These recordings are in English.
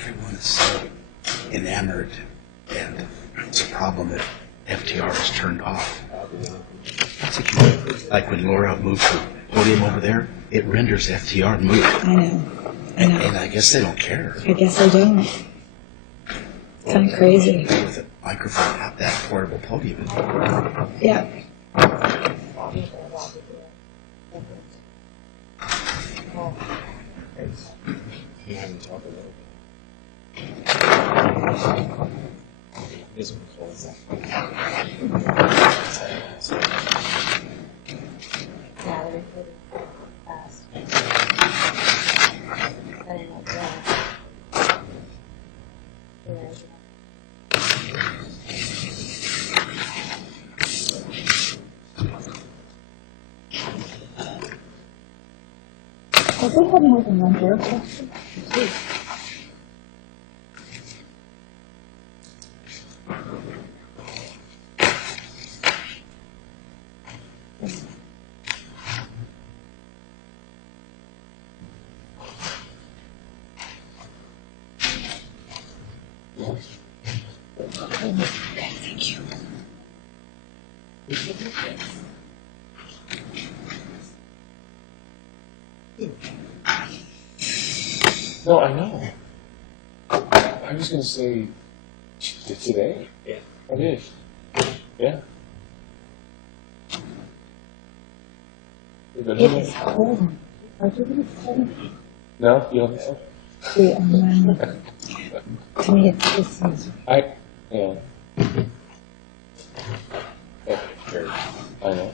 everyone is so enamored, and it's a problem that FTR is turned off. That's a huge, like when Laura moved her podium over there, it renders FTR moot. I know. And I guess they don't care. I guess they don't. Kind of crazy. With a microphone at that portable podium. Yeah. Have they had more than one hair question? Okay, thank you. No, I know. I was going to say today. Yeah. I did. Yeah. It is cold. Are you really cold? No, you don't think so? See, to me, it's just. Yeah. I know.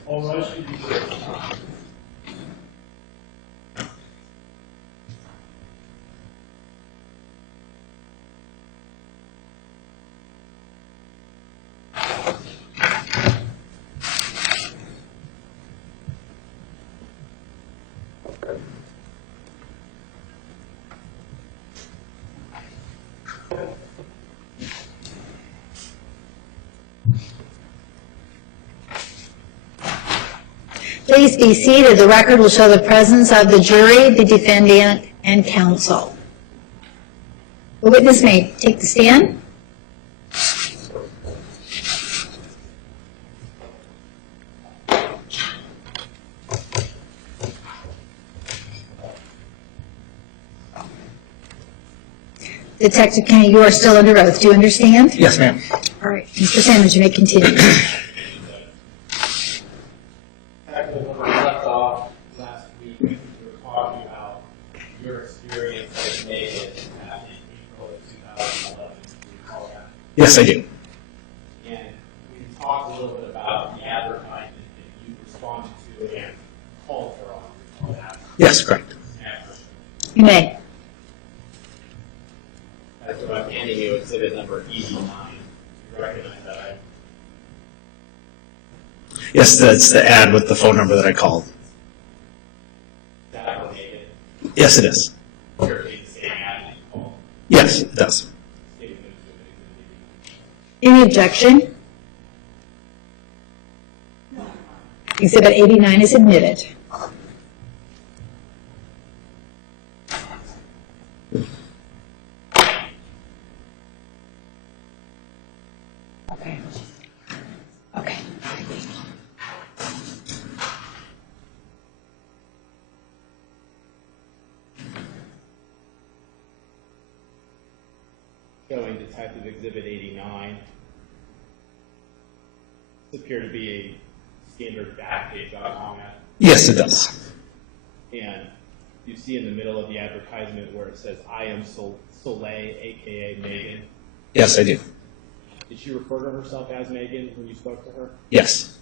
Please be seated. The record will show the presence of the jury, the defendant, and counsel. The witness may take the stand. Detective Kennedy, you are still under oath. Do you understand? Yes, ma'am. All right. Mr. Sanders, you may continue. Actually, when we left off last week, we were talking about your experience as Megan back in April of 2011. Do you recall that? Yes, I do. And we talked a little bit about the advertisement that you responded to and called her on that. Yes, correct. You may. That's what I'm handing you, exhibit number 89. You recognize that, right? Yes, that's the ad with the phone number that I called. Is that for Megan? Yes, it is. You're the same ad that you called. Yes, it does. Any objection? Exhibit 89 is admitted. Okay. Okay. Showing Detective Exhibit 89. This appear to be a standard Backpage.com ad. Yes, it does. And you see in the middle of the advertisement where it says, I am Soleil, aka Megan. Yes, I do. Did she refer to herself as Megan when you spoke to her? Yes.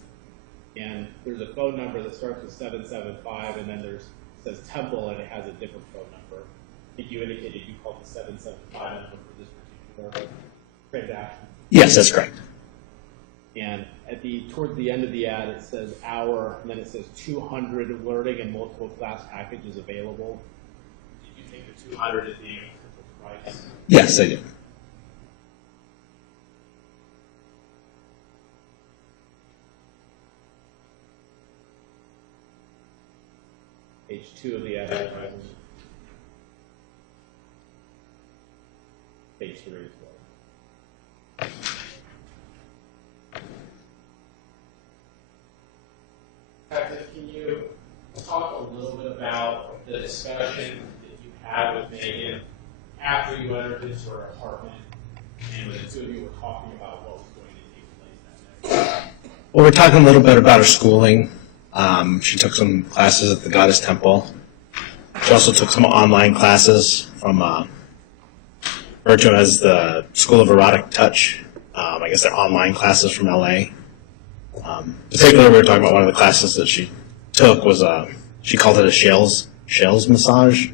And there's a phone number that starts with 775, and then there's says Temple, and it has a different phone number. I think you indicated you called the 775 number for this particular transaction. Yes, that's correct. And towards the end of the ad, it says hour, and then it says 200 alerting and multiple class packages available. Did you take the 200 as the price? Yes, I do. Page 2 of the advertisement. to raise water. Can you talk a little bit about the discussion that you had with Megan after you entered into her apartment, and when the two of you were talking about what was going to take place that day? Well, we're talking a little bit about her schooling. She took some classes at the Goddess Temple. She also took some online classes from referred to as the School of Erotic Touch. I guess they're online classes from LA. Particularly, we were talking about one of the classes that she took was she called it a shells massage,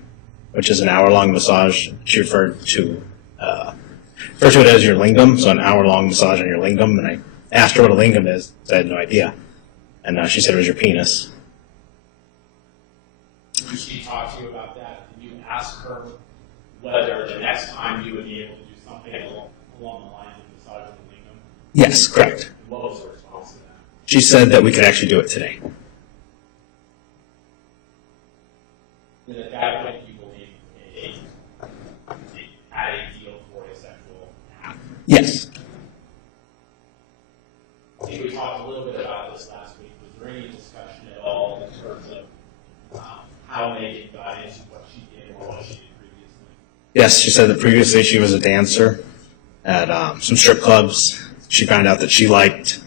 which is an hour-long massage. She referred to it as your lingam, so an hour-long massage on your lingam. And I asked her what a lingam is, so I had no idea. And she said it was your penis. Did she talk to you about that? Did you ask her whether the next time you would be able to do something along the lines of massaging the lingam? Yes, correct. And what was her response to that? She said that we could actually do it today. And at that point, you believe they had a deal for a sexual act. Yes. I think we talked a little bit about this last week. Was there any discussion at all in terms of how Megan got into what she did or what she did previously? Yes, she said that previously she was a dancer at some strip clubs. She found out that she started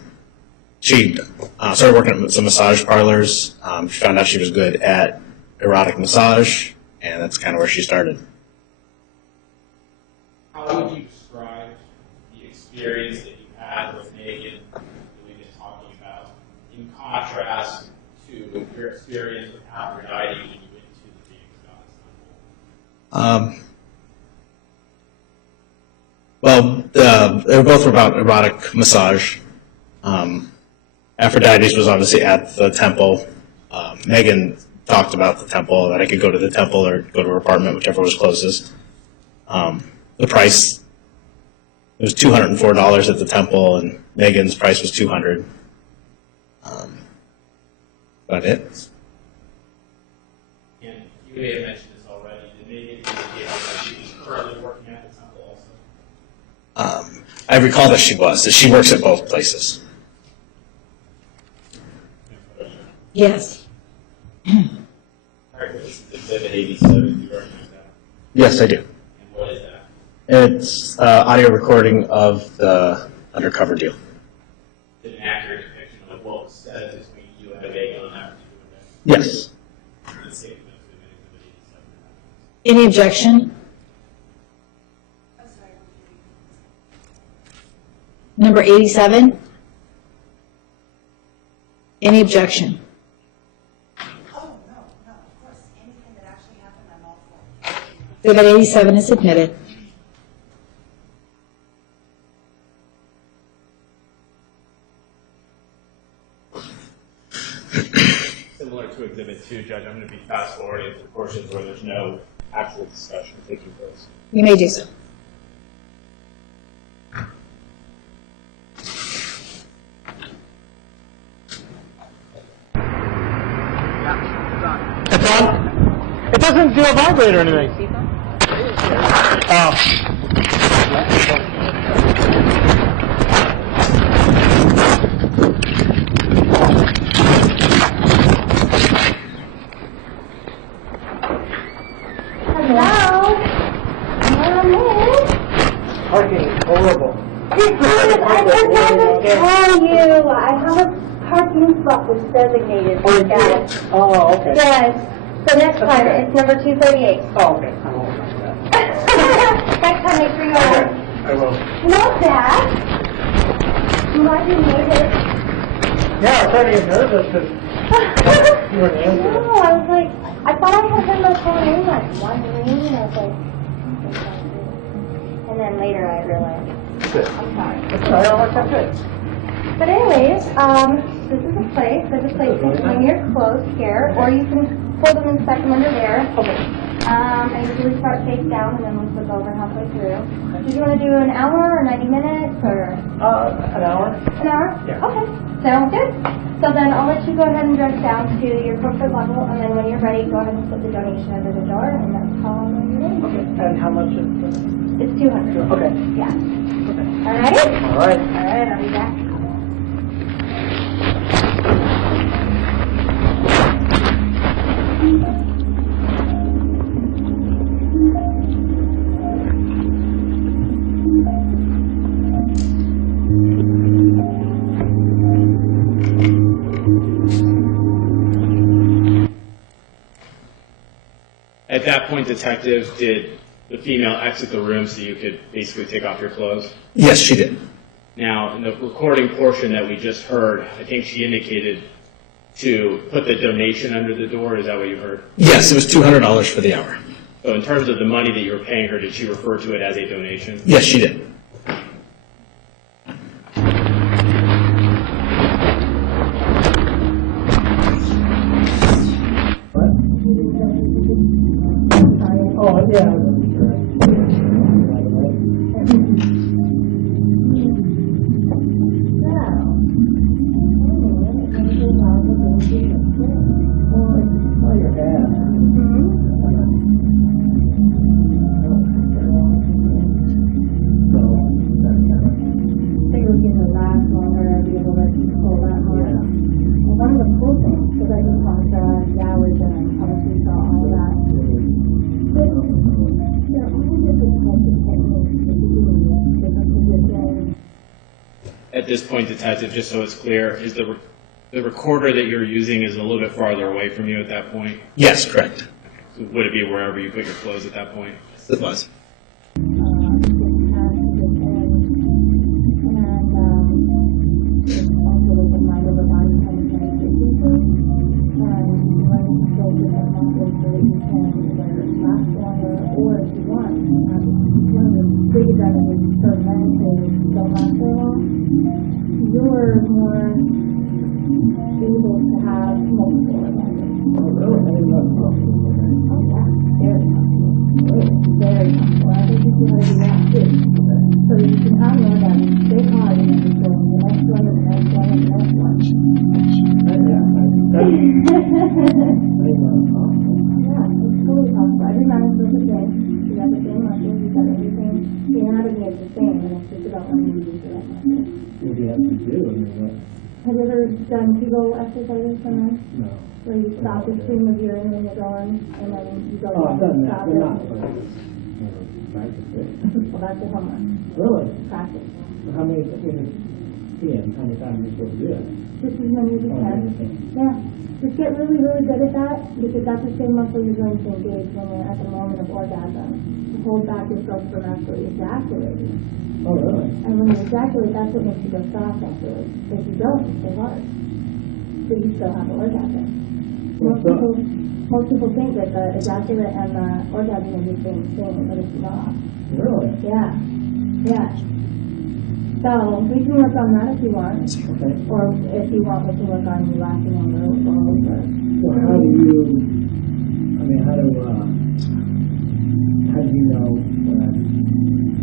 working at some massage parlors. She found out she was good at erotic massage, and that's kind of where she started. How would you describe the experience that you had with Megan that we've been talking about in contrast to your experience with Aphrodite when you went to the James Goddess Temple? Well, they were both about erotic massage. Aphrodite's was obviously at the temple. Megan talked about the temple, that I could go to the temple or go to her apartment, whichever was closest. The price, it was $204 at the temple, and Megan's price was $200. About it. And you may have mentioned this already. Did Megan indicate that she was currently working at the temple also? I recall that she works at both places. Yes. All right, this is Exhibit 87. You already used that. Yes, I do. And what is that? It's audio recording of the undercover deal. Is it an accurate depiction of what was said between you and Megan on that particular day? Yes. Let's see if it's Exhibit 87. Any objection? Number 87? Any objection? Oh, no, of course, anything that actually happened, I'm all for. Exhibit 87 is submitted. Similar to Exhibit 2, Judge, I'm going to be fast forwarding to portions where there's no actual discussion taking place. You may do so. It doesn't do a vibrate or anything. Oh. Hello? Parking is horrible. I forgot to tell you, I have a parking spot that's designated for that. Oh, okay. Yes, so next time, it's number 238. Oh, okay. I won't mind that. Next time, make sure you are. I will. Not that. I'm glad you made it. Yeah, I was starting to get nervous because you were the answer. No, I was like, I thought I had heard my phone ring like one ring, and I was like, and then later I realized, Good. I'm sorry. That's all right. I'll work out good. But anyways, this is a place. There's a place you can hang your clothes here, or you can fold them in set them under there. Okay. I usually start face down and then we'll flip over halfway through. Did you want to do an hour or 90 minutes or? An hour? An hour? Yeah. Okay. Sounds good. So then I'll let you go ahead and dress down to your comfort level, and then when you're ready, go ahead and put the donation under the door, and that's how I'm going to Okay. And how much is It's 200. Okay. Yeah. Okay. All right? All right. All right, I'll be back. At that point, detective, did the female exit the room so you could basically take off your clothes? Yes, she did. Now, in the recording portion that we just heard, I think she indicated to put the donation under the door. Is that what you heard? Yes, it was $200 for the hour. So in terms of the money that you were paying her, did she refer to it as a donation? Yes, she did. Oh, yeah. At this point, detective, just so it's clear, is the recorder that you're using is a little bit farther away from you at that point? Yes, correct. So would it be wherever you put your clothes at that point? It was. You're more able to have multiple orgasms. Oh, really? I didn't know. Oh, yeah, very comfortable. I think you should have to do that too. So you can have an orgasm, stay hard, and then just go on the next one, and the next one, and the next one. I didn't know. Yeah, it's totally possible. Every man is the same. You got the same muscles, you got everything. The anatomy is the same, and it's just about when you use the right muscles. What do you have to do? I mean, what? Have you ever done Kegel exercises for men? No. Where you stop the stream of urine when you're going, and then you go Oh, I've done that, stop but it. not for practice. Well, that's your homework. Really? Practice. How many, how many times are you supposed to do it? Just as many as you Oh, can. okay. Yeah. Just get really, really good at that, because that's the same muscle you're going to engage when you're at the moment of orgasm. To hold back yourself from actually ejaculating. Oh, really? And when you ejaculate, that's what makes you go soft afterwards. If you don't, you stay hard. So you still have an orgasm. Most people think that the ejaculate and the orgasm are the same thing, but it's not. Really? Yeah. Yeah. So we can work on that if you want. Okay. Or if you want, we can work on relaxing on the rolls or. So how do you, I mean, how do you know when I'm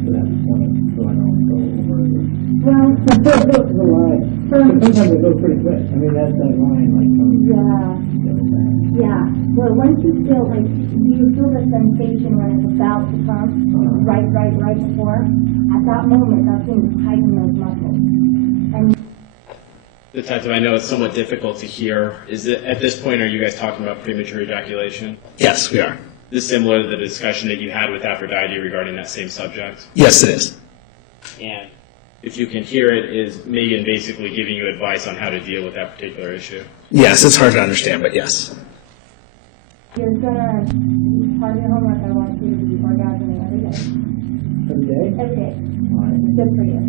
to that point so I don't go over it? Well, It's a line. Sometimes it goes pretty quick. I mean, that's that line like from yeah. the other side. Yeah. Well, once you feel like, you feel the sensation when it's about to come, right before, at that moment, that's when you tighten those muscles. And Detective, I know it's somewhat difficult to hear. Is it, at this point, are you guys talking about premature ejaculation? Yes, we are. This is similar to the discussion that you had with Aphrodite regarding that same subject. Yes, it is. And if you can hear it, is Megan basically giving you advice on how to deal with that particular issue? Yes, it's hard to understand, but yes. you're gonna, part of your homework, I want you to be orgasming every day. Every day? Every day. Alright. It's good for you.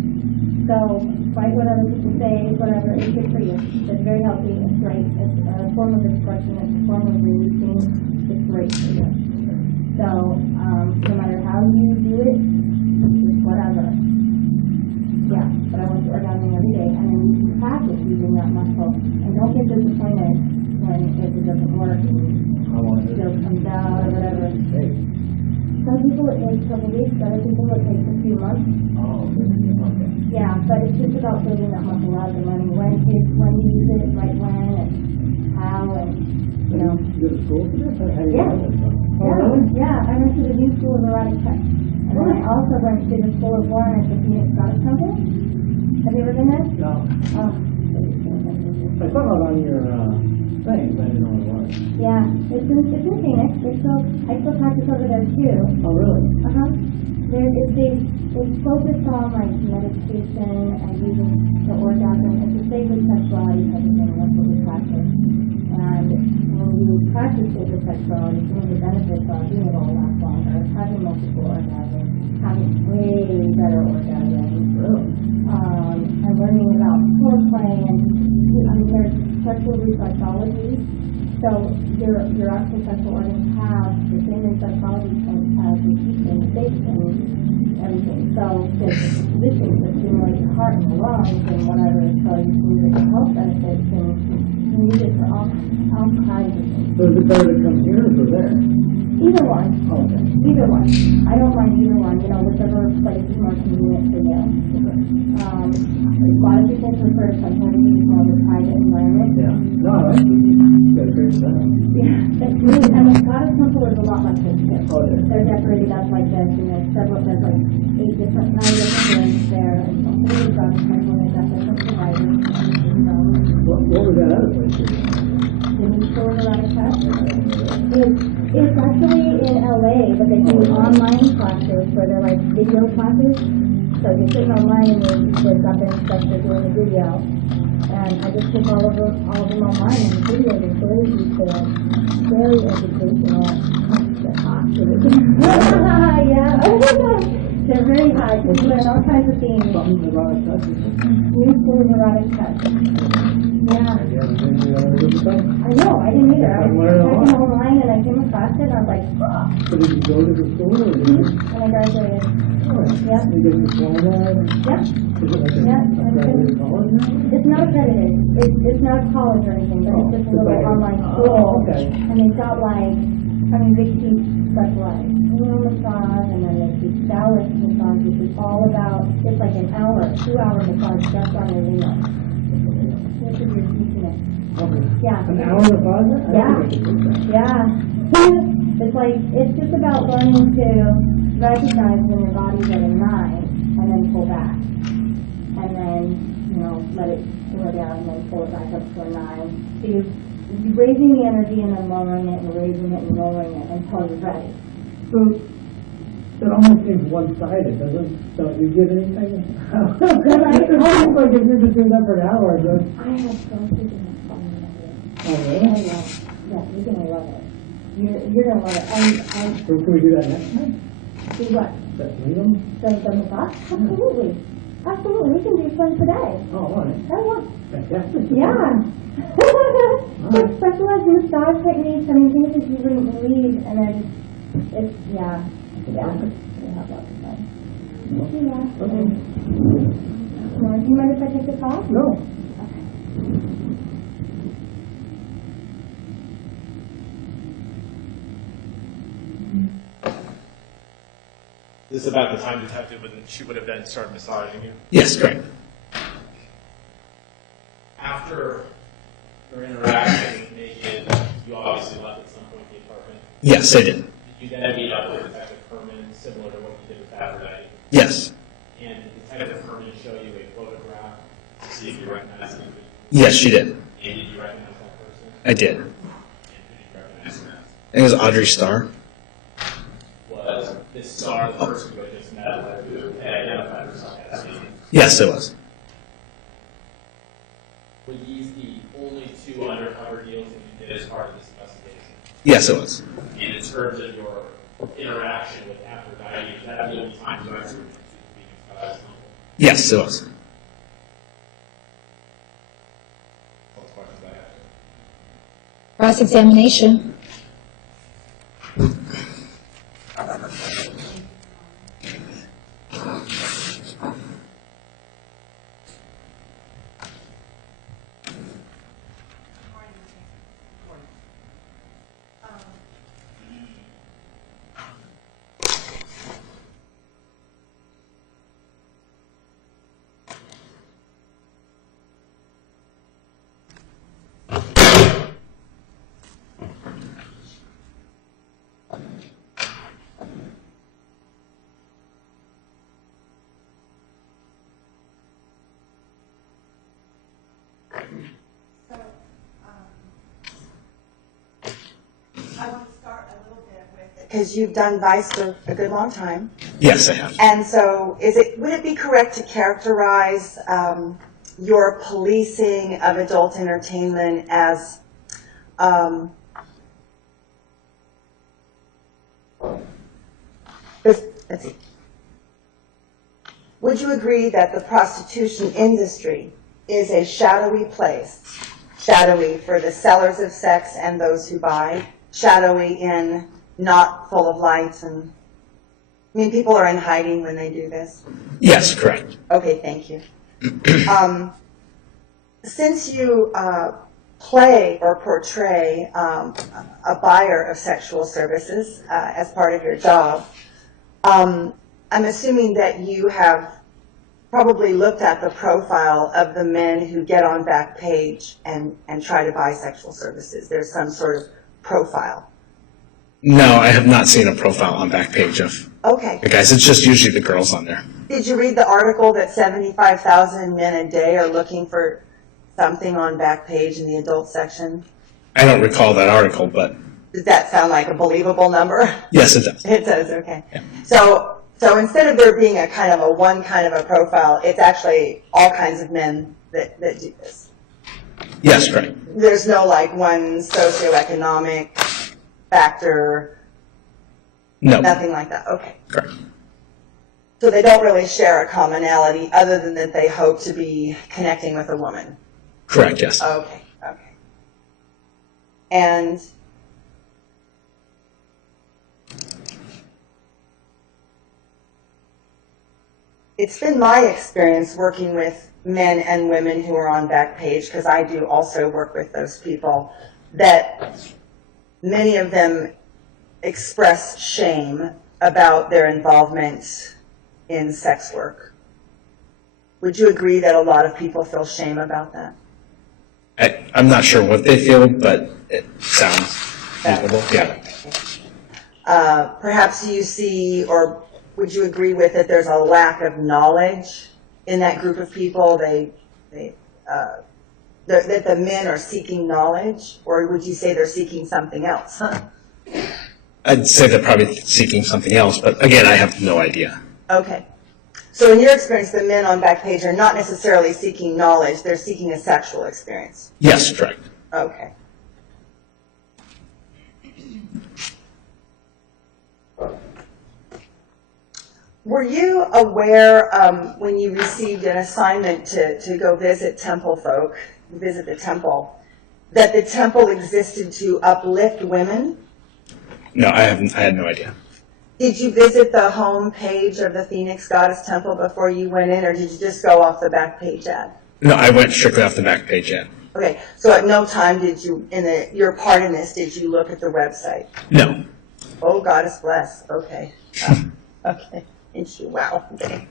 So, write whatever people say, whatever, it's good for you. It's very healthy, it's great. It's a form of expression, it's a form of releasing. It's great for you. So, no matter how you do it, just whatever. Yeah, but I want you orgasming every day, and then you can practice using that muscle. And don't get disappointed when it doesn't work and you How long is it? still comes out or whatever. Hey. Some people it takes a couple weeks, other people it takes a few months. Oh, okay. Yeah, but it's just about building that muscle out and learning when to use it, right when, and how, and, you know. You go to school for this? How do you Yeah. know this stuff? Oh, Yeah, really? yeah, I went to the New School of Erotic Touch. And then I also went to the School of War at the Phoenix Goddess Temple. Have you ever been there? No. Oh. I saw it on your thing, but I didn't know what it was. Yeah, it's in Phoenix. I still practice over there too. Oh, really? Uh-huh. It's focused on like meditation and using the orgasm. It's a sacred sexuality type of thing. That's what we practice. And when you practice sacred sexuality, some of the benefits are being able to last longer, having multiple orgasms, having way better orgasms, Really? and learning about foreplay and there's sexual reflexology. So your actual sexual organs have the same reflexology as the teeth and the face and everything. So there's positions that stimulate the heart and the lungs and whatever. So you can use it for health benefits and you can use it for all kinds of things. So is it better to come here or there? Either one. Oh, okay. Either one. I don't mind either one, whichever place is more convenient for you. A lot of people prefer sometimes it's more of a private environment. Yeah. No, I like it. You got a great setup. Yeah, it's really, and the Goddess Temple is a lot like this too. Oh, yeah. They're decorated up like this, and there's like 9 different rooms there, and so the Goddess Temple, they've got different providers. What was that other place? The New School of Erotic Touch. It's actually in LA, but they do online classes where they're like video classes. So you're sitting online and there's up instructor doing the video. And I just took all of them online and the videos are very detailed, very educational. They're hot. Yeah. They're very high. You learn all kinds of things. Something about a touch. New School of Erotic Touch. Yeah. Have you ever been to the other good stuff? I know, I didn't either. I was Learn a lot. checking online and I came across it and I was like, oh. So did you go to the school or did you? And I graduated. Yeah. You get diploma? Yeah. Is it like Yeah, a graduate college now? It's not accredited. It's not a college or anything, but it's just a little online school. Okay. And they've got they teach specialized massage, and then they teach Taoist massage, which is all about, it's like an hour, 2-hour massage just on your renal. This is your teaching it. Okay. Yeah. An hour massage? Yeah. Yeah. It's just about learning to recognize when your body's at a 9 and then pull back. And then, let it go down and then pull it back up to a 9. So you're raising the energy and then lowering it and raising it and lowering it until you're ready. So it almost seems one-sided, doesn't? Don't you get anything? It seems like if you're just doing that for an hour, then. I have so much fun with it. Oh, I really? love it. Yeah, you're gonna love it. You're gonna love it. So can we do that next time? Do what? That freedom? The massage? Absolutely. Absolutely. We can do some today. Oh, all right. Oh, Fantastic. yeah. Like specialized massage techniques, things that you wouldn't believe, and then it's, yeah. We have lots of fun. Yeah. Okay. Do you mind if I take the call? No. This is about the time detective when she would have then started massaging you. Yes, correct. After your interaction naked, you obviously left at some point the apartment. Yes, I did. Did you then meet up with Detective Herman, similar to what you did with Aphrodite? Yes. And did Detective Herman show you a photograph to see if you recognize him? Yes, she did. And did you recognize that person? I did. And who did you recognize him as? I think it was Audrey Starr. Was this Star the person who had just met with who had identified herself as being? Yes, it was. Were these the only 2 undercover deals that you did as part of this investigation? Yes, it was. And in terms of your interaction with Aphrodite, is that the only time you actually went to the Phoenix Goddess Temple? Yes, it was. What questions I have? Cross-examination. I want to start a little bit with, because you've done Vice for a good long time. Yes, I have. And so would it be correct to characterize your policing of adult entertainment as let's see. Would you agree that the prostitution industry is a shadowy place? Shadowy for the sellers of sex and those who buy? Shadowy in not full of lights and, I mean, people are in hiding when they do this? Yes, correct. Okay, thank you. Since you play or portray a buyer of sexual services as part of your job, I'm assuming that you have probably looked at the profile of the men who get on Backpage and try to buy sexual services. There's some sort of profile. No, I have not seen a profile on Backpage of Okay. the guys. It's just usually the girls on there. Did you read the article that 75,000 men a day are looking for something on Backpage in the adult section? I don't recall that article, but Does that sound like a believable number? yes, it does. It does, okay. Yeah. So instead of there being a kind of a one kind of a profile, it's actually all kinds of men that do this. Yes, correct. There's no like one socioeconomic factor, No, nothing like that, okay. correct. So they don't really share a commonality other than that they hope to be connecting with a woman. Correct, yes. Okay. And it's been my experience working with men and women who are on Backpage, because I do also work with those people, that many of them express shame about their involvement in sex work. Would you agree that a lot of people feel shame about that? I'm not sure what they feel, but it sounds reasonable. Yeah. Perhaps you see, or would you agree with it, there's a lack of knowledge in that group of people? That the men are seeking knowledge, or would you say they're seeking something else? I'd say they're probably seeking something else, but again, I have no idea. Okay. So in your experience, the men on Backpage are not necessarily seeking knowledge, they're seeking a sexual experience. Yes, correct. Okay. Were you aware when you received an assignment to go visit temple folk, visit the temple, that the temple existed to uplift women? No, I had no idea. Did you visit the home page of the Phoenix Goddess Temple before you went in, or did you just go off the Backpage ad? No, I went strictly off the Backpage ad. Okay, so at no time did you, your part in this, did you look at the website? No. Oh, Goddess bless. Okay. Okay. Wow. Okay.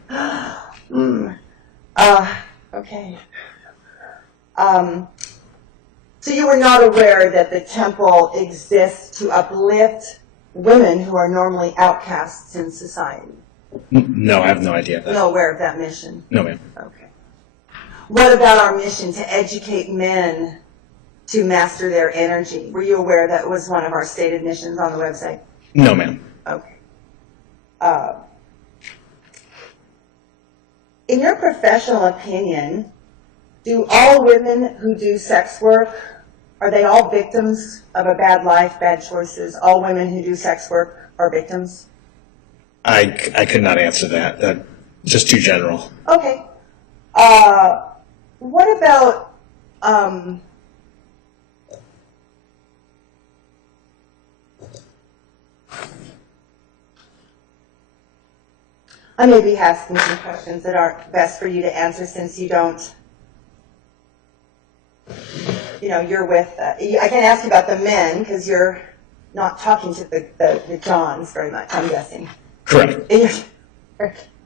Okay. So you were not aware that the temple exists to uplift women who are normally outcasts in society? No, I have no idea. You're not aware of that mission? No, ma'am. Okay. What about our mission to educate men to master their energy? Were you aware that was one of our stated missions on the website? No, ma'am. Okay. In your professional opinion, do all women who do sex work, are they all victims of a bad life, bad choices? All women who do sex work are victims? I could not answer that. Just too general. Okay. What about, I may be asking some questions that aren't best for you to answer since you don't, you're with, I can't ask you about the men because you're not talking to the Johns very much, I'm guessing. Correct.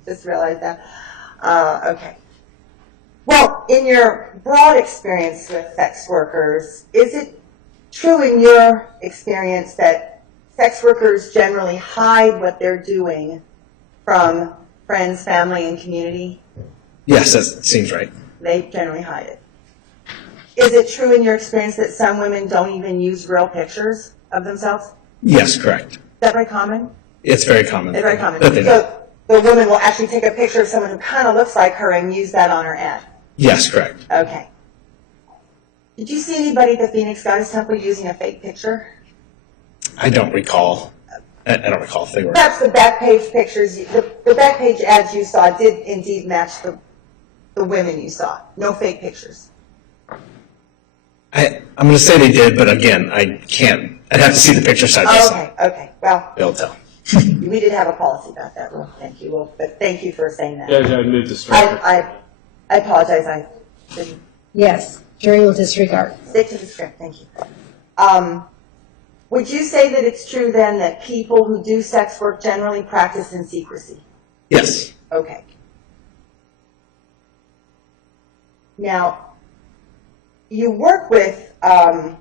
Just realized that. Okay. Well, in your broad experience with sex workers, is it true in your experience that sex workers generally hide what they're doing from friends, family, and community? Yes, that seems right. They generally hide it. Is it true in your experience that some women don't even use real pictures of themselves? Yes, correct. Is that very common? It's very common. It's very common. That they know. So the woman will actually take a picture of someone who kind of looks like her and use that on her ad? Yes, correct. Okay. Did you see anybody at the Phoenix Goddess Temple using a fake picture? I don't recall. I don't recall if they were. Perhaps the back page pictures, the back page ads you saw did indeed match the women you saw. No fake pictures. I'm going to say they did, but again, I can't. I'd have to see the picture side by side. Okay. Well, Be able to tell. we did have a policy about that rule. Thank you. Well, but thank you for saying that. Yeah, I moved to strike. I apologize. I didn't Yes, jury will disregard. stick to the script. Thank you. Would you say that it's true then that people who do sex work generally practice in secrecy? Yes. Okay. Now, you work with the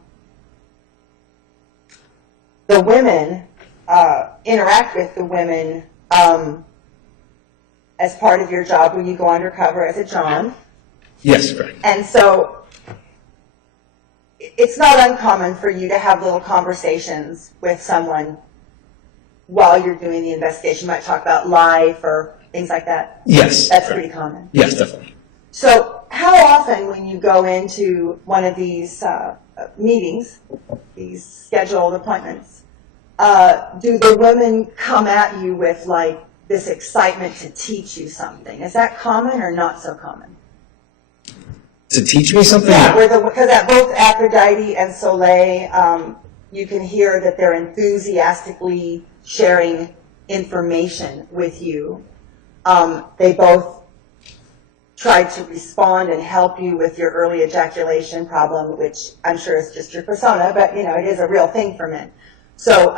women, interact with the women as part of your job when you go undercover as a John. Yes, correct. And so it's not uncommon for you to have little conversations with someone while you're doing the investigation. You might talk about life or things like that. Yes. That's correct. pretty common. Yes, definitely. So how often when you go into one of these meetings, these scheduled appointments, do the women come at you with like this excitement to teach you something? Is that common or not so common? To teach me something? Yeah, because at both Aphrodite and Soleil, you can hear that they're enthusiastically sharing information with you. They both tried to respond and help you with your early ejaculation problem, which I'm sure is just your persona, but it is a real thing for men. So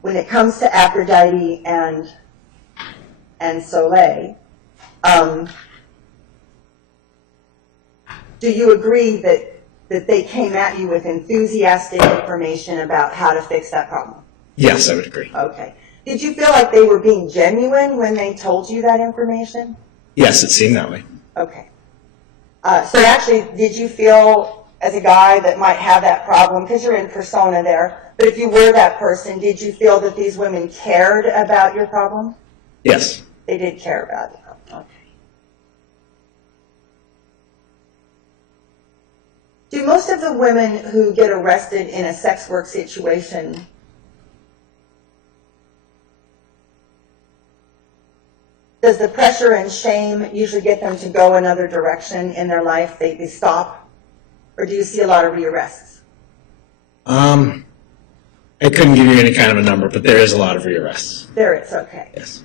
when it comes to Aphrodite and Soleil, do you agree that they came at you with enthusiastic information about how to fix that problem? Yes, I would agree. Okay. Did you feel like they were being genuine when they told you that information? Yes, it seemed that way. Okay. So actually, did you feel as a guy that might have that problem, because you're in persona there, but if you were that person, did you feel that these women cared about your problem? Yes. They did care about the problem. Okay. Do most of the women who get arrested in a sex work situation does the pressure and shame usually get them to go another direction in their life? They stop? Or do you see a lot of rearrests? I couldn't give you any kind of a number, but there is a lot of rearrests. There it's okay. Yes.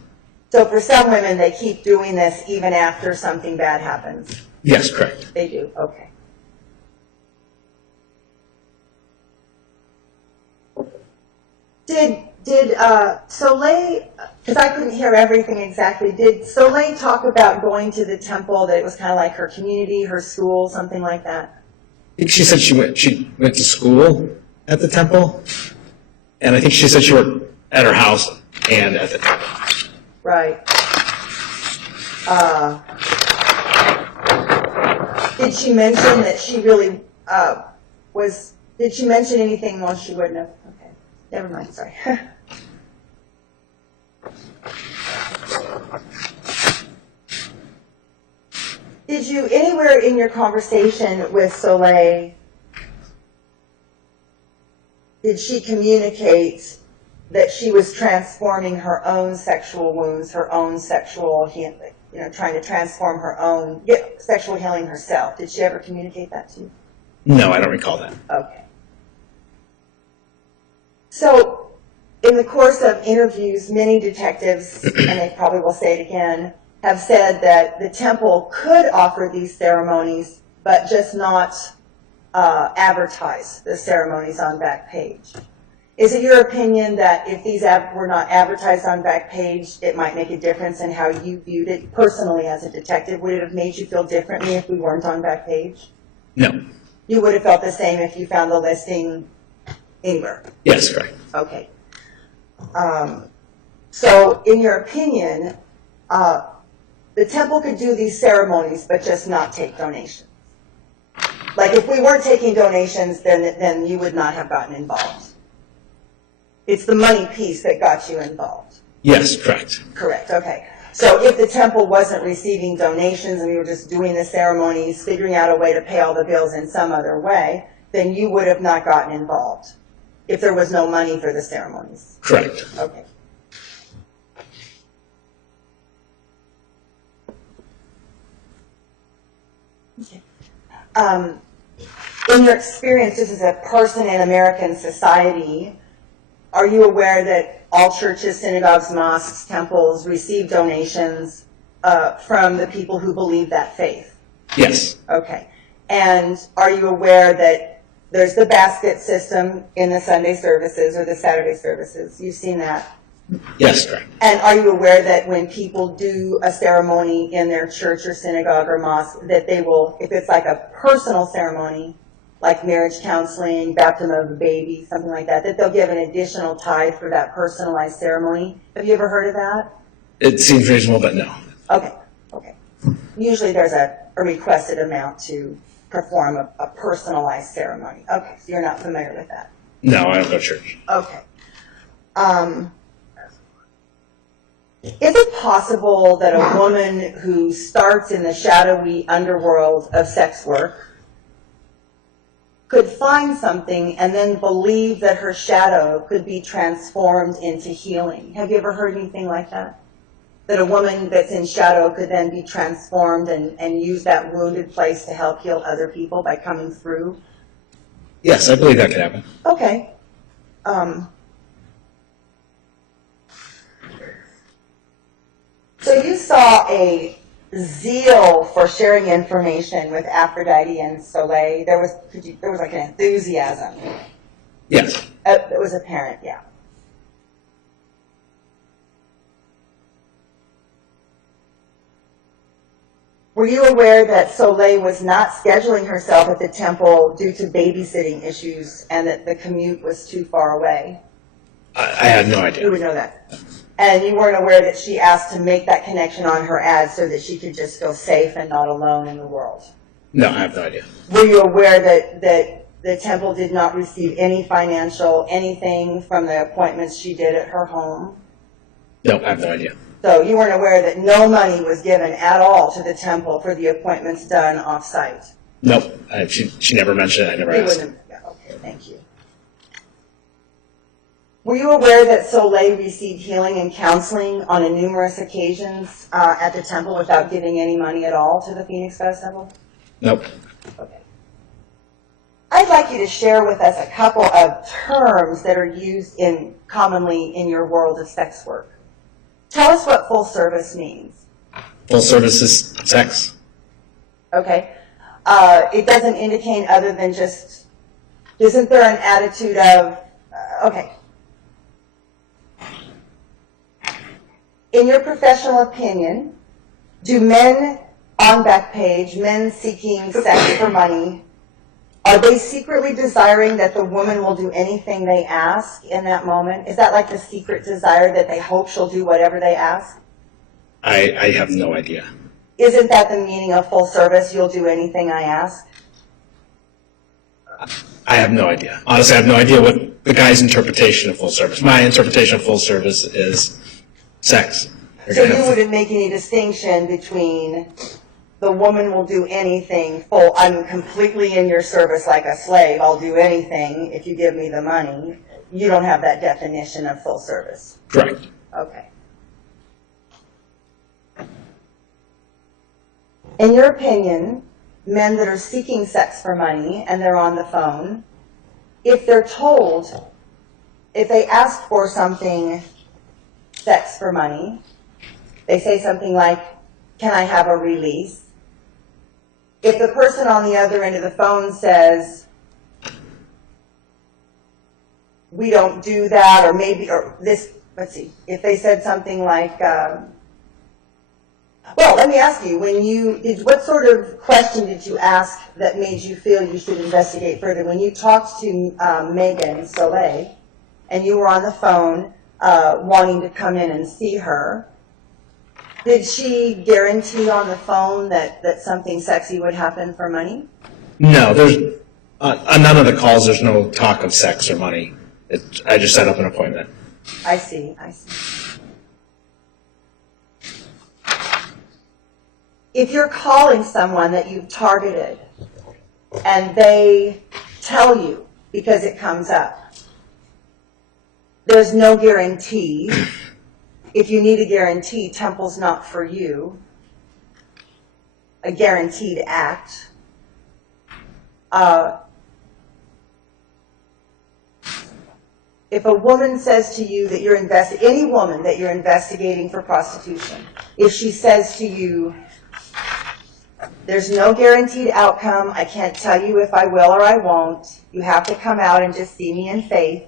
So for some women, they keep doing this even after something bad happens. Yes, correct. They do, okay. Did Soleil, because I couldn't hear everything exactly, did Soleil talk about going to the temple, that it was kind of like her community, her school, something like that? I think she said she went to school at the temple, and I think she said she worked at her house and at the temple. Right. Did she mention that she really did she mention anything? Well, she wouldn't have. Okay. Never mind, sorry. Did you, anywhere in your conversation with Soleil, did she communicate that she was transforming her own sexual wounds, her own sexual healing, trying to transform her own, get sexual healing herself? Did she ever communicate that to you? No, I don't recall that. Okay. So, in the course of interviews, many detectives, and they probably will say it again, have said that the temple could offer these ceremonies, but just not advertise the ceremonies on Backpage. Is it your opinion that if these were not advertised on Backpage, it might make a difference in how you viewed it personally as a detective? Would it have made you feel differently if we weren't on Backpage? No. You would have felt the same if you found the listing anywhere. Yes, correct. Okay. So in your opinion, the temple could do these ceremonies, but just not take donations. Like if we weren't taking donations, then you would not have gotten involved. It's the money piece that got you involved. Yes, correct. Correct, okay. So if the temple wasn't receiving donations and we were just doing the ceremonies, figuring out a way to pay all the bills in some other way, then you would have not gotten involved if there was no money for the ceremonies. Correct. Okay. Okay. In your experience, just as a person in American society, are you aware that all churches, synagogues, mosques, temples receive donations from the people who believe that faith? Yes. Okay. And are you aware that there's the basket system in the Sunday services or the Saturday services? You've seen that? Yes, correct. And are you aware that when people do a ceremony in their church or synagogue or mosque, that they will, if it's like a personal ceremony, like marriage counseling, baptism of a baby, something like that, that they'll give an additional tithe for that personalized ceremony? Have you ever heard of that? It seems reasonable, but no. Okay, okay. Usually there's a requested amount to perform a personalized ceremony. Okay, so you're not familiar with that. No, I don't go to church. Okay. Is it possible that a woman who starts in the shadowy underworld of sex work could find something and then believe that her shadow could be transformed into healing? Have you ever heard anything like that? That a woman that's in shadow could then be transformed and use that wounded place to help heal other people by coming through? Yes, I believe that could happen. Okay. So you saw a zeal for sharing information with Aphrodite and Soleil. There was like an enthusiasm. Yes. That was apparent, yeah. Were you aware that Soleil was not scheduling herself at the temple due to babysitting issues and that the commute was too far away? I had no You idea. would know that. And you weren't aware that she asked to make that connection on her ad so that she could just feel safe and not alone in the world? No, I have no idea. Were you aware that the temple did not receive any financial anything from the appointments she did at her home? No, I have no idea. So you weren't aware that no money was given at all to the temple for the appointments done off-site? Nope. She never mentioned it. I never You asked. wouldn't have, yeah, okay, thank you. Were you aware that Soleil received healing and counseling on numerous occasions at the temple without giving any money at all to the Phoenix Festival? Nope. Okay. I'd like you to share with us a couple of terms that are used commonly in your world of sex work. Tell us what full service means. Full service is sex. Okay. It doesn't indicate other than just, isn't there an attitude of, okay. In your professional opinion, do men on Backpage, men seeking sex for money, are they secretly desiring that the woman will do anything they ask in that moment? Is that like the secret desire that they hope she'll do whatever they ask? I have no idea. Isn't that the meaning of full service? You'll do anything I ask? I have no idea. Honestly, I have no idea what the guy's interpretation of full service. My interpretation of full service is sex. So you wouldn't make any distinction between the woman will do anything full, I'm completely in your service like a slave, I'll do anything if you give me the money. You don't have that definition of full service. Correct. Okay. In your opinion, men that are seeking sex for money and they're on the phone, if they're told, if they ask for something, sex for money, they say something like, can I have a release? If the person on the other end of the phone says, we don't do that, or maybe, or this, let's see, if they said something like, Well, let me ask you, what sort of question did you ask that made you feel you should investigate further? When you talked to Megan Soleil, and you were on the phone wanting to come in and see her, did she guarantee on the phone that something sexy would happen for money? No, there's on none of the calls. There's no talk of sex or money. I just set up an appointment. I see. If you're calling someone that you've targeted and they tell you, because it comes up, there's no guarantee. If you need a guarantee, Temple's not for you. A guaranteed act. If a woman says to you that any woman that you're investigating for prostitution, if she says to you, there's no guaranteed outcome, I can't tell you if I will or I won't, you have to come out and just see me in faith,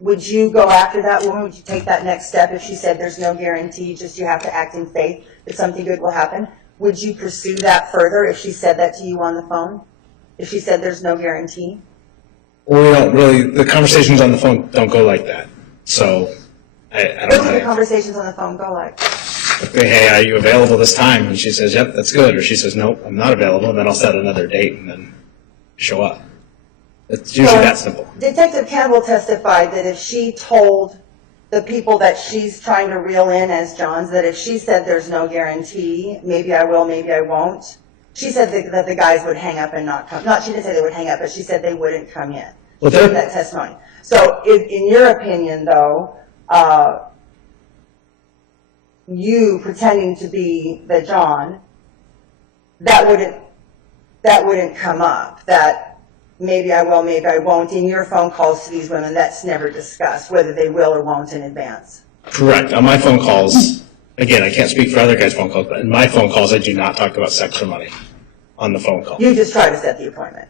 would you go after that woman? Would you take that next step if she said there's no guarantee, just you have to act in faith that something good will happen? Would you pursue that further if she said that to you on the phone? If she said there's no guarantee? Well, we don't really, the conversations on the phone don't go like that. So I don't What do the know. conversations on the phone go like? Okay, hey, are you available this time? And she says, yep, that's good. Or she says, nope, I'm not available. And then I'll set another date and then show up. It's usually that simple. Detective Campbell testified that if she told the people that she's trying to reel in as Johns, that if she said there's no guarantee, maybe I will, maybe I won't, she said that the guys would hang up and not come. She didn't say they would hang up, but she said they wouldn't come in. Well, She gave that testimony. So in your opinion, though, you pretending to be the John, that wouldn't come up. That maybe I will, maybe I won't. In your phone calls to these women, that's never discussed, whether they will or won't in advance. Correct. On my phone calls, again, I can't speak for other guys' phone calls, but in my phone calls, I do not talk about sex or money on the phone call. You just try to set the appointment.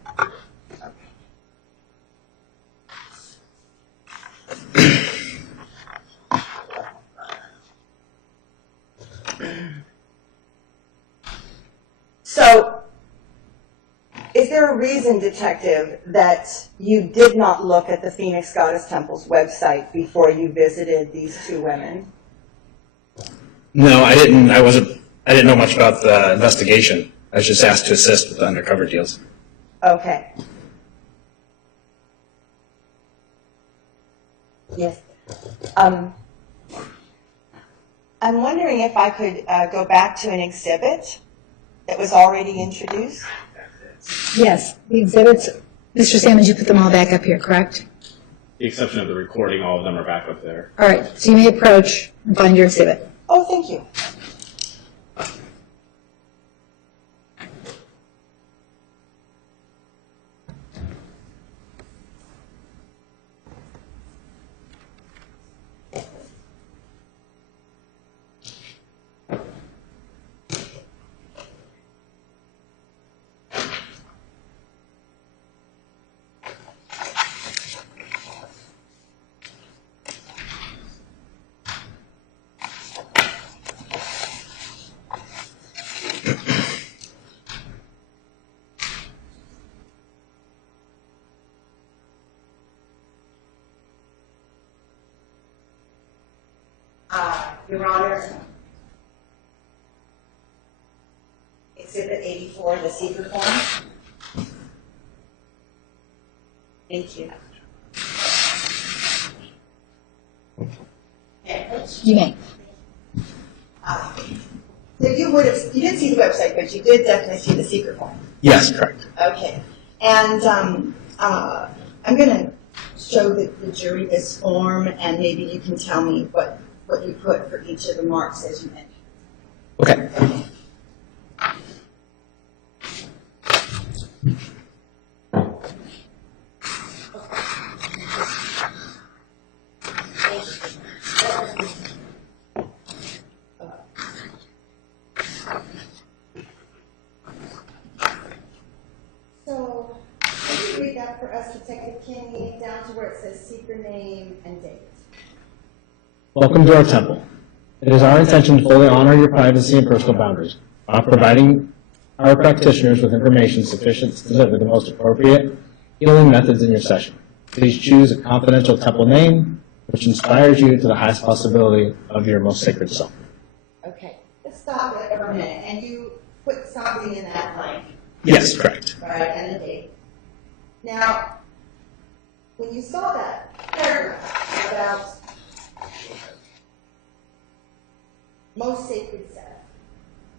So, is there a reason, Detective, that you did not look at the Phoenix Goddess Temple's website before you visited these two women? No, I didn't. I didn't know much about the investigation. I was just asked to assist with the undercover deals. Okay. Yes. I'm wondering if I could go back to an exhibit that was already introduced. Yes, the exhibits, Mr. Sammons, you put them all back up here, correct? The exception of the recording, all of them are back up there. All right, so you may approach and find your exhibit. Oh, thank you. Your Honor, Exhibit 84, the seeker form. Thank you. You may. So you didn't see the website, but you did definitely see the seeker form. Yes, correct. Okay. And I'm going to show the jury this form, and maybe you can tell me what you put for each of the marks as you mentioned. Okay. So, can you read that for us, Detective Kinney, down to where it says seeker name and date? Welcome to our temple. It is our intention to fully honor your privacy and personal boundaries, while providing our practitioners with information sufficient to deliver the most appropriate healing methods in your session. Please choose a confidential temple name which inspires you to the highest possibility of your most sacred self. Okay, let's stop there for a minute, and you put something in that blank, Yes, correct. right, and a date. Now, when you saw that paragraph about most sacred self,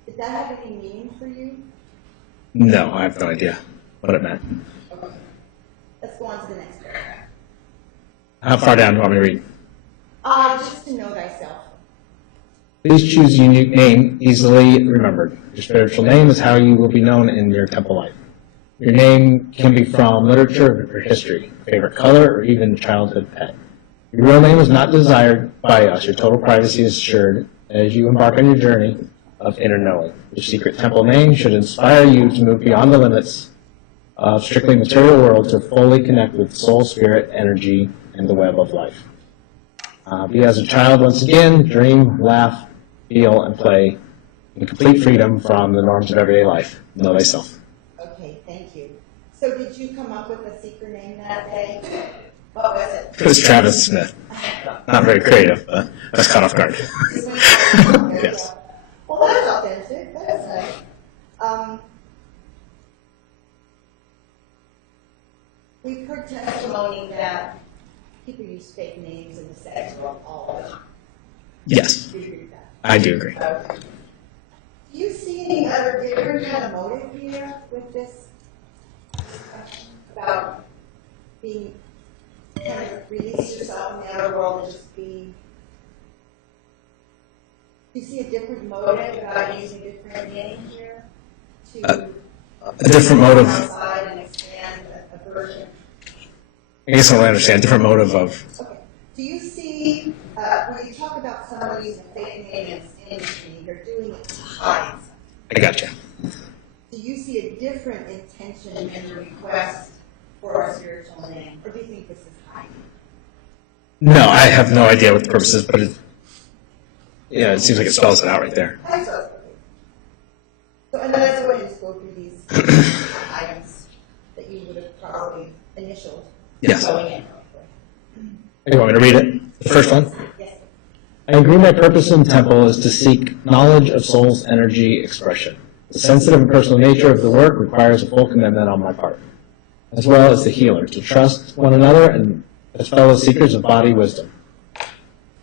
did that have any meaning for you? No, I have no idea what it meant. Okay. Let's go on to the next paragraph. How far down do you want me to read? Just to know thyself. Please choose a unique name, easily remembered. Your spiritual name is how you will be known in your temple life. Your name can be from literature or history, favorite color, or even childhood pet. Your real name is not desired by us. Your total privacy is assured as you embark on your journey of inner knowing. Your secret temple name should inspire you to move beyond the limits of strictly material world to fully connect with soul, spirit, energy, and the web of life. Be as a child once again, dream, laugh, feel, and play in complete freedom from the norms of everyday life. Know thyself. Okay, thank you. So did you come up with a secret name that day? What was it? It was Travis Smith. Not very creative, but I was caught off guard. Yes. Well, that's authentic. That's nice. We've heard testimony that people use fake names in the sex world all the time. Yes, Do you agree with that? I do agree. Okay. Do you see any other different kind of motive here with this discussion about being kind of release yourself in the outer world and just be? Do you see a different motive about using a different name here to A different motive. outside and expand a version? I guess I don't understand. A different motive of. Okay. Do you see when you talk about somebody using a fake name in this industry, they're doing it to hide something? I gotcha. Do you see a different intention in the request for a spiritual name, or do you think this is hiding? No, I have no idea what the purpose is, but it seems like it spells it out right there. I saw it. So, and then let's go ahead and just go through these items that you would have probably initialed Yes. going in. You want me to read it? The first one? Yes. I agree my purpose in temple is to seek knowledge of soul's energy expression. The sensitive and personal nature of the work requires a full commitment on my part, as well as the healer, to trust one another and as fellow seekers of body wisdom.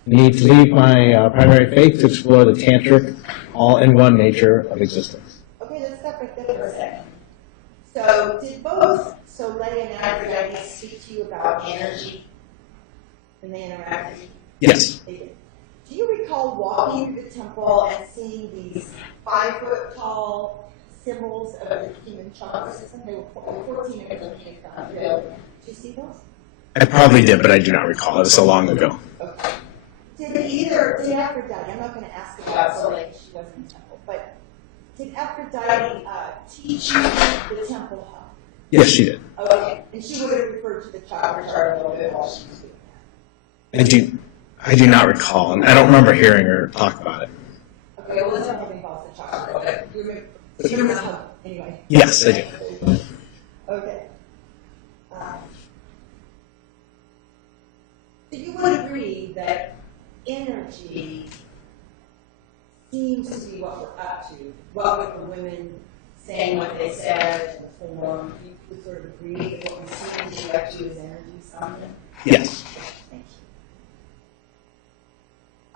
Need to leave my primary faith to explore the tantric, all-in-one nature of existence. Okay, let's stop right there for a second. So, did both Soleil and Aphrodite speak to you about energy when they interacted? Yes. They did. Do you recall walking through the temple and seeing these 5-foot-tall symbols of the human chakra system? They were 14 of them in the field. Did you see those? I probably did, but I do not recall. It was so long ago. Okay. Did Aphrodite, I'm not going to ask about Soleil, she wasn't in the temple, but did Aphrodite teach you the temple hub? Yes, she did. Okay, and she would have referred to the chakra chart a little bit while she was doing that. I do not recall, and I don't remember hearing her talk about it. Okay, well, let's not involve the chakra. Okay. Do you remember the hub anyway? Yes, I do. Okay. So you would agree that energy seems to be what we're up to. What with the women saying what they said, the form, you would sort of agree that what we seem to be up to is energy something? Yes. Thank you.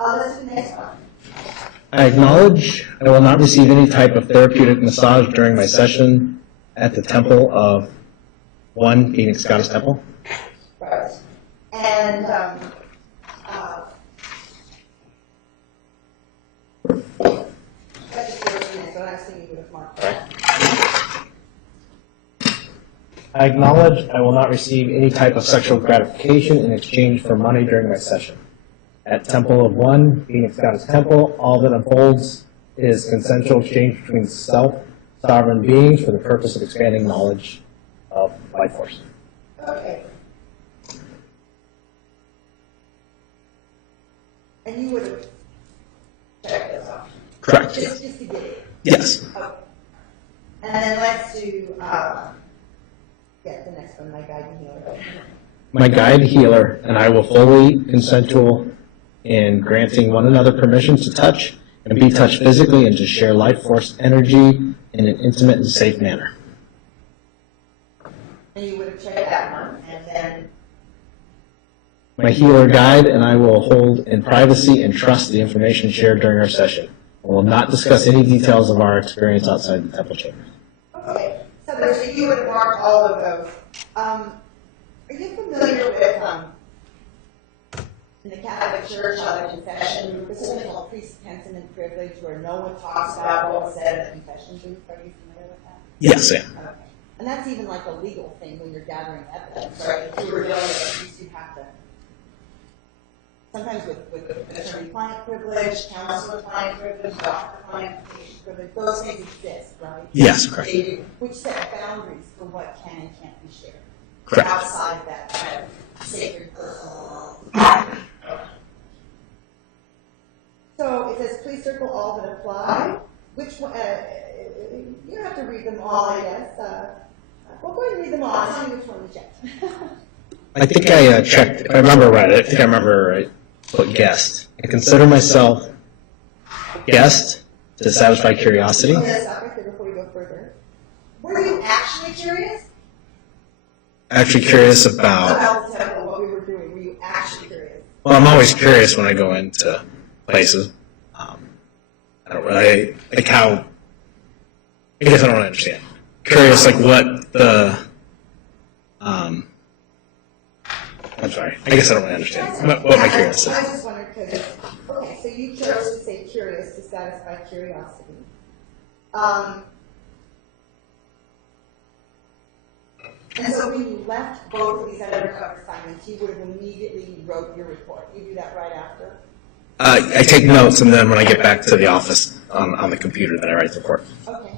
Let's do the next one. I acknowledge I will not receive any type of therapeutic massage during my session at the temple of 1 Phoenix Goddess Temple. Right. And that's the first minute, so I assume you would have marked that. I acknowledge I will not receive any type of sexual gratification in exchange for money during my session. At Temple of 1 Phoenix Goddess Temple, all that unfolds is consensual exchange between self-sovereign beings for the purpose of expanding knowledge of life force. Okay. And you would have Correct. Just to get it. Yes. Okay. And then let's do, the next one, my guide and healer. My guide, healer, and I will fully consensual in granting one another permission to touch and be touched physically and to share life force energy in an intimate and safe manner. And you would have checked that one, and then, My healer guide and I will hold in privacy and trust the information shared during our session. I will not discuss any details of our experience outside the temple chamber. okay, so you would have marked all of those. Are you familiar with, in the Catholic Church on the confession, this is something called priest-penitent privilege, where no one talks about what was said at the confession booth? Are you familiar with that? Yes, yeah. Okay. And that's even like a legal thing when you're gathering evidence, right? If you were dealing with a priest, you have to, sometimes with attorney-client privilege, counselor-client privilege, doctor-client privilege, those things exist, right? Yes, correct. They do, which set boundaries for what can and can't be shared. Correct. Outside that kind of sacred personal. So it says, please circle all that apply. Which one, you don't have to read them all, I guess. Well, go ahead and read them all. Tell me which one you checked. I think I checked, if I remember right, I think I remember right, put guest. I consider myself guest to satisfy curiosity. Okay, stop right there before we go further. Were you actually curious? Actually curious about, About the temple, what we were doing. Were you actually curious? well, I'm always curious when I go into places. I don't really, like how, I guess I don't really understand. Curious, like what the, I'm sorry, I guess I don't really understand. What my curious I is. just wondered because, okay, so you chose to say curious to satisfy curiosity. And so when you left both of these undercover assignments, you would have immediately wrote your report. You do that right after? I take notes, and then when I get back to the office on the computer, then I write the report. Okay.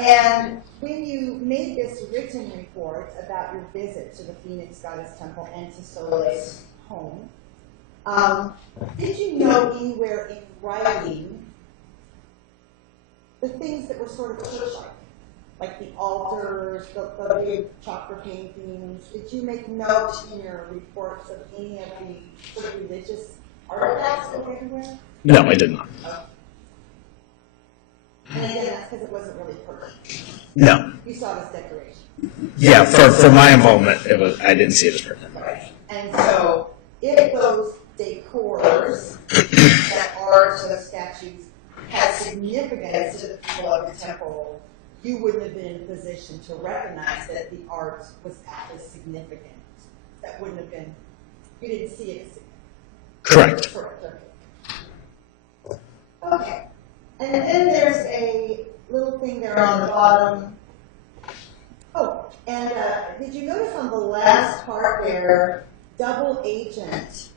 And when you made this written report about your visit to the Phoenix Goddess Temple and to Soleil's home, did you know anywhere in writing the things that were sort of church-like? Like the altars, the big chakra paintings? Did you make notes in your reports of any of the sort of religious artifacts that were everywhere? No, I did not. And again, that's because it wasn't really personal. No. You saw this decoration. Yeah, for my involvement, I didn't see it as pertinent. Right. And so, if those decors that are to the statues had significance to the people of the temple, you wouldn't have been in a position to recognize that the art was actually significant. That wouldn't have been, you didn't see it as significant. Correct. Correct. Okay. And then there's a little thing there on the bottom. Oh, and did you notice on the last part there, double agent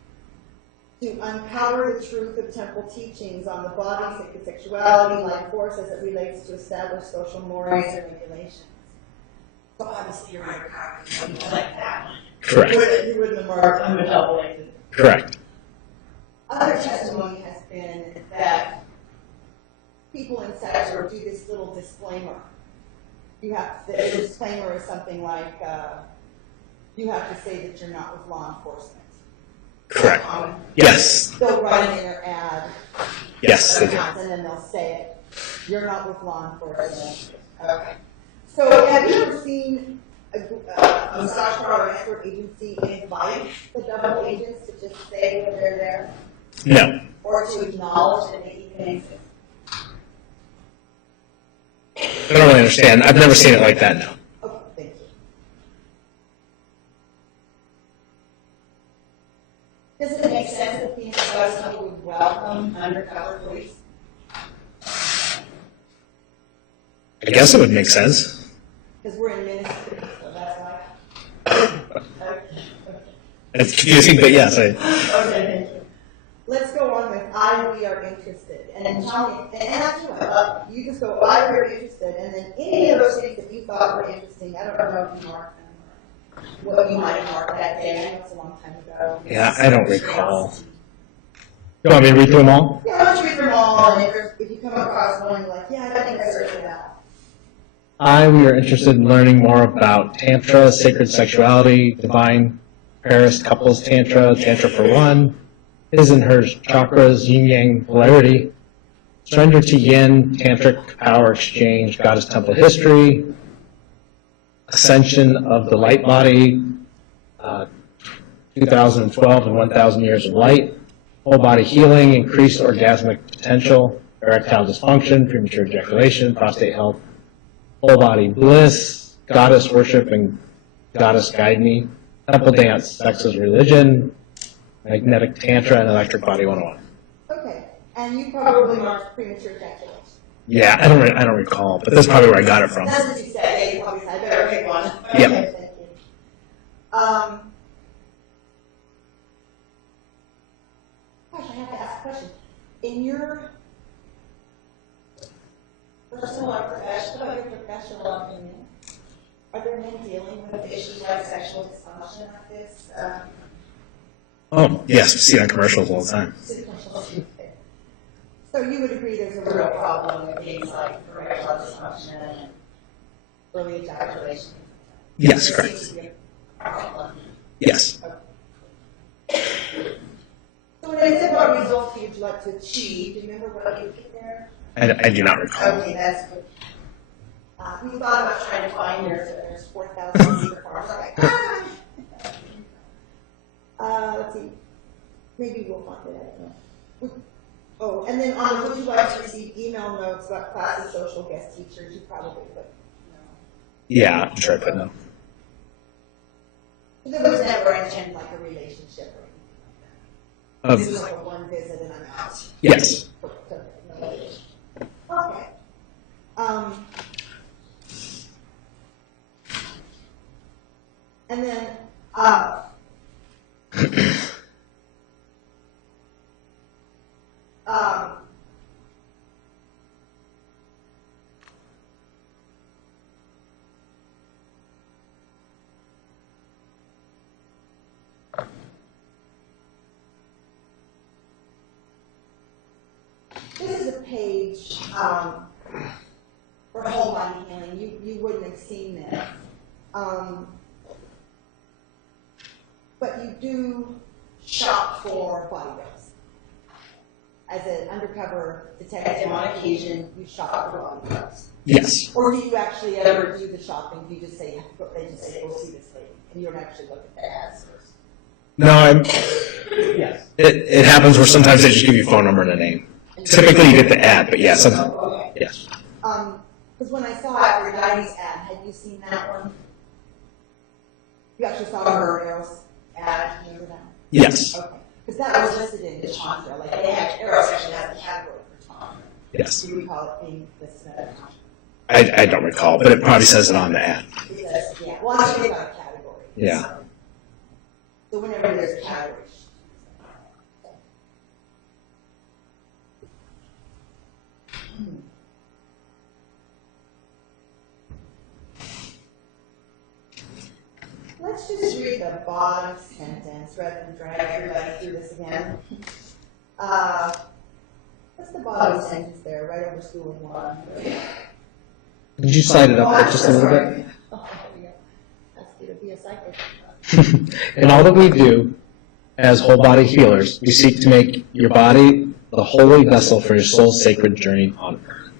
to uncover the truth of temple teachings on the body, sacred sexuality, life force as it relates to established social mores and regulations. So obviously you're undercover, so you like that one. Correct. You wouldn't have marked, I'm a double agent. Correct. Other testimony has been that people in sector do this little disclaimer. You have the disclaimer is something like you have to say that you're not with law enforcement. Correct. Yes. They'll write it in their ad. Yes, they do. And then they'll say it. You're not with law enforcement. Okay. So have you ever seen a massage parlor or escort agency invite the double agents to just say that they're there? No. Or to acknowledge that they even exist? I don't really understand. I've never seen it like that, no. Okay, thank you. Does it make sense that Phoenix Goddess Temple would welcome undercover police? I guess it would make sense. Because we're in Minnesota, so that's why. It's confusing, but yes, Okay, thank you. Let's go on with we are interested. And then tell me, and after what, you just go, we are interested, and then any of those things that you thought were interesting, I don't know if you marked them, or what you might have marked that day, I know it's a long time ago. Yeah, I don't recall. You want me to read through them all? Yeah, let's read them all, and if you come up going like, yeah, I think I searched that. We are interested in learning more about Tantra, sacred sexuality, divine Paris couples Tantra, Tantra for one, his and hers chakras, yin yang polarity, surrender to yin, tantric power exchange, goddess temple history, ascension of the light body, 2012 and 1,000 years of light, whole body healing, increased orgasmic potential, erectile dysfunction, premature ejaculation, prostate health, whole body bliss, goddess worship and goddess guide me, temple dance, sex as religion, magnetic tantra, and electric body 101. Okay, and you probably marked premature ejaculation. Yeah, I don't recall, but that's probably where I got it from. That's what you said. Yeah, you probably said, I better pick one. Yep. Okay, thank you. Gosh, I have to ask a question. In your personal or professional opinion, are there men dealing with issues like sexual dysfunction like this? Oh, yes, we see it on commercials all the time. So you would agree there's a real problem with things like erectile dysfunction and early ejaculation? Yes, There correct. seems to be a problem. Yes. So when I said what results you'd like to achieve, do you remember what you put there? I do not recall. Okay, that's good. We thought about trying to find yours, but there's 4,000 secret farms. Like, let's see. Maybe we'll find it. I don't know. Oh, and then on would you like to receive email notes about classes, social guest teachers? You probably put no. Yeah, I'm sure I put no. There was never intended like a relationship or anything like that. This was like a one visit and I'm out. Yes. Okay. And then, this is a page for whole body healing. You wouldn't have seen this. But you do shop for body bills. As an undercover detective on occasion, you shop for body bills. Yes. Or do you actually ever do the shopping? Do you just say, they just say, go see this lady, and you don't actually look at the ads first? No, Yes. it happens where sometimes they just give you a phone number and a name. Typically you get the ad, but yeah, sometimes. Okay. Yes. Because when I saw it for Diane's ad, had you seen that one? You actually saw her Eros ad, remember that? Yes. Okay. Because that was listed in the Tantra, like they had, Eros actually has a category for Tantra. Yes. Do you recall it being listed as Tantra? I don't recall, but it probably says it on the ad. It says, yeah, well, actually they got a category. Yeah. So whenever there's a category. Let's just read the bottom sentence rather than drag everybody through this again. What's the bottom sentence there, right over school of one? Did you slide it up there just a little bit? Oh, yeah. That's going to be a psychic. In all that we do as whole body healers, we seek to make your body the holy vessel for your soul's sacred journey on earth.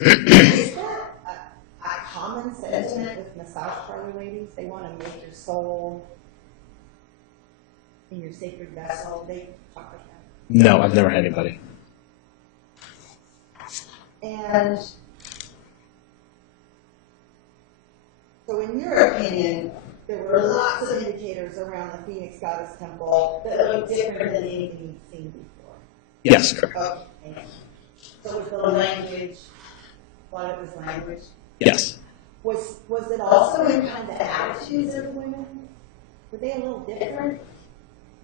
Is that a common sentiment with massage parlor ladies? They want to make your soul in your sacred vessel. They talk like that. No, I've never had anybody. And so in your opinion, there were lots of indicators around the Phoenix Goddess Temple that looked different than anything you'd seen before. Yes, correct. Okay, thank you. So was the language, a lot of it was language? Yes. Was it also in kind of the attitudes of the women? Were they a little different?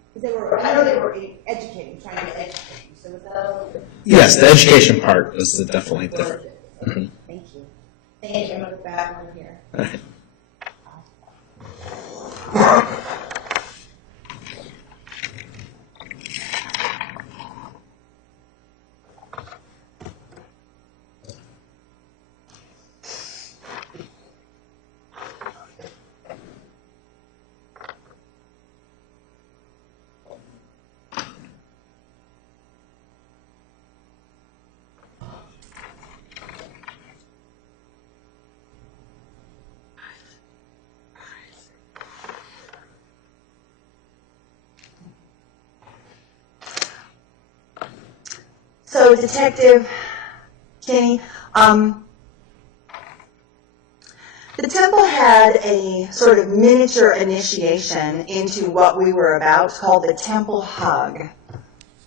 Because they were, I know they were educating, trying to educate you, so was that a little different? Yes, the education part was definitely different. Mhm. Thank you. Thank you, I'm going to go back over here. All right. So Detective Kenny, the temple had a sort of miniature initiation into what we were about called the temple hug.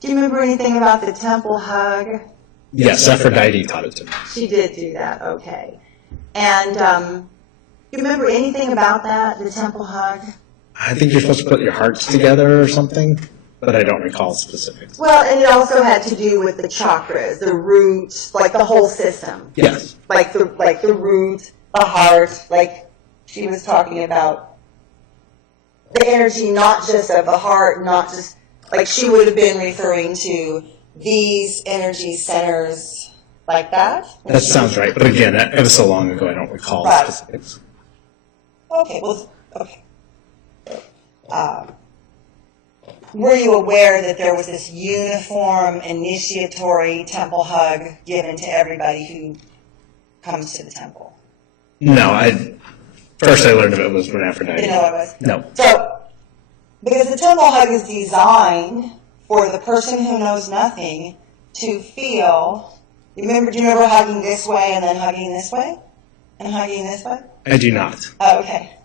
Do you remember anything about the temple hug? Yes, Aphrodite taught it to me. She did do that, okay. And you remember anything about that, the temple hug? I think you're supposed to put your hearts together or something, but I don't recall specifics. Well, and it also had to do with the chakras, the root, like the whole system. Yes. Like the root, the heart, like she was talking about the energy, not just of the heart, not just, like she would have been referring to these energy centers like that. That sounds right, but again, it was so long ago I don't recall Right. specifics. Okay, well, okay. Were you aware that there was this uniform initiatory temple hug given to everybody who comes to the temple? No, first I learned of it was when Aphrodite. Didn't know what it was? No. So, because the temple hug is designed for the person who knows nothing to feel, do you remember hugging this way and then hugging this way? And hugging this way? I do not. Oh, okay.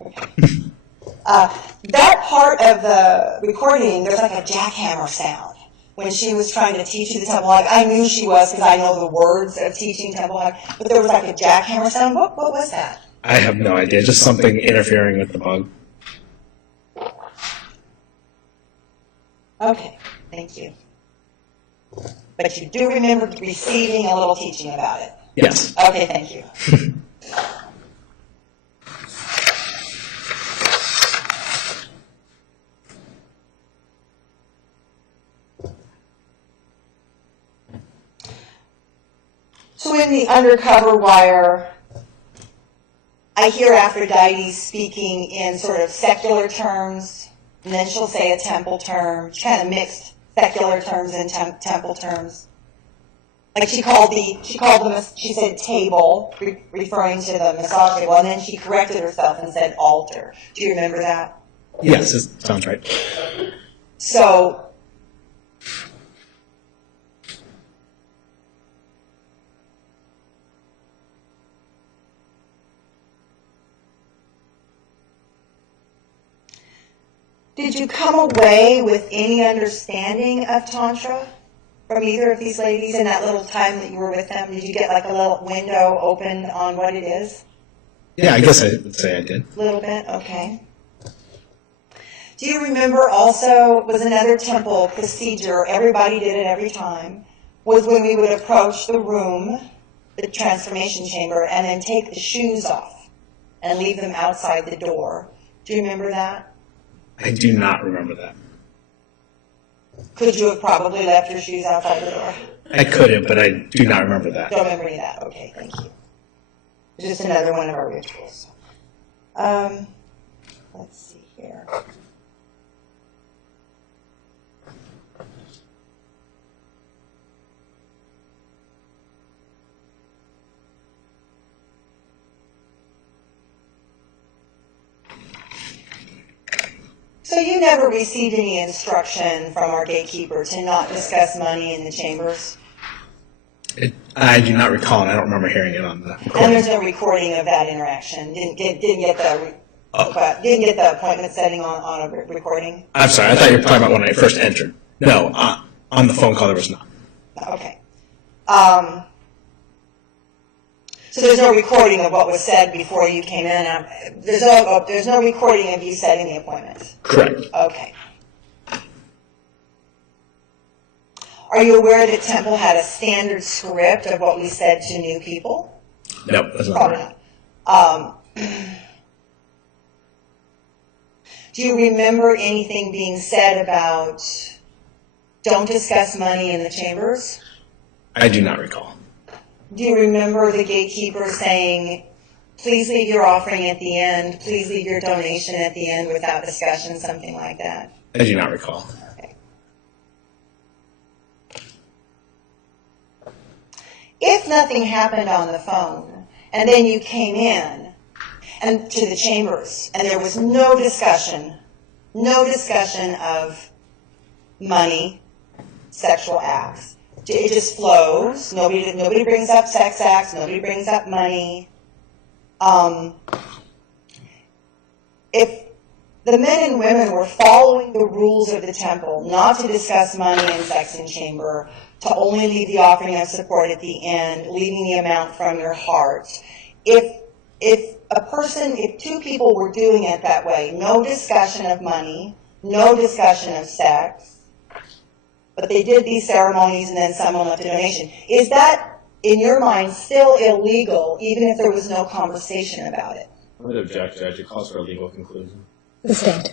That part of the recording, there's like a jackhammer sound. When she was trying to teach you the temple hug, I knew she was because I know the words of teaching temple hug, but there was like a jackhammer sound. What was that? I have no idea, just something interfering with the bug. Okay, thank you. But you do remember receiving a little teaching about it? Yes. Okay, thank you. So in the undercover wire, I hear Aphrodite speaking in sort of secular terms, and then she'll say a temple term. She kind of mixed secular terms and temple terms. Like she said table, referring to the massage table, and then she corrected herself and said altar. Do you remember that? Yes, it sounds right. So, did you come away with any understanding of Tantra from either of these ladies in that little time that you were with them? Did you get like a little window open on what it is? Yeah, I guess I would say I did. A little bit, okay. Do you remember also, was another temple procedure, everybody did it every time, was when we would approach the room, the transformation chamber, and then take the shoes off and leave them outside the door. Do you remember that? I do not remember that. Could you have probably left your shoes outside the door? I could have, but I do not remember that. Don't remember any of that. Okay, thank you. It's just another one of our rituals. Let's see here. So you never received any instruction from our gatekeeper to not discuss money in the chambers? I do not recall, and I don't remember hearing it on the And recording. there's no recording of that interaction? Didn't get the appointment setting on a recording? I'm sorry, I thought you were talking about when I first entered. No, on the phone call there was not. Okay. So there's no recording of what was said before you came in? There's no recording of you setting the appointment? Correct. Okay. Are you aware that Temple had a standard script of what we said to new people? No, that's not Probably right. not. Do you remember anything being said about don't discuss money in the chambers? I do not recall. Do you remember the gatekeeper saying, please leave your offering at the end, please leave your donation at the end without discussion, something like that? I do not recall. Okay. If nothing happened on the phone, and then you came in and to the chambers, and there was no discussion of money, sexual acts, it just flows. Nobody brings up sex acts. Nobody brings up money. If the men and women were following the rules of the temple, not to discuss money and sex in chamber, to only leave the offering of support at the end, leaving the amount from your heart. If two people were doing it that way, no discussion of money, no discussion of sex, but they did these ceremonies and then someone left a donation, is that, in your mind, still illegal, even if there was no conversation about it? I would object, Judge. It calls for a legal conclusion. Sustained.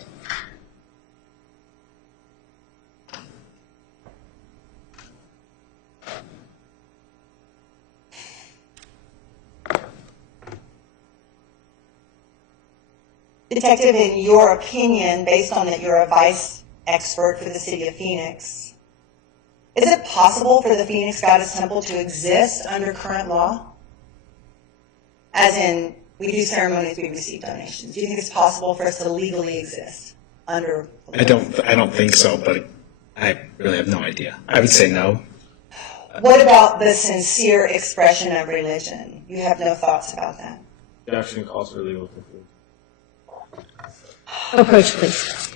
Detective, in your opinion, based on that you're a vice expert for the city of Phoenix, is it possible for the Phoenix Goddess Temple to exist under current law? As in, we do ceremonies, we receive donations. Do you think it's possible for us to legally exist under? I don't think so, but I really have no idea. I would say no. What about the sincere expression of religion? You have no thoughts about that? Objection calls for a legal conclusion. Approach, please.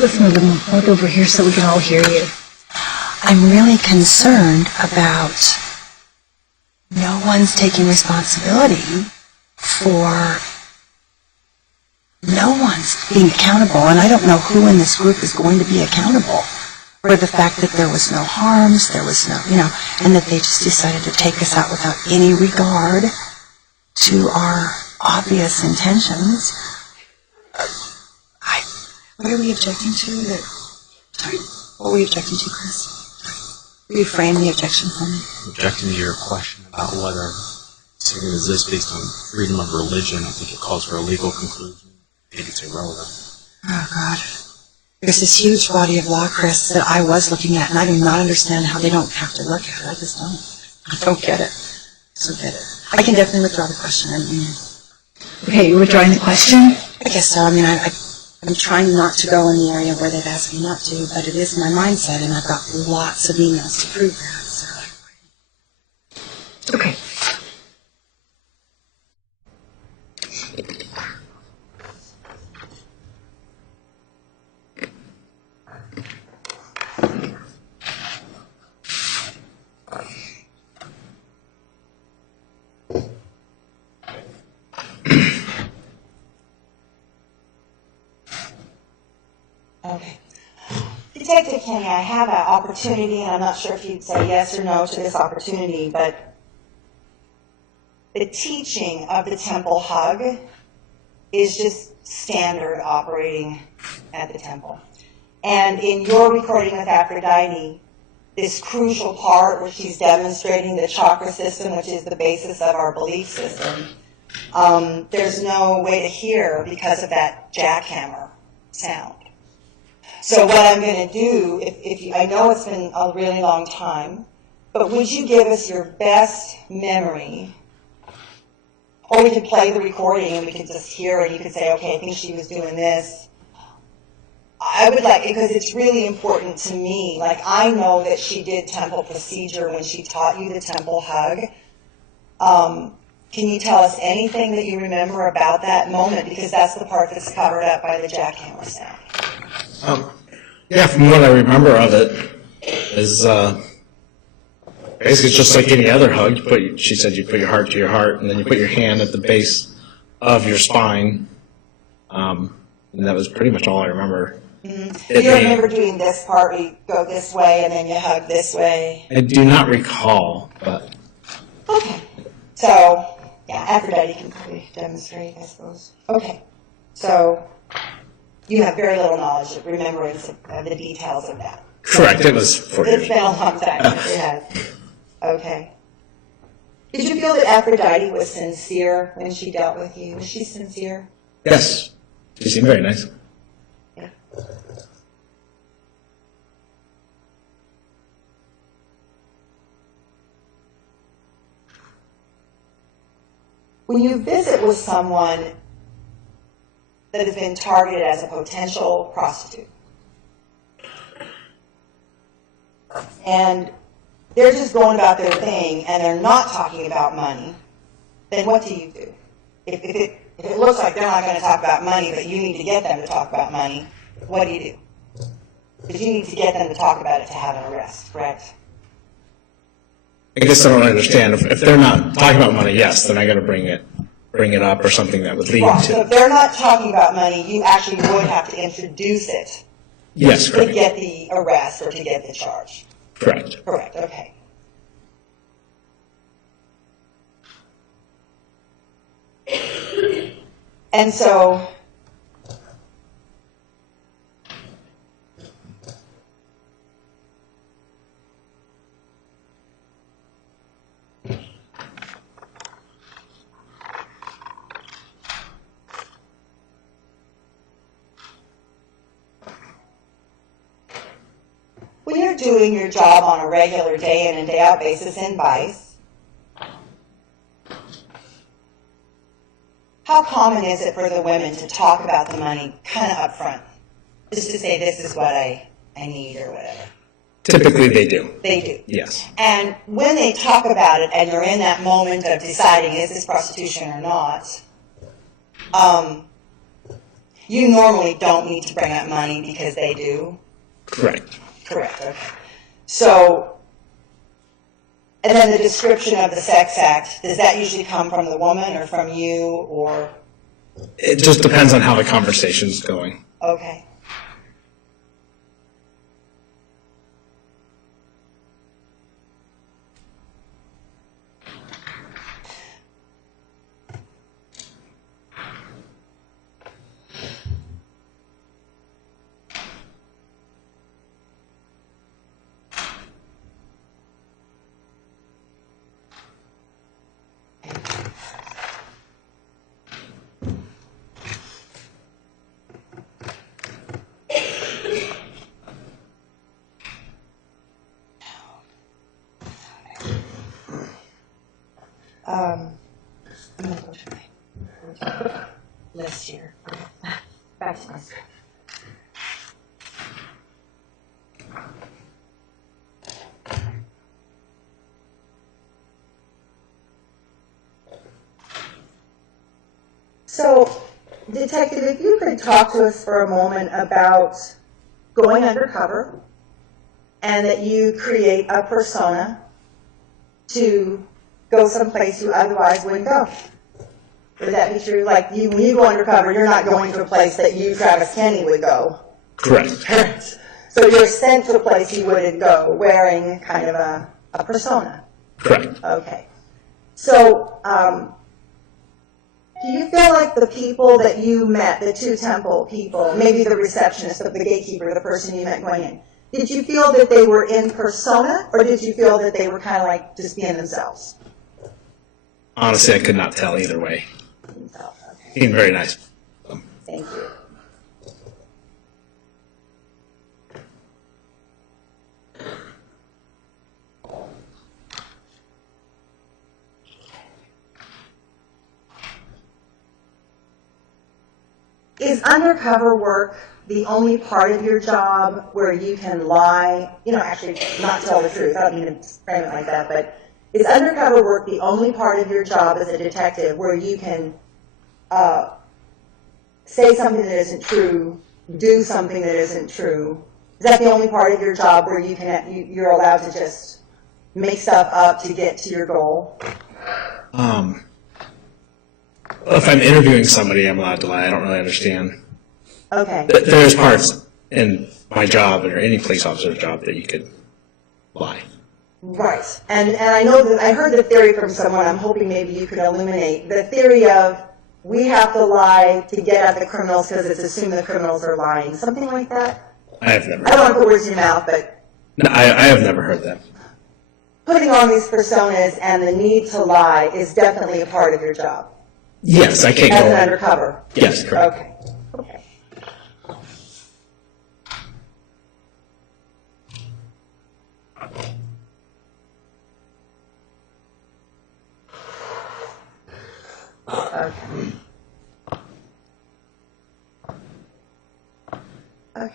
Let's move them right over here so we can all hear you. I'm really concerned about no one's taking responsibility for no one's being accountable, and I don't know who in this group is going to be accountable for the fact that there was no harms, there was no, and that they just decided to take us out without any regard to our obvious intentions. What are we objecting to? Sorry, what were we objecting to, Chris? Reframe the objection for me. Objecting to your question about whether something is this based on freedom of religion, I think it calls for a legal conclusion. I think it's irrelevant. Oh, God. There's this huge body of law, Chris, that I was looking at, and I do not understand how they don't have to look at it. I just don't. I don't get it. I don't get it. I can definitely withdraw the question. Okay, you're withdrawing the question? I guess so. I'm trying not to go in the area where they've asked me not to, but it is my mindset, and I've got lots of emails to prove that. So. Okay. Okay. Detective Kenny, I have an opportunity, and I'm not sure if you'd say yes or no to this opportunity, but the teaching of the temple hug is just standard operating at the temple. And in your recording with Aphrodite, this crucial part where she's demonstrating the chakra system, which is the basis of our belief system, there's no way to hear because of that jackhammer sound. So what I'm going to do, I know it's been a really long time, but would you give us your best memory? Or we could play the recording and we could just hear it and you could say, okay, I think she was doing this. I would like, because it's really important to me, like I know that she did temple procedure when she taught you the temple hug. Can you tell us anything that you remember about that moment? Because that's the part that's covered up by the jackhammer sound. Yeah, from what I remember of it, is basically it's just like any other hug. She said you put your heart to your heart, and then you put your hand at the base of your spine, and that was pretty much all I remember. Mm-hmm. You don't remember doing this part where you go this way and then you hug this way? I do not recall, but... Okay. So, yeah, Aphrodite can probably demonstrate, I suppose. Okay. So, you have very little knowledge of remembrance of the details of that. Correct. It was 4 years. It's been a long time. It has. Okay. Did you feel that Aphrodite was sincere when she dealt with you? Was she sincere? Yes. She seemed very nice. Yeah. when you visit with someone that has been targeted as a potential prostitute, and they're just going about their thing and they're not talking about money, then what do you do? If it looks like they're not going to talk about money, but you need to get them to talk about money, what do you do? Because you need to get them to talk about it to have an arrest, correct? I guess I don't understand. If they're not talking about money, yes, then I got to bring it up or something that would lead Right. So to. if they're not talking about money, you actually would have to introduce it Yes, to correct. get the arrest or to get the charge. Correct. Correct, okay. And so, when you're doing your job on a regular day in and day out basis in Vice, how common is it for the women to talk about the money kind of up front? Just to say, this is what I need or whatever. Typically they do. They do. Yes. And when they talk about it and you're in that moment of deciding, is this prostitution or not, you normally don't need to bring up money because they do. Correct. Correct, okay. So, and then the description of the sex act, does that usually come from the woman or from you or? It just depends on how the conversation's going. Okay. I'm going to go to my list here. Back to this. So, Detective, if you could talk to us for a moment about going undercover and that you create a persona to go someplace you otherwise wouldn't go. Would that be true? Like, when you go undercover, you're not going to a place that you, Travis Kenny, would go. Correct. Correct. So you're sent to a place you wouldn't go, wearing kind of a persona. Correct. Okay. So, do you feel like the people that you met, the two temple people, maybe the receptionist, the gatekeeper, the person you met going in, did you feel that they were in persona, or did you feel that they were kind of like just being themselves? Honestly, I could not tell either way. Okay. Being very nice. Thank you. Is undercover work the only part of your job where you can lie, actually not tell the truth? I don't mean to frame it like that, but is undercover work the only part of your job as a detective where you can say something that isn't true, do something that isn't true? Is that the only part of your job where you're allowed to just make stuff up to get to your goal? If I'm interviewing somebody, I'm allowed to lie. I don't really understand. Okay. There's parts in my job or any police officer's job that you could lie. Right. And I know that I heard the theory from someone, I'm hoping maybe you could illuminate, the theory of we have to lie to get at the criminals because it's assumed the criminals are lying. Something like that? I have never. I don't want to put words in your mouth, but No, I have never heard that. putting on these personas and the need to lie is definitely a part of your job. Yes, I can't As go. an undercover. Yes, correct. Okay. Okay. Okay.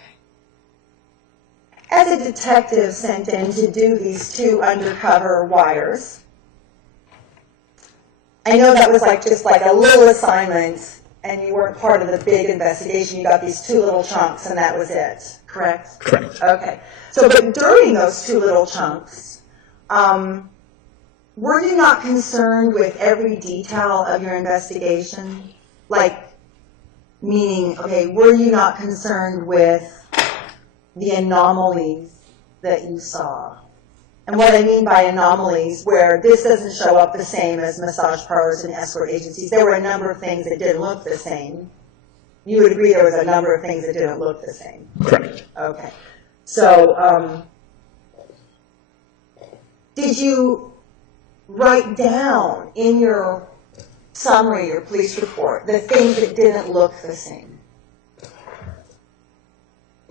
As a detective sent in to do these 2 undercover wires, I know that was just like a little assignment, and you weren't part of the big investigation. You got these 2 little chunks, and that was it, correct? Correct. Okay. So, but during those 2 little chunks, were you not concerned with every detail of your investigation? Meaning, okay, were you not concerned with the anomalies that you saw? And what I mean by anomalies, where this doesn't show up the same as massage parlors and escort agencies. There were a number of things that didn't look the same. You would agree there was a number of things that didn't look the same? Correct. Okay. So, did you write down in your summary, your police report, the things that didn't look the same?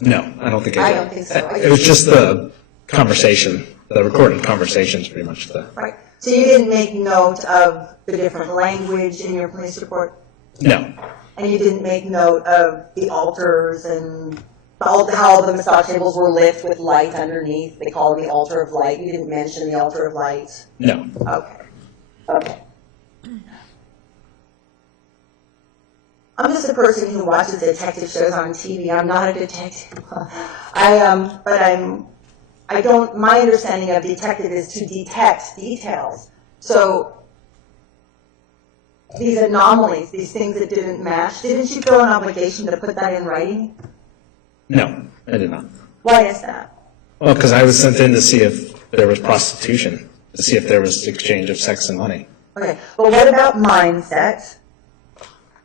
No, I don't think I I did. don't think so. It was just the conversation, the recorded conversations, pretty much. Right. So you didn't make note of the different language in your police report? No. And you didn't make note of the altars and how the massage tables were lit with light underneath? They call it the altar of light. You didn't mention the altar of light? No. Okay. Okay. I'm just a person who watches detective shows on TV. I'm not a detective. My understanding of detective is to detect details. So these anomalies, these things that didn't match, didn't you feel an obligation to put that in writing? No, I did not. Why is that? Well, because I was sent in to see if there was prostitution, to see if there was exchange of sex and money. Okay, but what about mindset?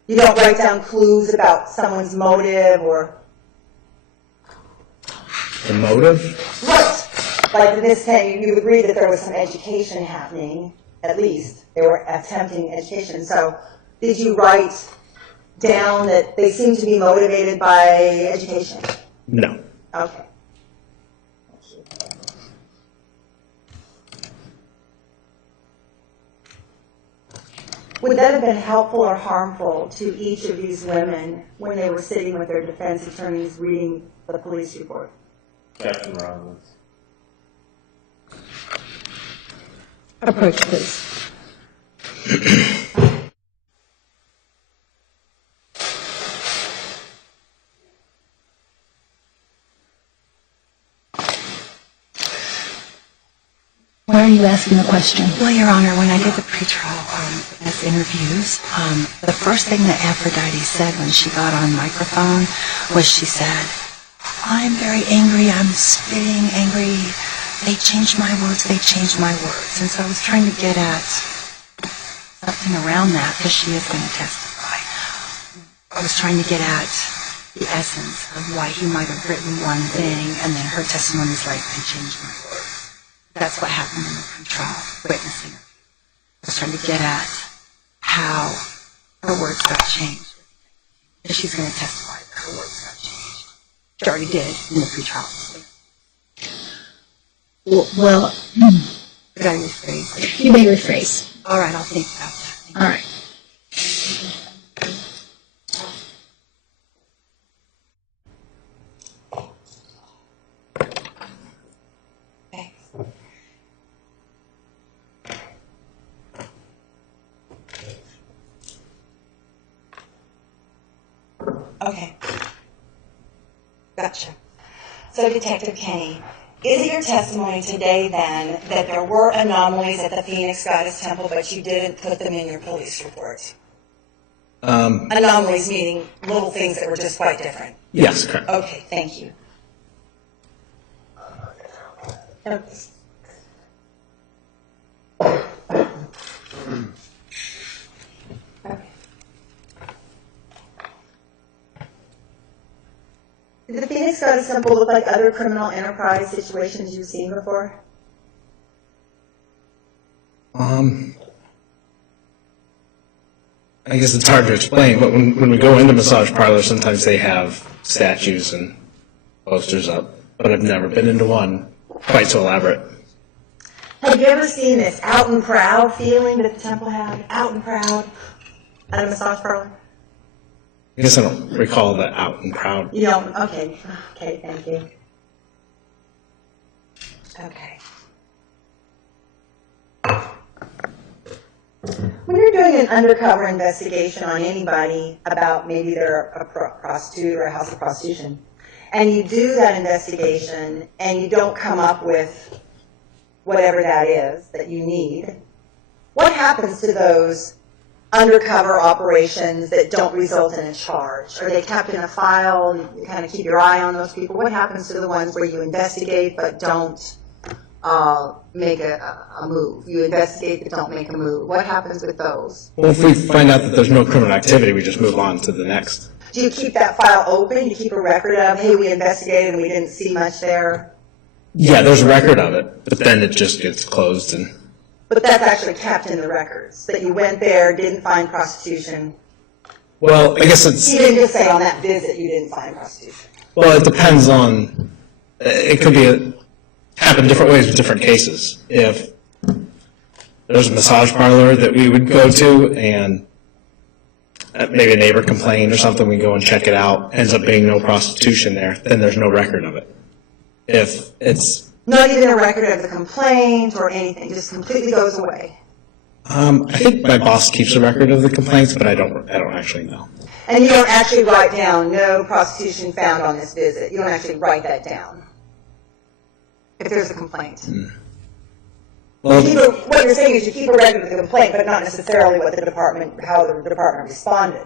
You don't write down clues about someone's motive or... The motive? Right. Like in this case, you agree that there was some education happening, at least. They were attempting education. So did you write down that they seem to be motivated by education? No. Okay. Would that have been helpful or harmful to each of these women when they were sitting with their defense attorneys reading the police report? Captain Rollins. Approach, please. Why are you asking the question? Well, Your Honor, when I did the pretrial witness interviews, the first thing that Aphrodite said when she got on microphone was she said, "I'm very angry, I'm spitting angry, they changed my words, they changed my words." And so I was trying to get at something around that because she is going to testify. I was trying to get at the essence of why he might have written one thing and then her testimony is like, "They changed my words." That's what happened in the pretrial witnessing. I was trying to get at how her words got changed. And she's going to testify that her words got changed. She already did in the pretrial. Well, Did I rephrase it? you may rephrase. All right, I'll think about that. All right. Okay. Gotcha. So, Detective Kenny, is it your testimony today, then, that there were anomalies at the Phoenix Goddess Temple, but you didn't put them in your police report? Anomalies meaning little things that were just quite different? Yes, correct. Okay, thank you. Did the Phoenix Goddess Temple look like other criminal enterprise situations you've seen before? I guess it's hard to explain, but when we go into massage parlors, sometimes they have statues and posters up, but I've never been into one quite so elaborate. Have you ever seen this out and proud feeling that the temple had? Out and proud? at a massage parlor? I guess I don't recall that out and proud. You don't, okay, okay, thank you. Okay. When you're doing an undercover investigation on anybody about maybe they're a prostitute or a house of prostitution, and you do that investigation and you don't come up with whatever that is that you need, what happens to those undercover operations that don't result in a charge? Are they kept in a file? You kind of keep your eye on those people. What happens to the ones where you investigate but don't make a move? You investigate but don't make a move. What happens with those? Well, if we find out that there's no criminal activity, we just move on to the next. Do you keep that file open? You keep a record of, hey, we investigated and we didn't see much there? Yeah, there's a record of it, but then it just gets closed and. But that's actually kept in the records, that you went there, didn't find prostitution. Well, I guess it's. You didn't just say on that visit you didn't find prostitution. Well, it depends on. It could be happen different ways with different cases. If there's a massage parlor that we would go to and maybe a neighbor complained or something, we go and check it out, ends up being no prostitution there, then there's no record of it. If it's not even a record of the complaint or anything, just completely goes away. I think my boss keeps a record of the complaints, but I don't actually know. And you don't actually write down no prostitution found on this visit. You don't actually write that down if there's a complaint. Well, what you're saying is you keep a record of the complaint, but not necessarily what how the department responded.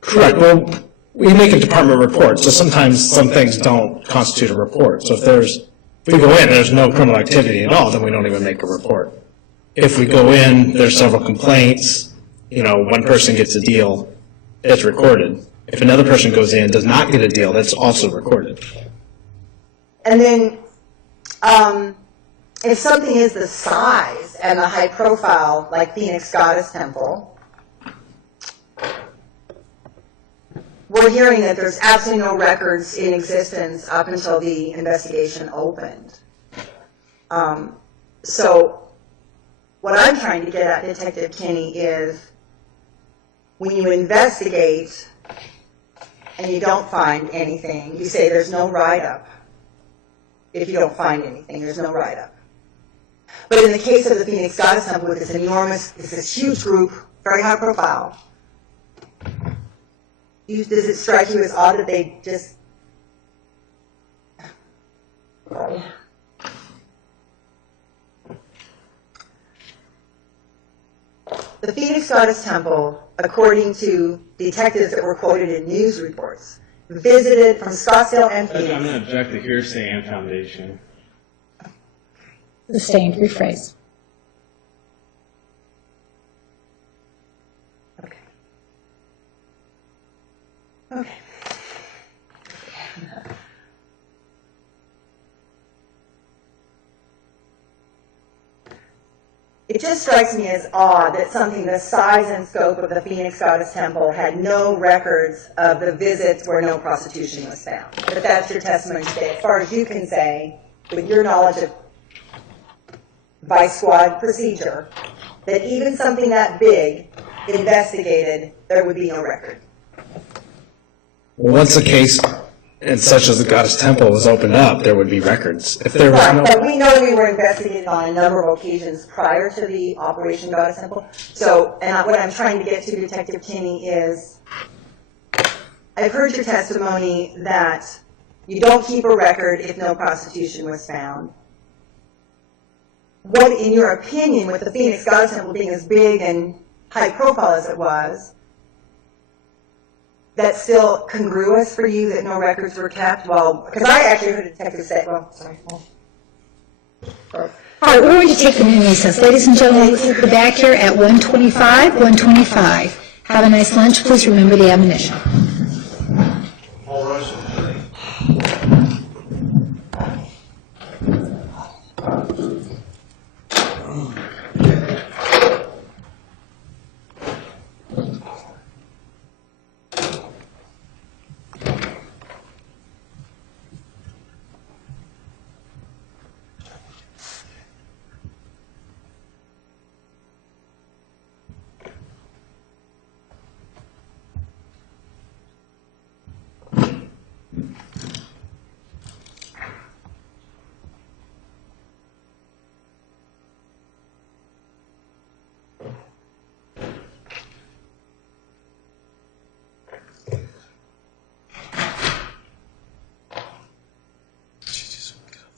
Correct. Well, we make a department report, so sometimes some things don't constitute a report. So if we go in and there's no criminal activity at all, then we don't even make a report. If we go in, there's several complaints, one person gets a deal, it's recorded. If another person goes in, does not get a deal, that's also recorded. And then, if something is the size and the high profile, like Phoenix Goddess Temple, we're hearing that there's absolutely no records in existence up until the investigation opened. So what I'm trying to get at, Detective Kinney, is when you investigate and you don't find anything, you say there's no write-up. If you don't find anything, there's no write-up. But in the case of the Phoenix Goddess Temple, with this huge group, very high profile, does it strike you as odd that they just... The Phoenix Goddess Temple, according to detectives that were quoted in news reports, visited from Scottsdale and Phoenix. I'm going to object to hearsay and foundation. Sustained, rephrase. Okay. Okay. It just strikes me as odd that something the size and scope of the Phoenix Goddess Temple had no records of the visits where no prostitution was found. But that's your testimony today. As far as you can say, with your knowledge of vice squad procedure, that even something that big investigated, there would be no record. Well, once a case, and such as the Goddess Temple, was opened up, there would be records. If there was Right, no... but we know we were investigated on a number of occasions prior to the Operation Goddess Temple. So, and what I'm trying to get to, Detective Kinney, is I've heard your testimony that you don't keep a record if no prostitution was found. What, in your opinion, with the Phoenix Goddess Temple being as big and high profile as it was, that's still congruous for you that no records were kept? Well, because I actually heard a detective say, well, sorry. All right, we're going to take a minute recess. Ladies and gentlemen, we'll be back here at 1:25. Have a nice lunch. Please remember the admonition.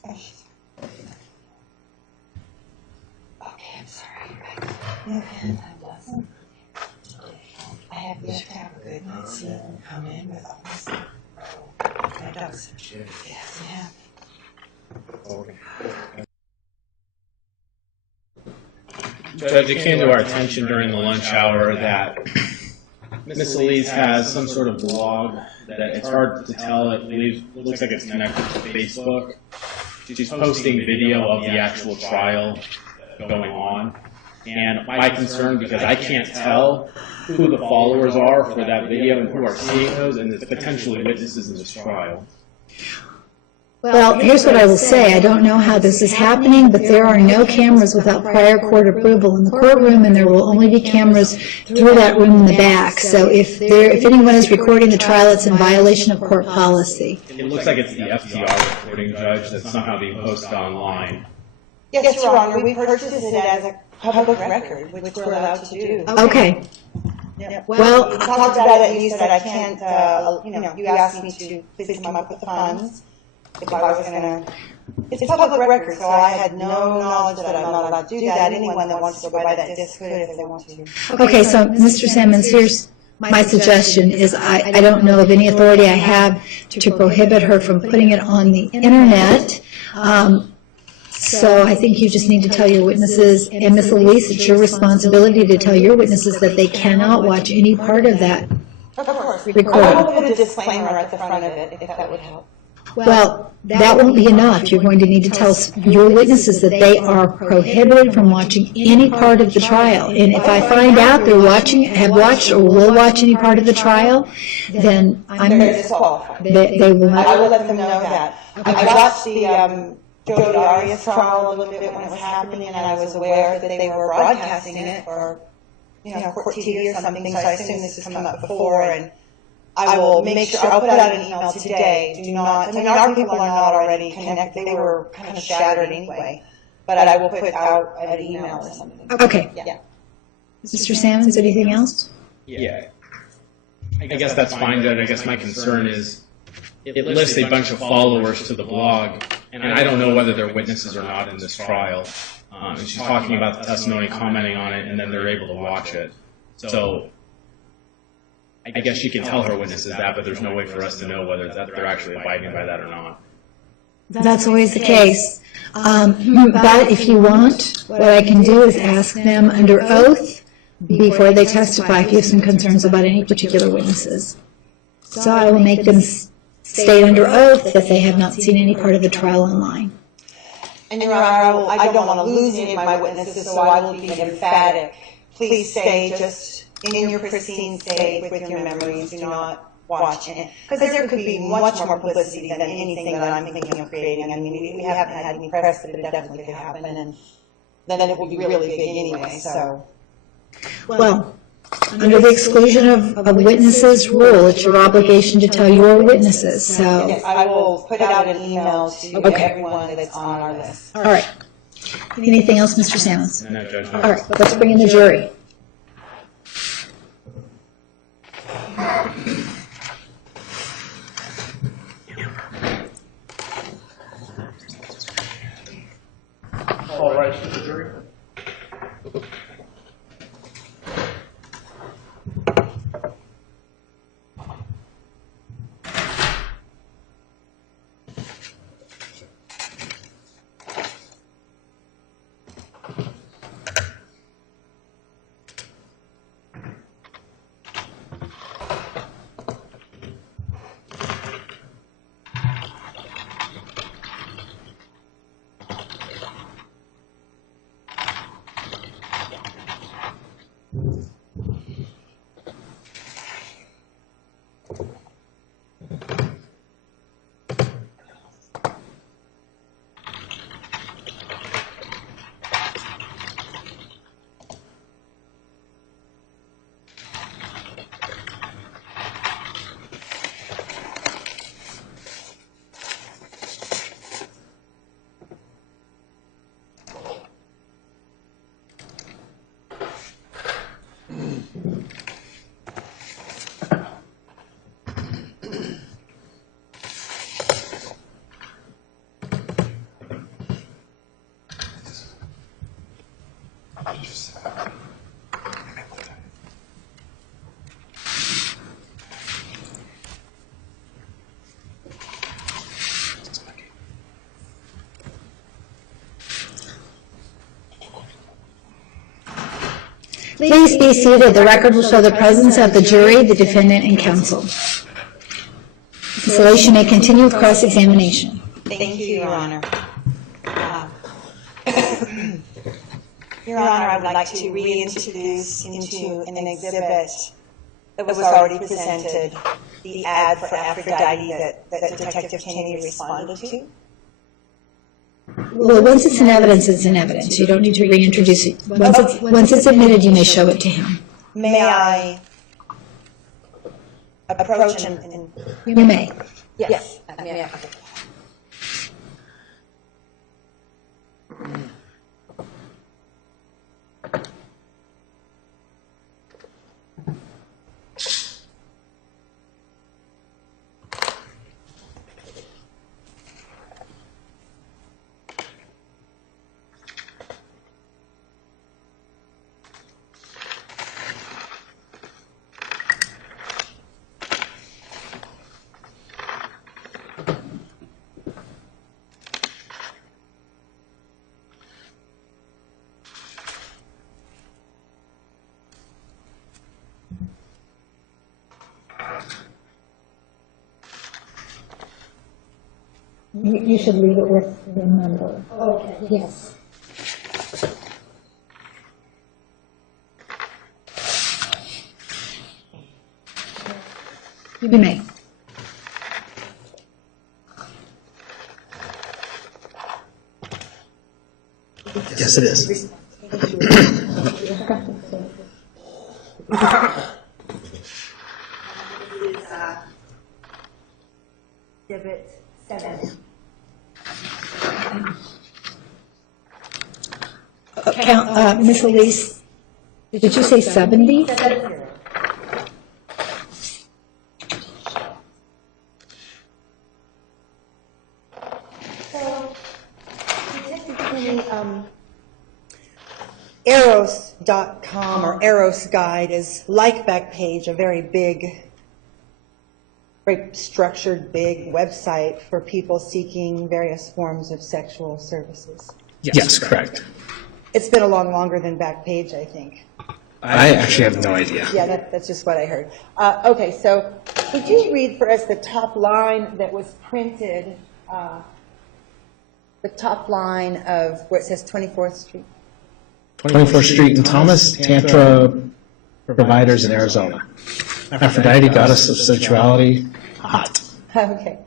Okay, I'm sorry. I have yet to have a good night's sleep and come in with all this. My dogs. Yes, I have. Judge, it came to our attention during the lunch hour that Miss Elise has some sort of blog that it's hard to tell. It looks like it's connected to Facebook. She's posting video of the actual trial going on. And my concern, because I can't tell who the followers are for that video and who are seeing those, and there's potentially witnesses in this trial. Well, here's what I will say. I don't know how this is happening, but there are no cameras without prior court approval in the courtroom, and there will only be cameras through that room in the back. So if anyone is recording the trial, it's in violation of court policy. It looks like it's the FTR recording, Judge, that's somehow being posted online. Yes, Your Honor, we purchased it as a public record, which we're allowed to do. Okay. Well, we talked about it and you said I can't, you asked me to please come up with the funds. If I was gonna, it's public record, so I had no knowledge that I'm not allowed to do that. Anyone that wants to go buy that disc could if they want to. Okay, so Mr. Simmons, here's my suggestion is I don't know of any authority I have to prohibit her from putting it on the internet. So I think you just need to tell your witnesses, and Ms. Elise, it's your responsibility to tell your witnesses that they cannot watch any part of that Of course. recording. I will put a disclaimer at the front of it, if that would help. Well, that won't be enough. You're going to need to tell your witnesses that they are prohibited from watching any part of the trial. And if I find out they're watching, have watched, or will watch any part of the trial, then They're disqualified. they will I not. will let them know that. I watched the Jodi Arias trial a little bit when it was happening, and I was aware that they were broadcasting it for, court TV or something, so I assume this has come up before, and I will make sure, I'll put out an email today. Do not, our people are not already connected, they were kind of shattered anyway, but I will put out an email or something. Okay. Yeah. Mr. Sammons, anything else? Yeah. I guess that's fine, Judge. I guess my concern is it lists a bunch of followers to the blog, and I don't know whether they're witnesses or not in this trial. And she's talking about the testimony, commenting on it, and then they're able to watch it. So I guess she can tell her witnesses that, but there's no way for us to know whether they're actually abiding by that or not. That's always the case. But if you want, what I can do is ask them under oath before they testify if you have some concerns about any particular witnesses. So I will make them state under oath that they have not seen any part of the trial online. And Your Honor, I don't want to lose any of my witnesses, so I will be emphatic. Please stay just in your pristine state with your memories. Do not watch it. Because there could be much more publicity than anything that I'm thinking of creating. I mean, we haven't had any press, but it definitely could happen. And then it will be really big anyway, so. Well, under the exclusion of witnesses rule, it's your obligation to tell your witnesses, so. Yes, I will put out an email to everyone that's on our list. All right. Anything else, Mr. Sammons? No, Judge. All right, let's bring in the jury. All right, to the jury. Please be seated. The record will show the presence of the jury, the defendant, and counsel. Ms. Solis, you may continue with cross-examination. Thank you, Your Honor. Your Honor, I would like to reintroduce into an exhibit that was already presented, the ad for Aphrodite that Detective Kennedy responded to. Well, once it's in evidence, it's in evidence. You don't need to reintroduce it. Once it's admitted, you may show it to him. May I approach and You may. yes. You should leave it with the number. Okay. Yes. You may. Yes, it is. Exhibit 7. Ms. Elise, did you say 70? Eros.com or Eros Guide is like Backpage, a very big, very structured, big website for people seeking various forms of sexual services. Yes, correct. It's been along longer than Backpage, I think. I actually have no idea. Yeah, that's just what I heard. Okay, so would you read for us the top line that was printed, the top line of where it says 24th Street? 24th Street and Thomas, Tantra providers in Arizona. Aphrodite, goddess of sensuality, hot. Okay.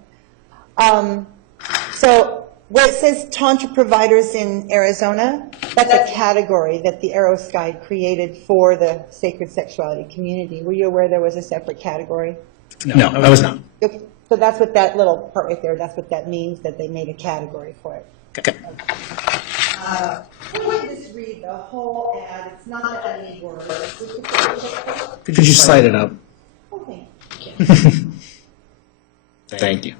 So where it says Tantra providers in Arizona, that's a category that the Eros Guide created for the sacred sexuality community. Were you aware there was a separate category? No, I was not. Okay. So that's what that little part right there, that's what that means, that they made a category for it. Okay. I'm going to just read the whole ad. It's not that many words. Could you slide it up? Okay. Thank you.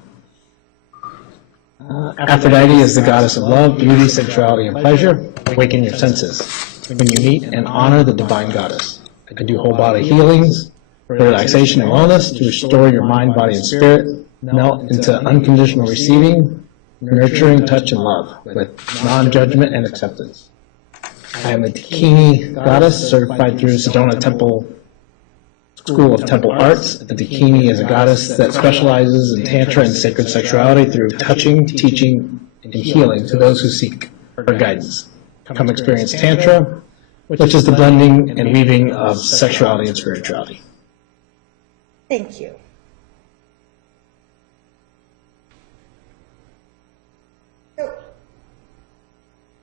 Aphrodite is the goddess of love, beauty, sensuality, and pleasure. Awaken your senses when you meet and honor the divine goddess. I do whole body healings for relaxation and wellness to restore your mind, body, and spirit. Melt into unconditional receiving, nurturing touch and love with non-judgment and acceptance. I am a Dakini goddess certified through Sedona Temple School of Temple Arts. The Dakini is a goddess that specializes in Tantra and sacred sexuality through touching, teaching, and healing to those who seek her guidance. Come experience Tantra, which is the blending and weaving of sexuality and spirituality. Thank you. So,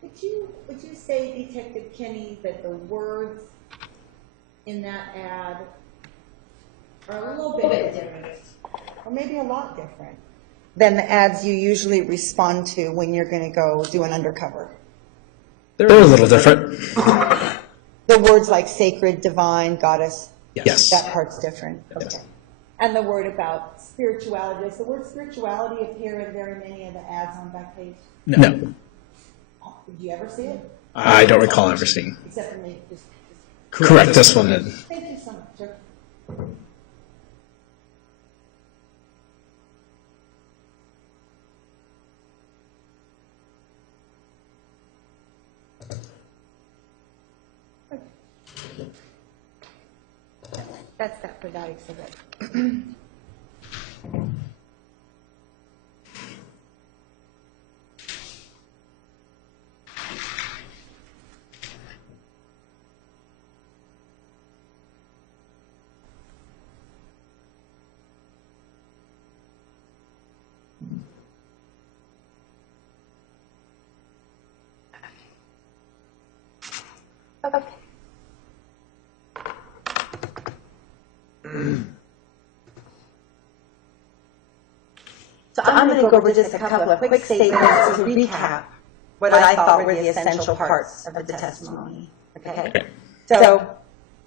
would you say, Detective Kenny, that the words in that ad are a little bit different, or maybe a lot different, than the ads you usually respond to when you're going to go do an undercover? They're a little different. The words like sacred, divine, goddess, Yes. that part's different? Yes. Okay. And the word about spirituality, does the word spirituality appear in very many of the ads on Backpage? No. Did you ever see it? I don't recall ever seeing. Except for maybe just. Correct, this one did. Thank you so much. Sir. That's that for that exhibit. Okay. So I'm going to go over just a couple of quick statements to recap what I thought were the essential parts of the testimony. Okay? So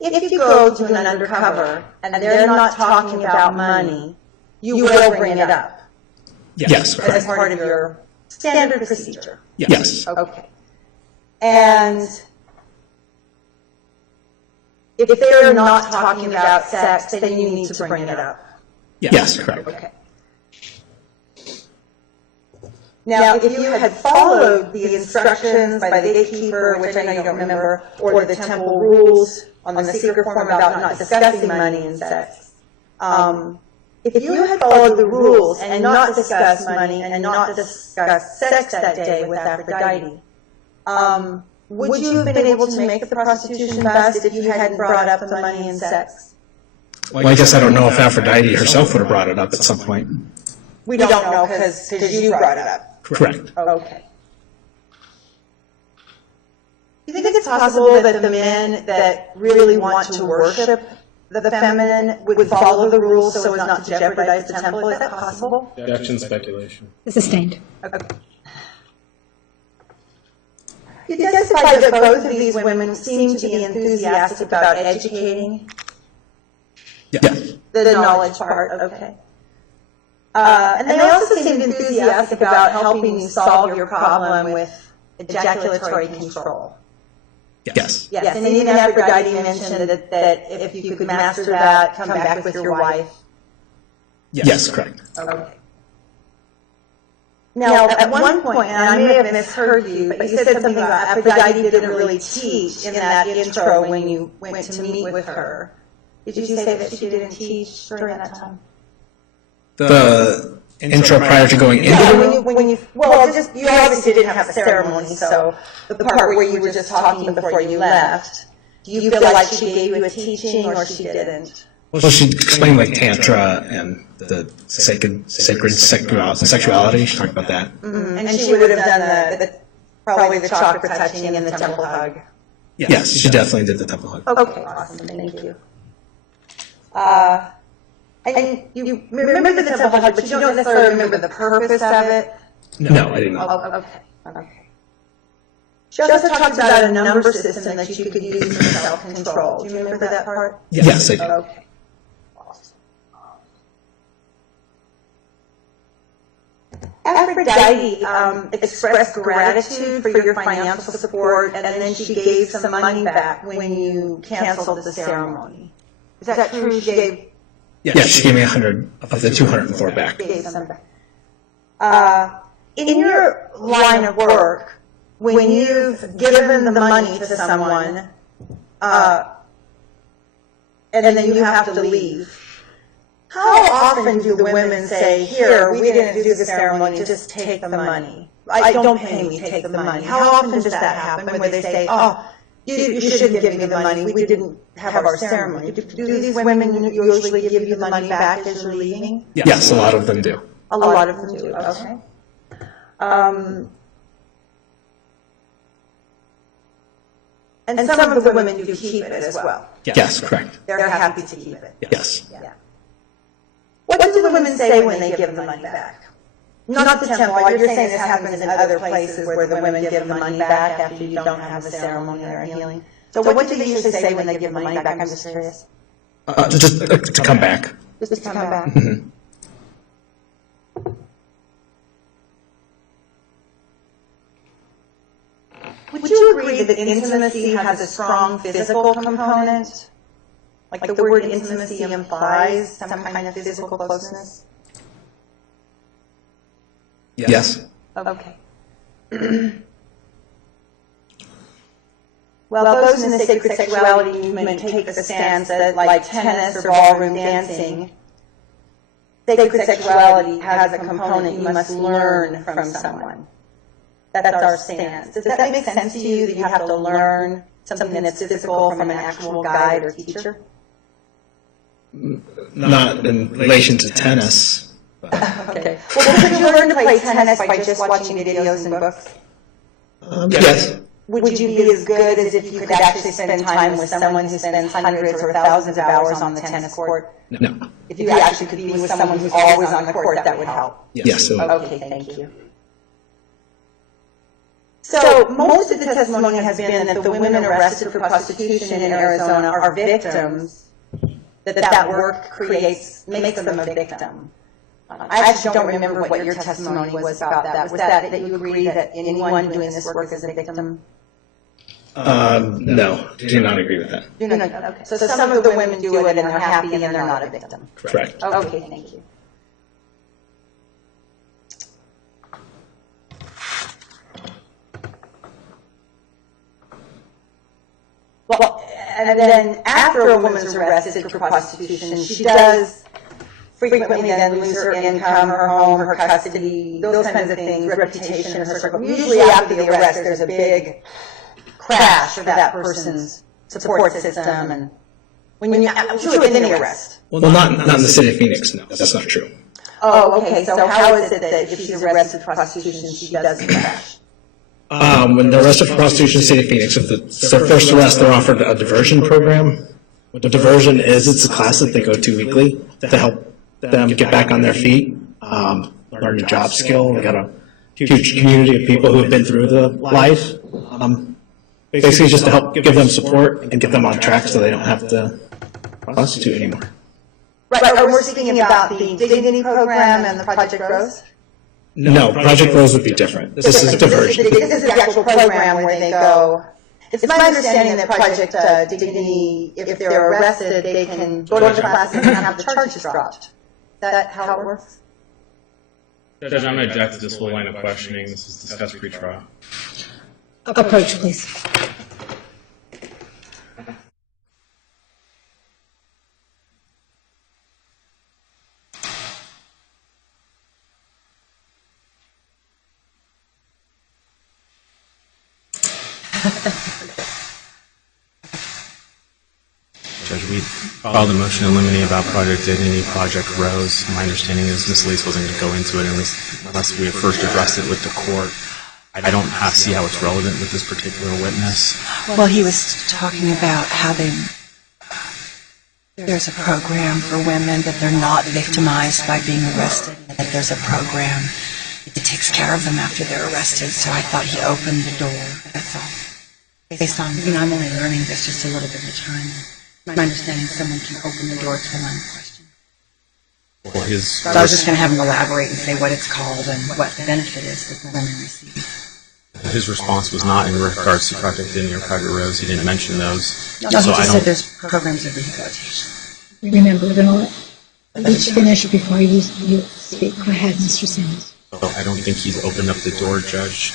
if you go to an undercover and they're not talking about money, you will bring it up Yes, as correct. part of your standard procedure. Yes. Okay. And if they're not talking about sex, then you need to bring it up. Yes, correct. Okay. Now, if you had followed the instructions by the gatekeeper, which I know you don't remember, or the temple rules on the secret form about not discussing money and sex, if you had followed the rules and not discussed money and not discussed sex that day with Aphrodite, would you have been able to make the prostitution bust if you hadn't brought up the money and sex? Well, I guess I don't know if Aphrodite herself would have brought it up at some point. We don't know because you brought it up. Correct. Okay. Do you think it's possible that the men that really want to worship the feminine would follow the rules so as not to jeopardize the temple? Is that possible? Objection, speculation. Sustained. Okay. You testified that both of these women seem to be enthusiastic about educating Yes. the knowledge part. Okay. And they also seemed enthusiastic about helping you solve your problem with ejaculatory control. Yes. Yes, and even Aphrodite mentioned that if you could master that, come back with your wife. Yes, correct. Okay. Now, at one point, and I may have misheard you, but you said something about Aphrodite didn't really teach in that intro when you went to meet with her. Did you say that she didn't teach during that time? The intro prior to going into Yeah, the room? when you obviously didn't have a ceremony, so the part where you were just talking before you left, do you feel like she gave you a teaching or she didn't? Well, she explained like Tantra and the sacred sexuality. She talked about that. Mm-hmm. And she would have done probably the chakra touching and the temple hug. Yes, she definitely did the temple hug. Okay, awesome, thank you. And you remember the temple hug, but you don't necessarily remember the purpose of it? No, I didn't. Oh, okay. She also talked about a number system that you could use for self-control. Do you remember that part? Yes, I do. Okay. Aphrodite expressed gratitude for your financial support, and then she gave some money back when you canceled the ceremony. Is that true? She gave Yes, she gave me 100 of the 204 back. gave some back. In your line of work, when you've given the money to someone, and then you have to leave, how often do the women say, "Here, we didn't do the ceremony, just take the money. Don't pay me, take the money." How often does that happen where they say, "Oh, you shouldn't give me the money, we didn't have our ceremony"? Do these women usually give you the money back as you're leaving? Yes, a lot of them do. A lot of them do, okay. And some of the women do keep it as well. Yes, correct. They're happy to keep it. Yes. Yeah. What do the women say when they give the money back? Not the temple. You're saying this happens in other places where the women give the money back after you don't have a ceremony or a healing. So what do they usually say when they give the money back? I'm just curious. Just to come back. Just to come back. Mhm. Would you agree that intimacy has a strong physical component? Like the word intimacy implies some kind of physical closeness? Yes. Okay. Well, those in the sacred sexuality movement take the stance that, like tennis or ballroom dancing, sacred sexuality has a component you must learn from someone. That's our stance. Does that make sense to you, that you have to learn something that's physical from an actual guide or teacher? Not in relation to tennis. Okay. Well, could you learn to play tennis by just watching videos and books? Yes. Would you be as good as if you could actually spend time with someone who spends hundreds or thousands of hours on the tennis court? No. If you actually could be with someone who's always on the court, that would help. Yes. Okay, thank you. So most of the testimony has been that the women arrested for prostitution in Arizona are victims, that work makes them a victim. I actually don't remember what your testimony was about that. Was that you agree that anyone doing this work is a victim? No, do not agree with that. No, okay. So some of the women do it and they're happy and they're not a victim. Correct. Okay, thank you. Well, and then after a woman's arrested for prostitution, she does frequently then lose her income, her home, her custody, those kinds of things, reputation, her circle. Usually after the arrest, there's a big crash of that person's support system, and when you within the arrest. Well, not in the city of Phoenix. No, that's not true. Oh, okay. So how is it that if she's arrested for prostitution, she doesn't crash? When they're arrested for prostitution in the city of Phoenix, if it's their first arrest, they're offered a diversion program. What diversion is, it's a class that they go to weekly to help them get back on their feet, learn a job skill. We got a huge community of people who have been through the life. Basically just to help give them support and get them on track so they don't have to prostitute anymore. Right, we're speaking about the Dignity Program and the Project Rose? No, Project Rose would be different. This is diversion. This is the actual program where they go. It's my understanding that Project Dignity, if they're arrested, they can go to the class and have the charges dropped. Is that how it works? Judge, I'm going to object to this whole line of questioning. This is discussed pre-trial. Approach, please. Judge, we filed a motion to eliminate about Project Dignity, Project Rose. My understanding is Ms. Lease wasn't going to go into it unless we had first addressed it with the court. I don't see how it's relevant with this particular witness. Well, he was talking about how there's a program for women, that they're not victimized by being arrested, that there's a program that takes care of them after they're arrested. So I thought he opened the door, that's all. Based on, I'm only learning this just a little bit at a time. My understanding is someone can open the door to the line of question. Well, So I was just going to have him elaborate and say what it's called and what the benefit is that the women receive. his response was not in regards to Project Dignity or Project Rose. He didn't mention those. No, he just said there's programs of rehabilitation. Remember, we're going to let each finish before you speak. Go ahead, Mr. Simmons. So I don't think he's opened up the door, Judge.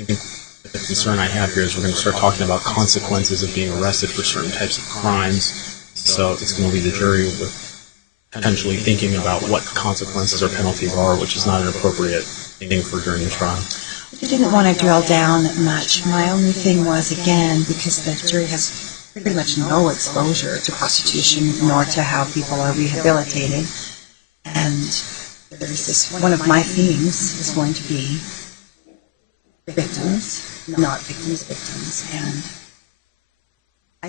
I think the concern I have here is we're going to start talking about consequences of being arrested for certain types of crimes. So it's going to leave the jury with potentially thinking about what consequences or penalties are, which is not an appropriate thing for during the trial. I didn't want to drill down much. My only thing was, again, because the jury has pretty much no exposure to prostitution nor to how people are rehabilitated. And there's this, one of my themes is going to be victims, not victims, victims. And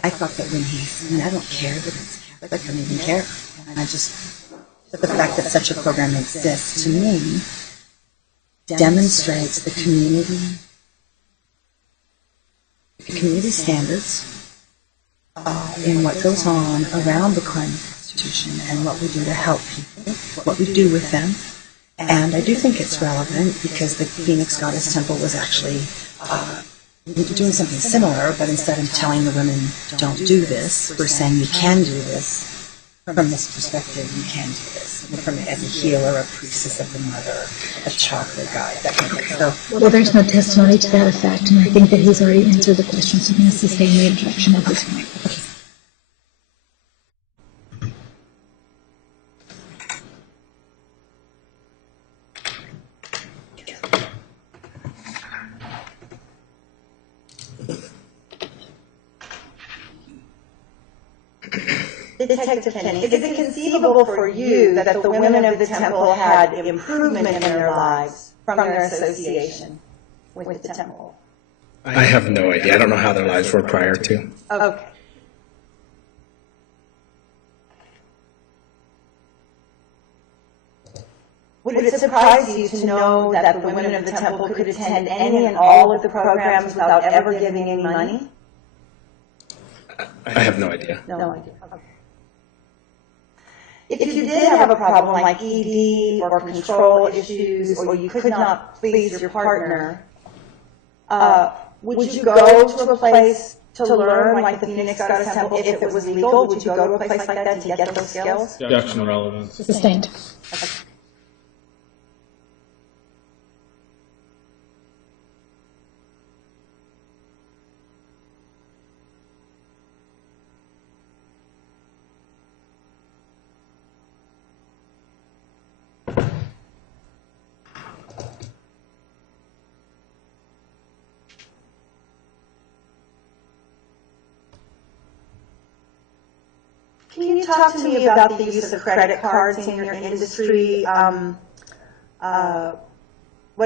I thought that when I don't care that it's Catholic, I don't even care. And I just, the fact that such a program exists to me demonstrates the community standards in what goes on around the crime of prostitution and what we do to help people, what we do with them. And I do think it's relevant because the Phoenix Goddess Temple was actually doing something similar, but instead of telling the women, don't do this, we're saying you can do this. from this perspective, you can do this. From as a healer, a priestess of the mother, a chakra guide, that kind of thing. So, Well, there's no testimony to that effect, and I think that he's already answered the question, so I'm going to sustain the objection at this point. Detective Kenny, is it conceivable for you that the women of the temple had improvement in their lives from their association with the temple? I have no idea. I don't know how their lives were prior to. Okay. Would it surprise you to know that the women of the temple could attend any and all of the programs without ever giving any money? I have no idea. No idea. Okay. If you did have a problem like ED or control issues, or you could not please your partner, would you go to a place to learn, like the Phoenix Goddess Temple, if it was legal? Would you go to a place like that to get those skills? Objection relevant. Sustained. Okay. Can you talk to me about the use of credit cards in your industry? What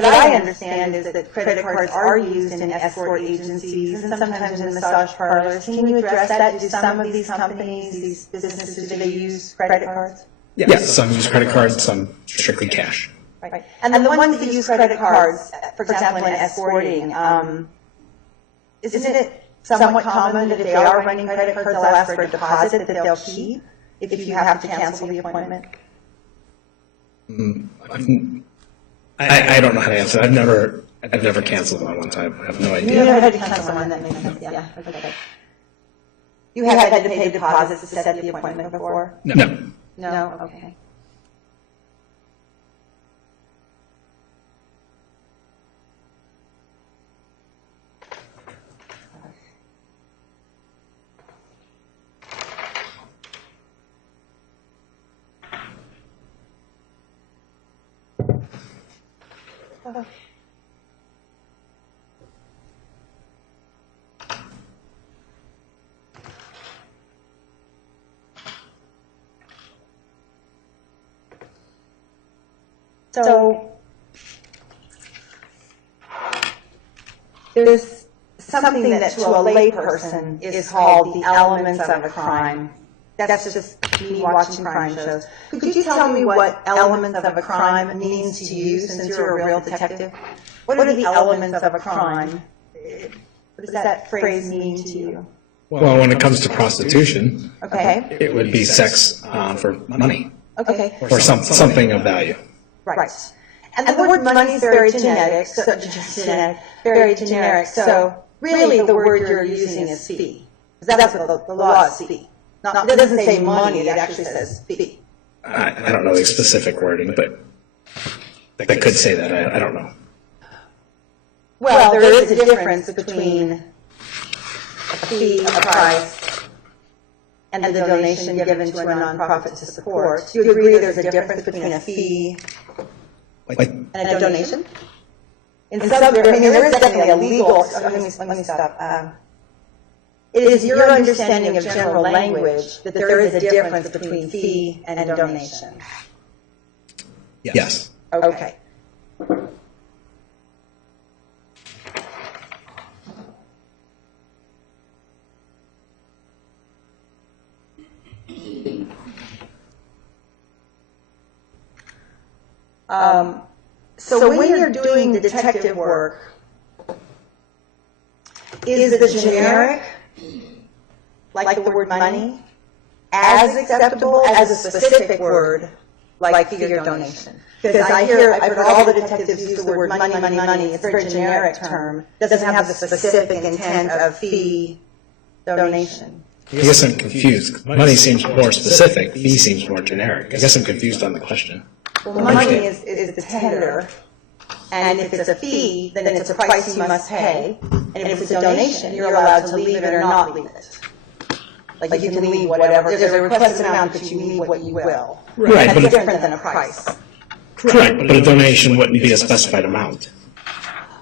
I understand is that credit cards are used in escort agencies and sometimes in massage parlors. Can you address that? Do some of these companies, these businesses, do they use credit cards? Yes, some use credit cards, some strictly cash. Right. And the ones that use credit cards, for example, in escorting, isn't it somewhat common that if they are running credit cards, they'll ask for a deposit that they'll keep if you have to cancel the appointment? I don't know how to answer. I've never canceled one one time. I have no You idea. never had to cancel one, that makes sense, yeah. Okay. You have had to pay deposits to set the appointment before? No. No, okay. So there's something that to a layperson is called the elements of a crime. That's just me watching crime shows. Could you tell me what elements of a crime means to you, since you're a real detective? What are the elements of a crime? What does that phrase mean to you? Well, when it comes to prostitution, Okay. it would be sex for money Okay. or something of value. Right. And the word money is very generic, very generic. So really the word you're using is fee. That's what the law is, fee. It doesn't say money, it actually says fee. I don't know the specific wording, but that could say that. I don't know. Well, there is a difference between a fee, a price, and the donation given to a nonprofit to support. Do you agree there's a difference between a fee and a donation? There is definitely a legal, let me stop. It is your understanding of general language that there is a difference between fee and donation. Yes. Okay. So when you're doing the detective work, is the generic, like the word money, as acceptable as a specific word, like fee or donation? Because I've heard all the detectives use the word money, money, money. It's a very generic term. Doesn't have the specific intent of fee, donation. I guess I'm confused. Money seems more specific, fee seems more generic. I guess I'm confused on the question. Well, money is the tender, and if it's a fee, then it's a price you must pay, and if it's a donation, you're allowed to leave it or not leave it. Like you can leave whatever, there's a requested amount that you leave what you will. Right, That's but different than a price. correct, but a donation wouldn't be a specified amount.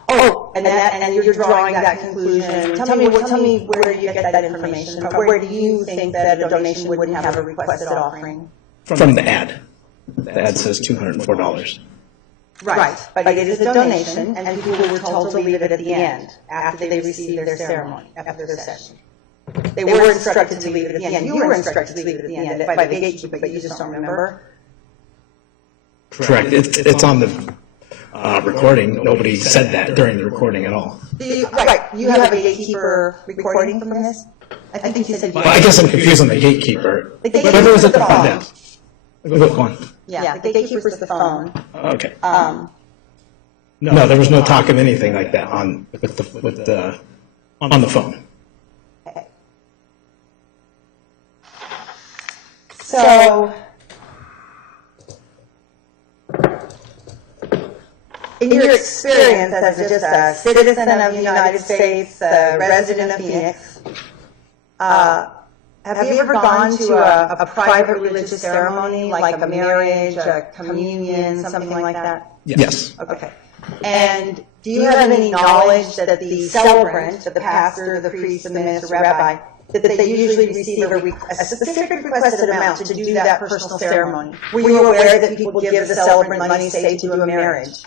Oh, and you're drawing that conclusion. Tell me where you get that information from. Where do you think that a donation wouldn't have a requested offering? From the ad. The ad says $204. Right, but it is a donation, and people were told to leave it at the end, after they received their ceremony, after their session. They were instructed to leave it at the end. You were instructed to leave it at the end by the gatekeeper, but you just don't remember? Correct. It's on the recording. Nobody said that during the recording at all. Right, you have a gatekeeper recording from this? I think you said you. Well, I guess I'm confused on the gatekeeper. The gatekeeper Whatever was is at the the front phone. desk. Go on. Yeah, the gatekeeper's the phone. Okay. No, there was no talk of anything like that on the phone. Okay. So, in your experience as just a citizen of the United States, a resident of Phoenix, have you ever gone to a private religious ceremony, like a marriage, a communion, something like that? Yes. Okay. And do you have any knowledge that the celebrant, the pastor, the priest, the minister, rabbi, that they usually receive a specific requested amount to do that personal ceremony? Were you aware that people give the celebrant money, say, to do a marriage?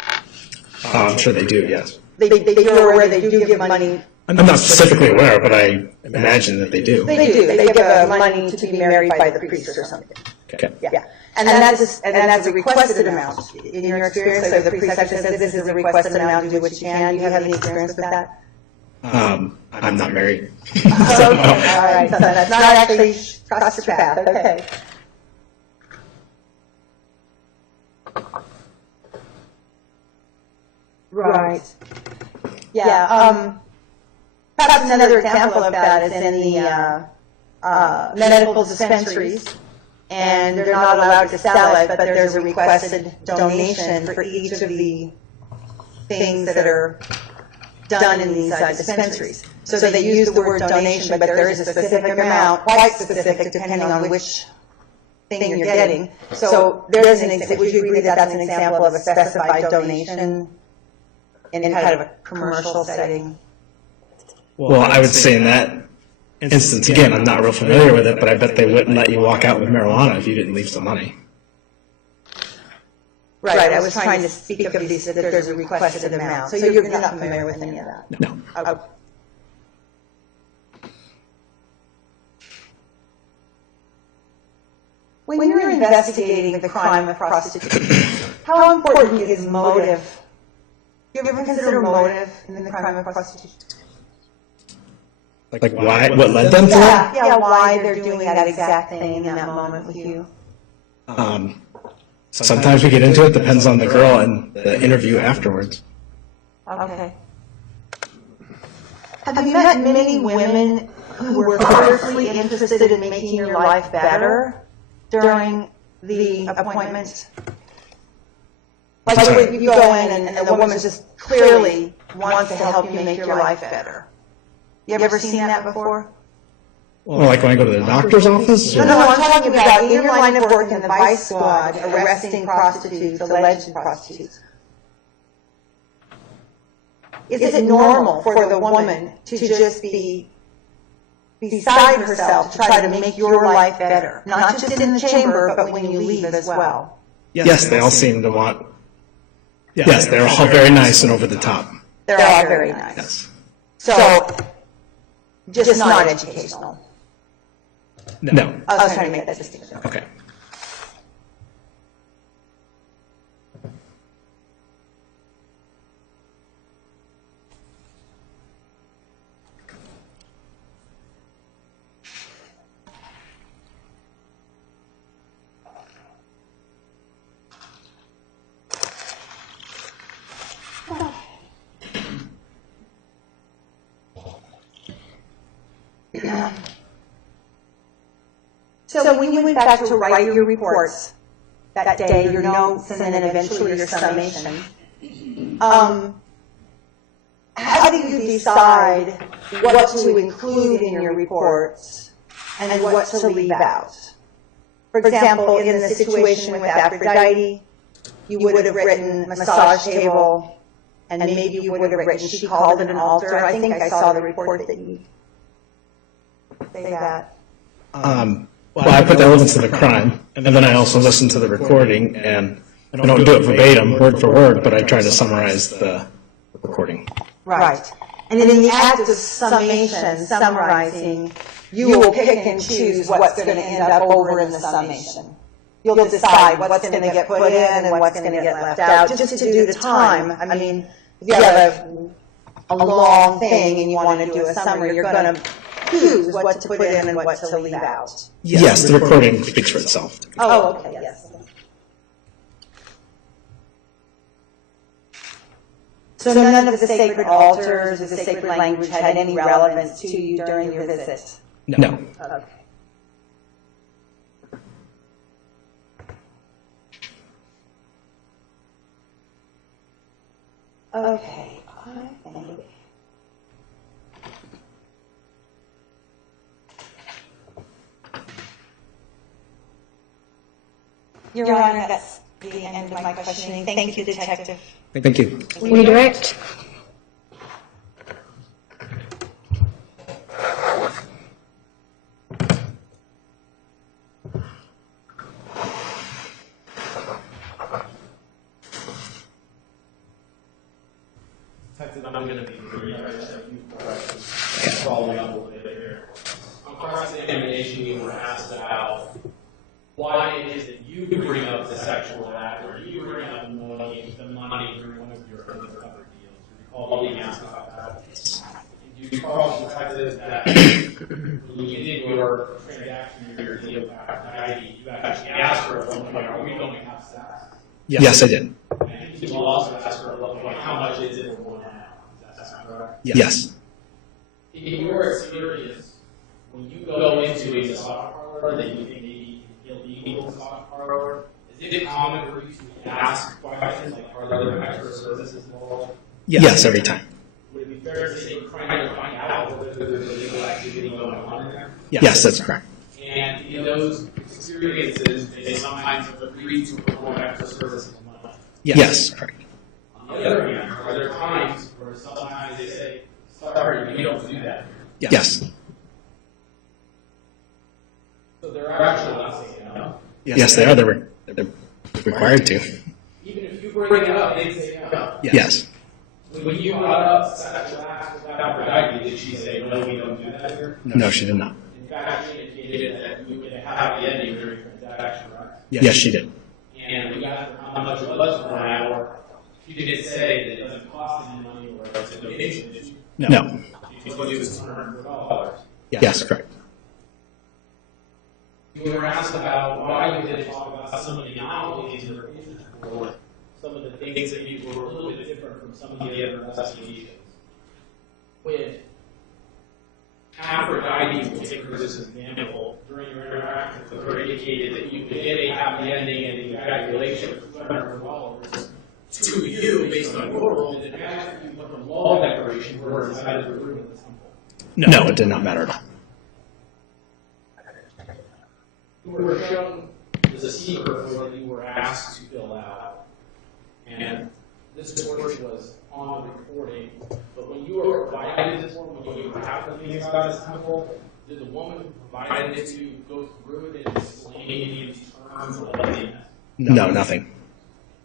I'm sure they do, yes. You're aware they do give money? I'm not specifically aware, but I imagine that they do. They do. They give money to be married by the priest or something. Okay. Yeah. And that's a requested amount. In your experience, so the priest actually says, this is a requested amount, do what you can. Do you have any experience with that? I'm not married. Okay, all right, so that's not actually crossed your path, okay. Right. Yeah, perhaps another example of that is in the medical dispensaries, and they're not allowed to sell it, but there's a requested donation for each of the things that are done in these dispensaries. So they use the word donation, but there is a specific amount, quite specific, depending on which thing you're getting. So there's would you agree that that's an example of a specified donation in kind of a commercial setting? Well, I would say in that instance, again, I'm not real familiar with it, but I bet they wouldn't let you walk out with marijuana if you didn't leave some money. Right, I was trying to speak of these, that there's a requested amount. So you're not familiar with any of that? No. Okay. When you're investigating the crime of prostitution, how important is motive? Do you ever consider motive in the crime of prostitution? Like why? What led them to that? Yeah, why they're doing that exact thing in that moment with you. Sometimes we get into it. Depends on the girl and the interview afterwards. Okay. Have you met many women who were fiercely interested in making your life better during the appointment? Like you go in and the woman just clearly wants to help you make your life better. You ever seen that before? Well, like when I go to the doctor's office? Or? No, I'm talking about in your line of work in the vice squad, arresting prostitutes, alleged prostitutes. Is it normal for the woman to just be beside herself to try to make your life better? Not just in the chamber, but when you leave as well. Yes, they all seem to want. Yes, they're all very nice and over the top. They're all very nice. Yes. So, just not educational. No. I was trying to make that distinction. Okay. So when you went back to write your reports that day, your notes, and then eventually your summation, how do you decide what to include in your reports and what to leave out? For example, in the situation with Aphrodite, you would have written massage table, and maybe you would have written she called it an altar. I think I saw the report that you say that. Well, I put the elements of the crime, and then I also listened to the recording, and I don't do it verbatim, word for word, but I try to summarize the recording. Right. And in the act of summation, summarizing, you will pick and choose what's going to end up over in the summation. You'll decide what's going to get put in and what's going to get left out, just to do the time. I mean, if you have a long thing and you want to do a summary, you're going to choose what to put in and what to leave out. Yes, the recording speaks for itself. Oh, okay, yes. So none of the sacred altars or the sacred language had any relevance to you during your visit? No. Okay. Okay, I think. Your Honor, that's the end of my questioning. Thank you, Detective. Thank you. Redirect. Detective, I'm going to be brief. I just have a few questions following up a little bit here. On cross-examination, you were asked about why it is that you bring up the sexual act or you bring up the money during one of your undercover deals. You recall being asked about that. Did you recall, Detective, that when you did your transaction or your deal with Aphrodite, you actually asked her at one point, are we going to have sex? Yes, I did. And you also asked her at one point, how much is it for 1 hour? Is that correct? Yes. In your experience, when you go into a massage parlor that you think maybe illegal massage parlor, is it common for you to ask questions like, are there extra services involved? Yes, every time. Would it be fair to say you're trying to find out whether there's illegal activity going on there? Yes, that's correct. And in those experiences, they sometimes agree to perform extra services money. Yes, correct. On the other hand, are there times where sometimes they say, sorry, we don't do that? Yes. So they're actually not saying no. Yes, they are. They're required to. Even if you bring it up, they say no. Yes. When you brought up sexual acts with Aphrodite, did she say, no, we don't do that here? No, she did not. In fact, she indicated that you would have the ending during transaction, right? Yes, she did. And we got how much it was for an hour. She didn't say that it doesn't cost any money or it's a donation, did she? No. She told you it was $200. Yes, correct. You were asked about why you didn't talk about some of the anomalies in your patient report, some of the things that you were a little bit different from some of the other investigations. When Aphrodite, we'll take her as an example, during your interaction with her, indicated that you could get a happy ending and the ejaculation of $200 to you based on your role. Did it matter if you put the law declaration were inside of the room in the temple? No, it did not matter at all. You were shown the secret form that you were asked to fill out, and this portion was on the recording, but when you were provided this form, when you were asking about this temple, did the woman who provided it to you go through it and explain any of these terms or what they meant? No, nothing.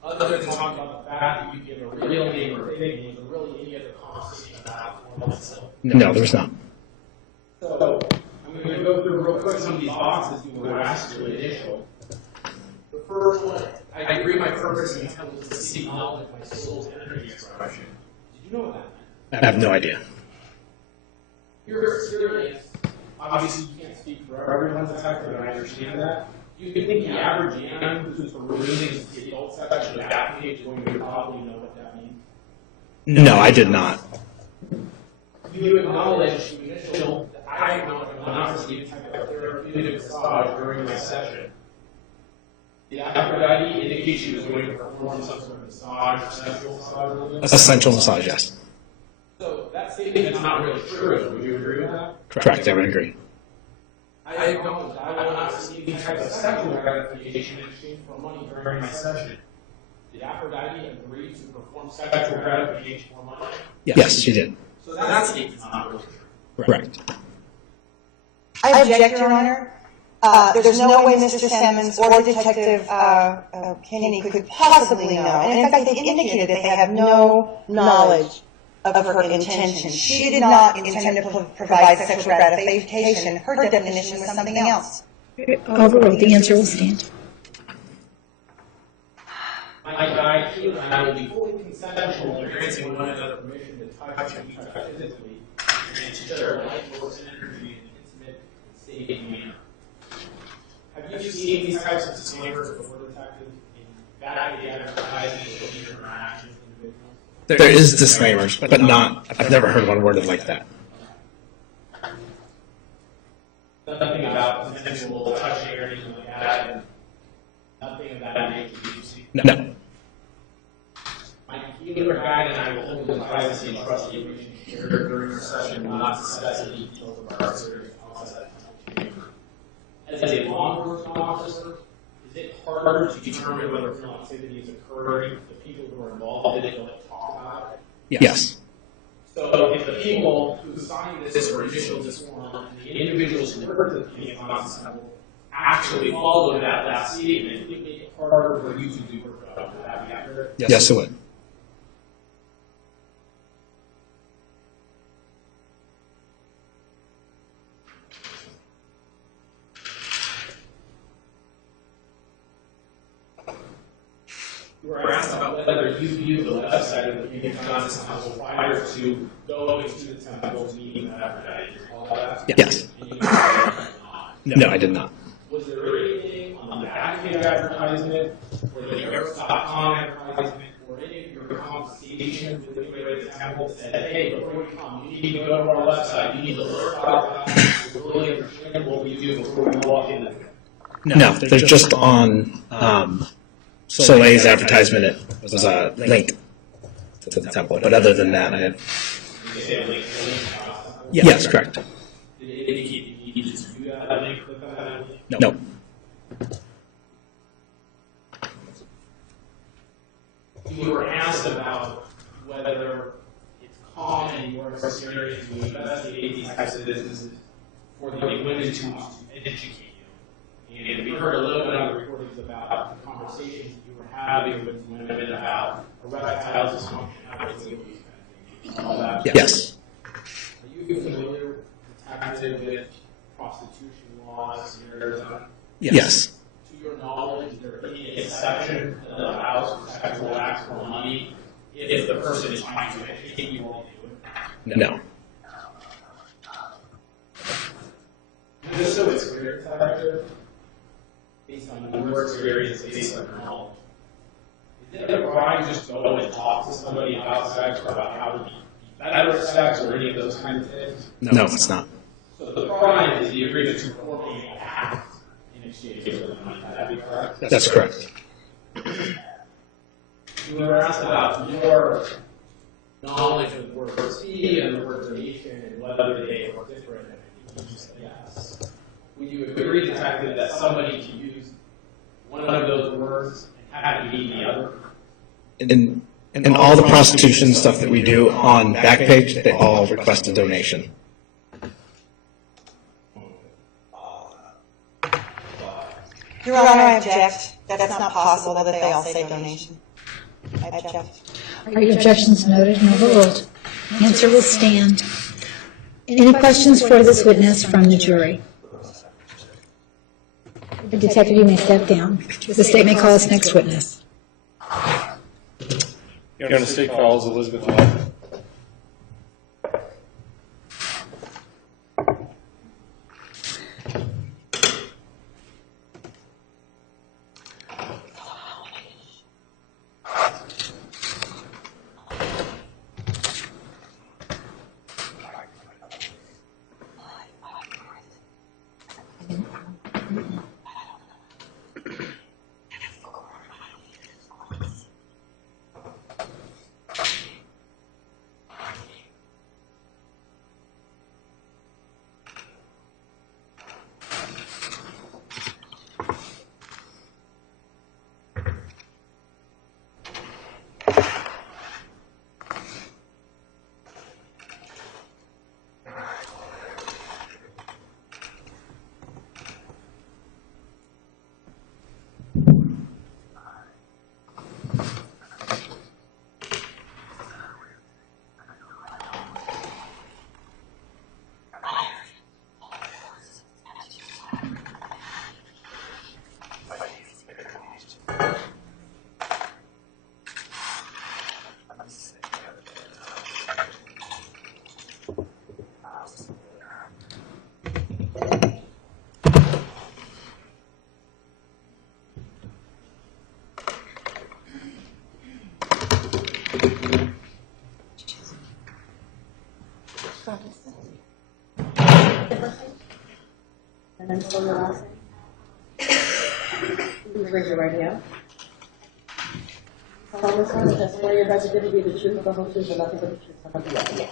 Other than talking about the fact that you give a real name or fake name, was there really any other conversation about the form itself? No, there's not. So, I'm going to go through real quick some of these boxes you were asked to initial. The first one, I agree my purpose in temple is to seek knowledge of my soul's energy expression. Did you know what that meant? I have no idea. Your experience, obviously you can't speak for everyone's detective, and I understand that. You can think the average man who's perusing the adult section of that page is going to probably know what that means. No, I did not. You acknowledge you initial I am not receiving therapeutic massage during my session. The Aphrodite indicates she was going to perform some sort of massage or sensual massage. Essential massage, yes. So that statement is not really true. Would you agree with that? Correct, I would agree. I acknowledge I will not receive any type of sexual gratification in exchange for money during my session. Did Aphrodite agree to perform sexual gratification for money? Yes, she did. So that statement's not really true. Correct. I object, Your Honor. There's no way Mr. Simmons or Detective Kinney could possibly know. And in fact, they've indicated that they have no knowledge of her intention. She did not intend to provide sexual gratification. Her definition was something else. Overruled. The answer will stand. I feel that I will be fully consensual in granting one another permission to touch and touch physically and to share life force and energy in an intimate and safe manner. Have you seen these types of disclaimers before, Detective, in back of the advertising or your interactions with individuals? There is disclaimers, but not, I've never heard one worded like that. Nothing about consensual touching or anything like that, and nothing of that nature you see? No. My healer guide and I will hold in privacy and trust the information shared during our session will not discuss the details of our experience outside the chamber. As a law enforcement officer, is it harder to determine whether criminal activity is occurring if the people who are involved in it don't talk about it? Yes. So if the people who signed this or initialed this form and the individuals who worked at the Phoenix Hospital actually followed that last statement, it would make it harder for you to do your job. Would that be accurate? Yes, it would. You were asked about whether you viewed the website of the Phoenix Johnson Temple prior to going to the temple to meeting with Aphrodite. Do you recall that? Yes. And you said No, I did not. was there anything on the back of the advertisement, or the Airs.com advertisement, or any of your conversations with anybody at the temple that said, hey, before you come, you need to go to our website, you need to learn about us, to really understand what we do before we walk in there? No, there's just on Soleil's advertisement, it was a link to the temple. But other than that, I have. They say a link to the Yes, correct. Did it indicate you needed to do that link, click on that link? No. You were asked about whether it's common in your experience to investigate these types of businesses for the women to educate you. And we heard a little bit on the recordings about the conversations you were having with women about erectile dysfunction, infertility, all that. Yes. Are you familiar, Detective, with prostitution laws in Arizona? Yes. To your knowledge, is there any exception that allows for sexual acts for money if the person is trying to educate you while they do it? No. Just so it's clear, Detective, based on your experience, based on your knowledge, is it a crime to just go and talk to somebody about sex or about how to be better at sex or any of those kinds of things? No, it's not. So the crime is the agreement to perform an act in exchange for the money. Would that be correct? That's correct. You were asked about your knowledge of the word fee and the word donation and whether they are different. And you said yes. Would you agree, Detective, that somebody can use one of those words and have it mean the other? In all the prostitution stuff that we do on Backpage, they all request a donation. Your Honor, I object. That's not possible that they all say donation. I object. Are your objections noted and overruled? Answer will stand. Any questions for this witness from the jury? Detective, you may step down. The state may call its next witness. Your Honor, the state calls Elizabeth Love. And then spell your last name. Please raise your right hand. Solemnly swear that testimony you're about to give will be the truth, the whole truth, and nothing but the truth, so help you God.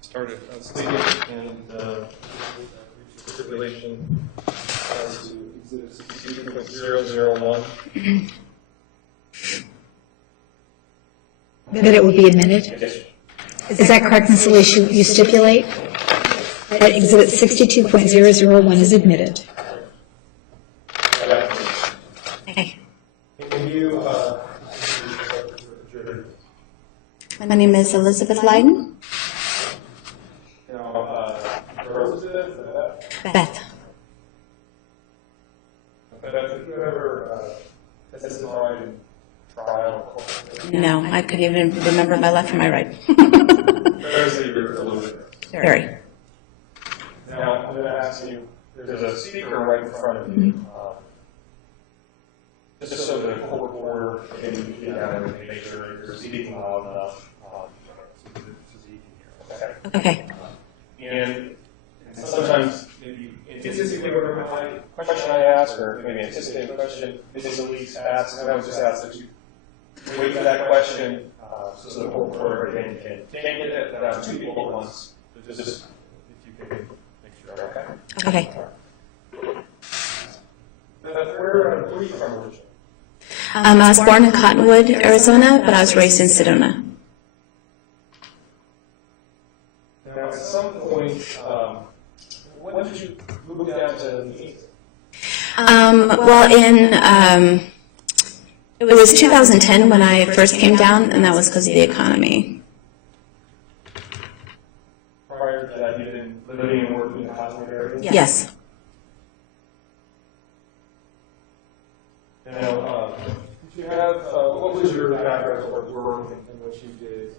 Started stated and stipulation as to exhibit 16.001. That it would be admitted? Is that correct, Ms. Elise? You stipulate that exhibit 62.001 is admitted? Okay. Can you, My name is Elizabeth Lyden. Beth. Have you ever testified in trial? No, I couldn't even remember my left from my right. Very. Now, I'm going to ask you, there's a speaker right in front of you. Just so the court reporter can get down and make sure you're speaking loud enough so he can hear. Okay? And sometimes, maybe anticipate my question I ask, or maybe anticipate a question Ms. Elise asks, and I would just ask that you wait for that question so the court reporter can take it down two people at once. Just if you can make sure, okay? Okay. Where are you from originally? I was born in Cottonwood, Arizona, but I was raised in Sedona. Now, at some point, when did you move down to the East? It was 2010 when I first came down, and that was because of the economy. Prior to that, you've been living and working in the Cottonwood area? Yes. Now, did you have, what was your background or work and what you did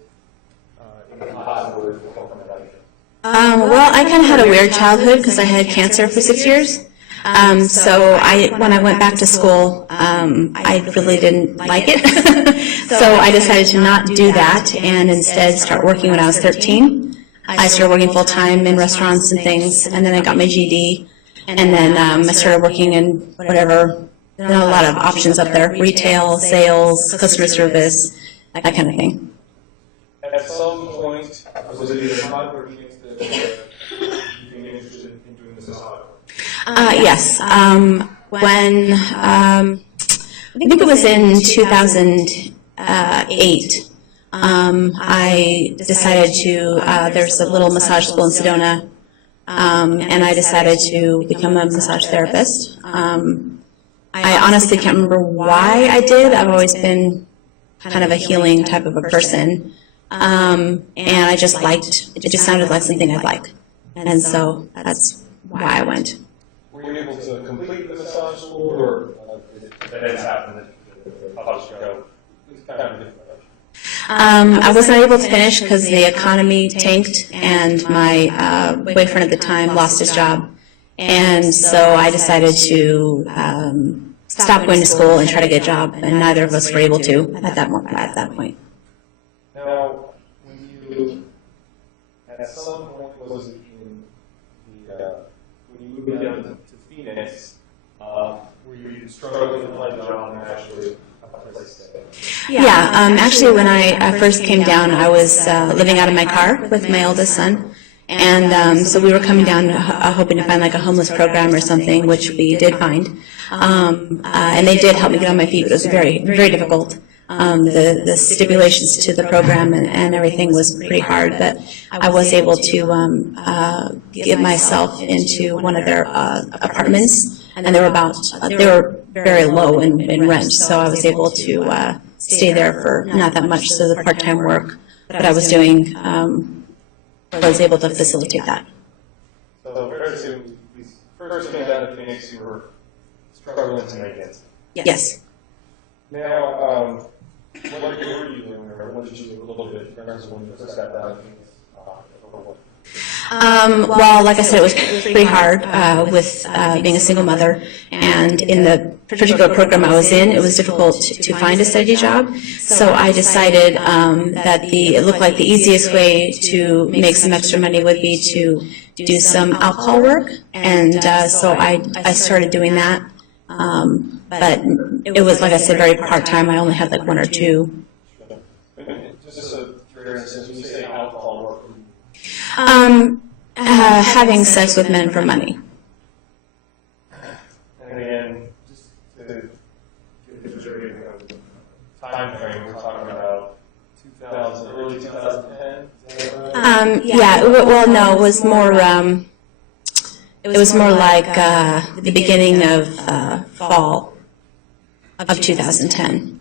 in the Cottonwood before coming out here? Well, I kind of had a weird childhood because I had cancer for 6 years. So when I went back to school, I really didn't like it. So I decided to not do that and instead start working when I was 13. I started working full-time in restaurants and things, and then I got my GED, and then I started working in whatever. There are a lot of options up there: retail, sales, customer service, that kind of thing. At some point, was it either hot or chance that you became interested in doing this as hot? Yes. When I think it was in 2008, I decided to. There's a little massage school in Sedona and I decided to become a massage therapist. I honestly can't remember why I did. I've always been kind of a healing type of a person, and I just liked, it just sounded like something I'd like, and so that's why I went. Were you able to complete the massage school, or did it happen that the college go? It's kind of different. I wasn't able to finish because the economy tanked, and my boyfriend at the time lost his job, and so I decided to stop going to school and try to get a job, and neither of us were able to at that point. Now, when you, at some point, was it in the, when you moved down to Phoenix, were you struggling to find a job and actually a place to stay? Yeah, actually when I first came down, I was living out of my car with my oldest son, and so we were coming down hoping to find like a homeless program or something, which we did find, and they did help me get on my feet, but it was very, very difficult. The stipulations to the program and everything was pretty hard, but I was able to get myself into one of their apartments, and they were very low in rent, so I was able to stay there for not that much. So the part-time work that I was doing was able to facilitate that. So very soon, when you first came down to Phoenix, you were struggling to make it. Yes. Now, what were you doing, or what did you do a little bit in terms of when you first got down to Phoenix? Well, like I said, it was pretty hard with being a single mother, and in the particular program I was in, it was difficult to find a steady job. So I decided that it looked like the easiest way to make some extra money would be to do some alcohol work, and so I started doing that. But it was, like I said, very part-time. I only had like one or two. Just curious, when you say alcohol work, Having sex with men for money. and again, just to give the time frame, we're talking about 2000, early 2010? Yeah, well, no, it was more like the beginning of fall of 2010.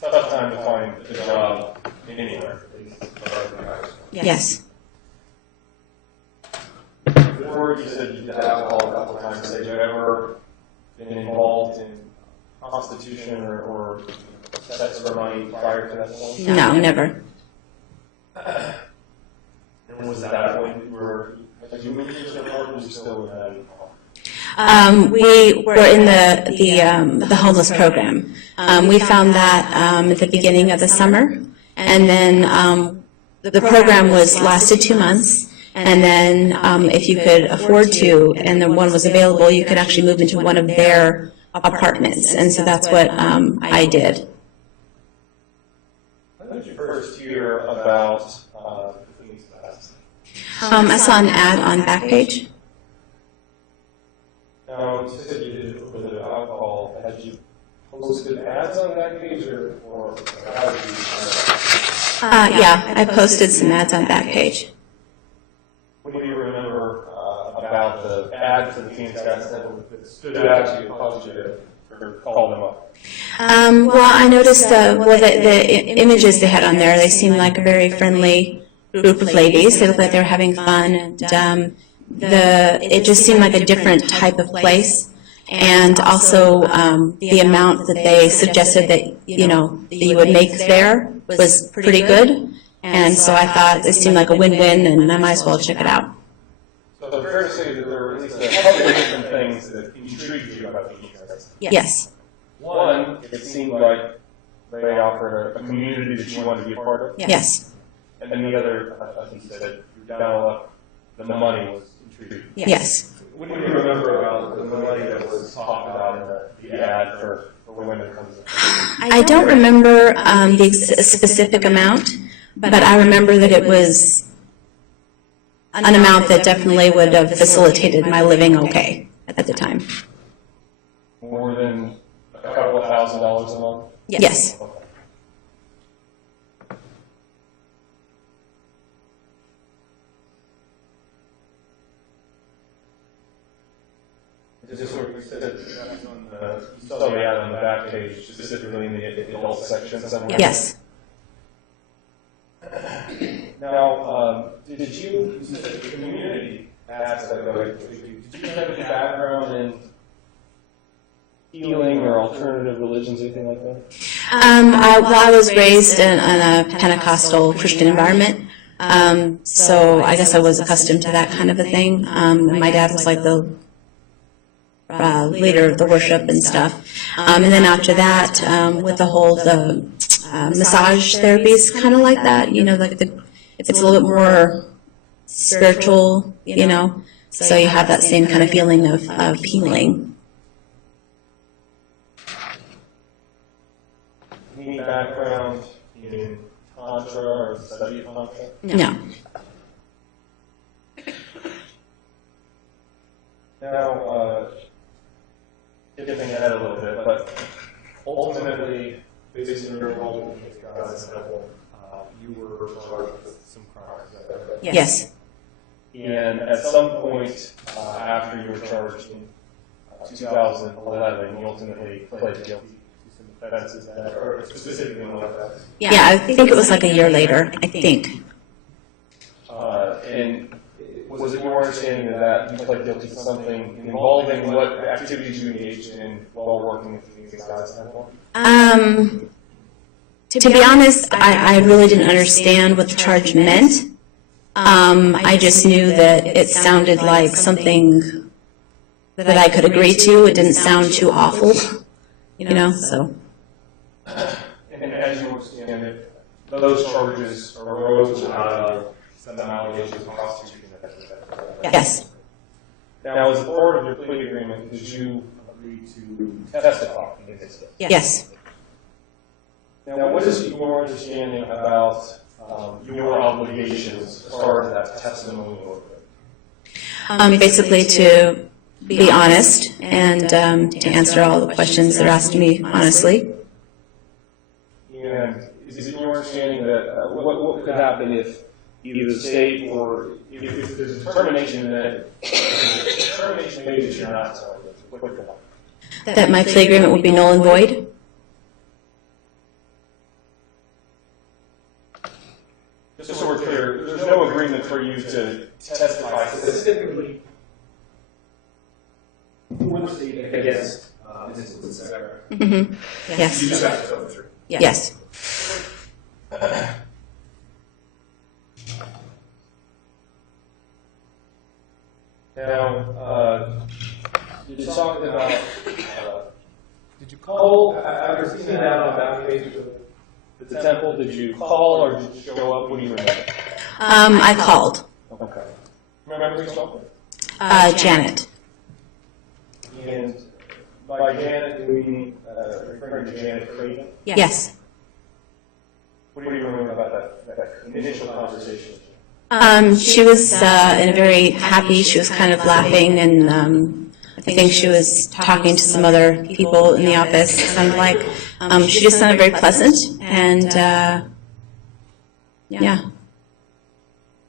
Tough time to find a job anywhere. Yes. Before you said you did alcohol a couple of times, had you ever been involved in prostitution or sex for money prior to that point? No, never. And was that when you were, did you move to the or were you still with that? We were in the homeless program. We found that at the beginning of the summer, and then the program lasted 2 months. And then if you could afford to, and the one was available, you could actually move into one of their apartments. And so that's what I did. When did you first hear about the Phoenix Fest? I saw an ad on Backpage. Now, you said you did it for the alcohol. Had you posted ads on Backpage, or how did you? Yeah, I posted some ads on Backpage. What do you remember about the ad for the Phoenix Fest that stood out to you, caused you to call them up? Well, I noticed the images they had on there. They seemed like a very friendly group of ladies. They looked like they were having fun, and it just seemed like a different type of place. And also, the amount that they suggested that you would make there was pretty good. And so I thought it seemed like a win-win, and I might as well check it out. So it's fair to say that there were at least a couple of different things that intrigued you about the Phoenix Fest. Yes. One, it seemed like they offered a community that you wanted to be a part of. Yes. And then the other, I think you said, down the luck, the money was intriguing. Yes. What do you remember about the money that was talked about in the ad for women that comes in? I don't remember the specific amount, but I remember that it was an amount that definitely would have facilitated my living okay at the time. More than a couple of $1,000s a month? Yes. Okay. Just sort of said that's on the, you saw the ad on the back page, specifically in the adult section somewhere. Yes. Now, did you said the community aspect of it, did you have any background in healing or alternative religions, anything like that? I was raised in a Pentecostal Christian environment, so I guess I was accustomed to that kind of a thing. My dad was like the leader of the worship and stuff. And then after that, with the whole massage therapy is kind of like that, you know, like it's a little bit more spiritual, you know, so you have that same kind of feeling of healing. Any background in Tantra or study of Tantra? No. Now, skipping ahead a little bit, but ultimately, based on your role with God's temple, you were charged with some crimes. Yes. And at some point after you were charged in 2011, you ultimately pled guilty to some offenses that are specifically one of that. Yeah, I think it was like a year later, I think. And was it your understanding that you pled guilty to something involving what activities you engaged in while working with God's temple? To be honest, I really didn't understand what the charge meant. I just knew that it sounded like something that I could agree to. It didn't sound too awful, you know, so. And as you understand it, those charges arose out of some allegations of prostitution. Yes. Now, as a part of your plea agreement, did you agree to testify in this case? Yes. Now, what is your understanding about your obligations as far as that testimony goes? Basically to be honest and to answer all the questions that are asked of me honestly. And is it your understanding that what could happen if either the state or if there's a determination made that you're not telling it, what could happen? That my plea agreement would be null and void? Just so we're clear, there's no agreement for you to testify specifically for the state against this instance, is that correct? Mm-hmm. Yes. You just have to tell the truth. Yes. Now, you talked about, did you call, after seeing that on the back page of the temple, did you call or did you show up? What do you remember? I called. Okay. Remember who you spoke with? Janet. And by Janet, do we mean referring to Janet Creighton? Yes. What do you remember about that initial conversation? She was in a very happy, she was kind of laughing, and I think she was talking to some other people in the office, it sounded like. She just sounded very pleasant, and yeah.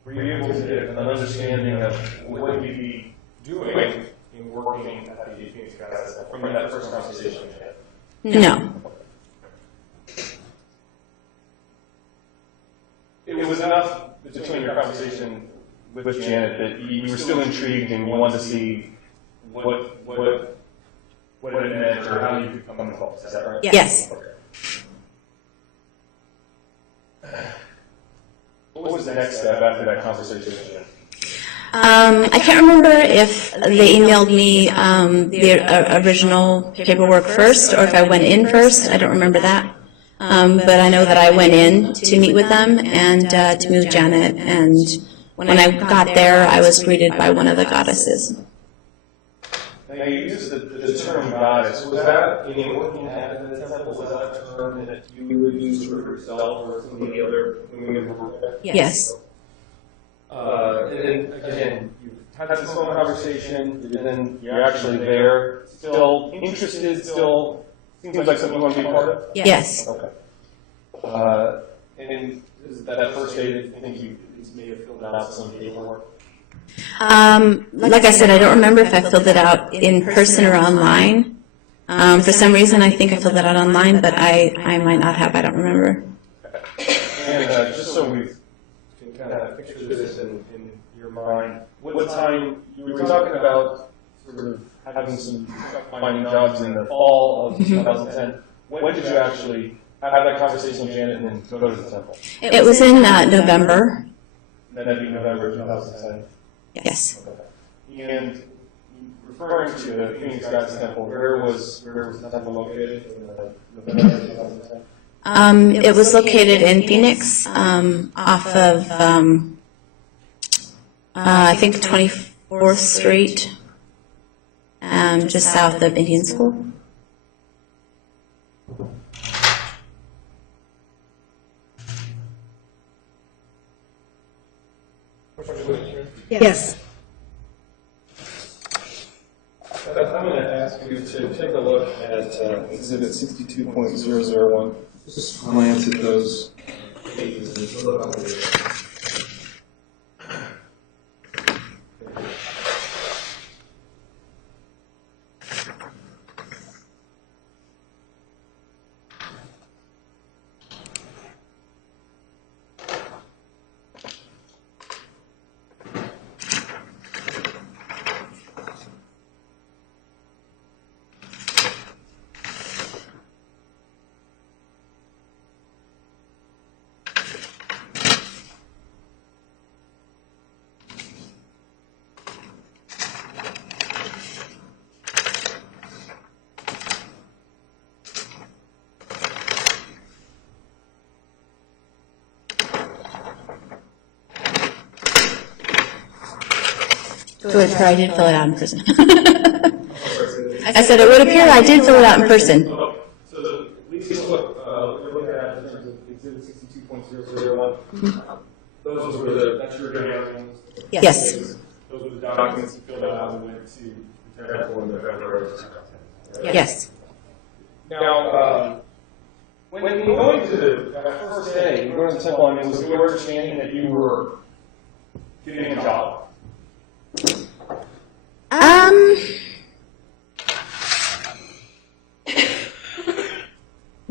Were you able to get an understanding of what you'd be doing in working at the Phoenix Gas from that first conversation you had? No. It was enough between your conversation with Janet that you were still intrigued and you wanted to see what it meant or how you could come involved. Is that right? Yes. Okay. What was the next step after that conversation with Janet? I can't remember if they emailed me the original paperwork first or if I went in first. I don't remember that. But I know that I went in to meet with them and to meet with Janet. And when I got there, I was greeted by one of the goddesses. Now, you used the term goddess. Was that in working at the temple? Was that a term that you would use for yourself or some of the other women who worked there? Yes. And again, you had this phone conversation, and then you're actually there, still interested, still seems like something you want to be part of? Yes. Okay. And is that first day that you think you may have filled out some paperwork? Like I said, I don't remember if I filled it out in person or online. For some reason, I think I filled it out online, but I might not have. I don't remember. And just so we can kind of picture this in your mind, what time, you were talking about sort of having some finding jobs in the fall of 2010. When did you actually have that conversation with Janet and then go to the temple? It was in November. That'd be November 2010. Yes. Okay. And referring to the Phoenix God's Temple, where was the temple located in November 2010? It was located in Phoenix, off of, I think 24th Street, just south of Indian School. Yes. I'm going to ask you to take a look at Exhibit 62.001. Just glance at those pages and flip out the It would appear I did fill it out in person. I said it would appear I did fill it out in person. So the least what we're looking at in terms of Exhibit 62.001, those were that's your hearings. Yes. Those were the documents you filled out and went to the temple in November. Yes. Now, when you were going to the first day, you were in the temple, I mean, was it your understanding that you were getting a job?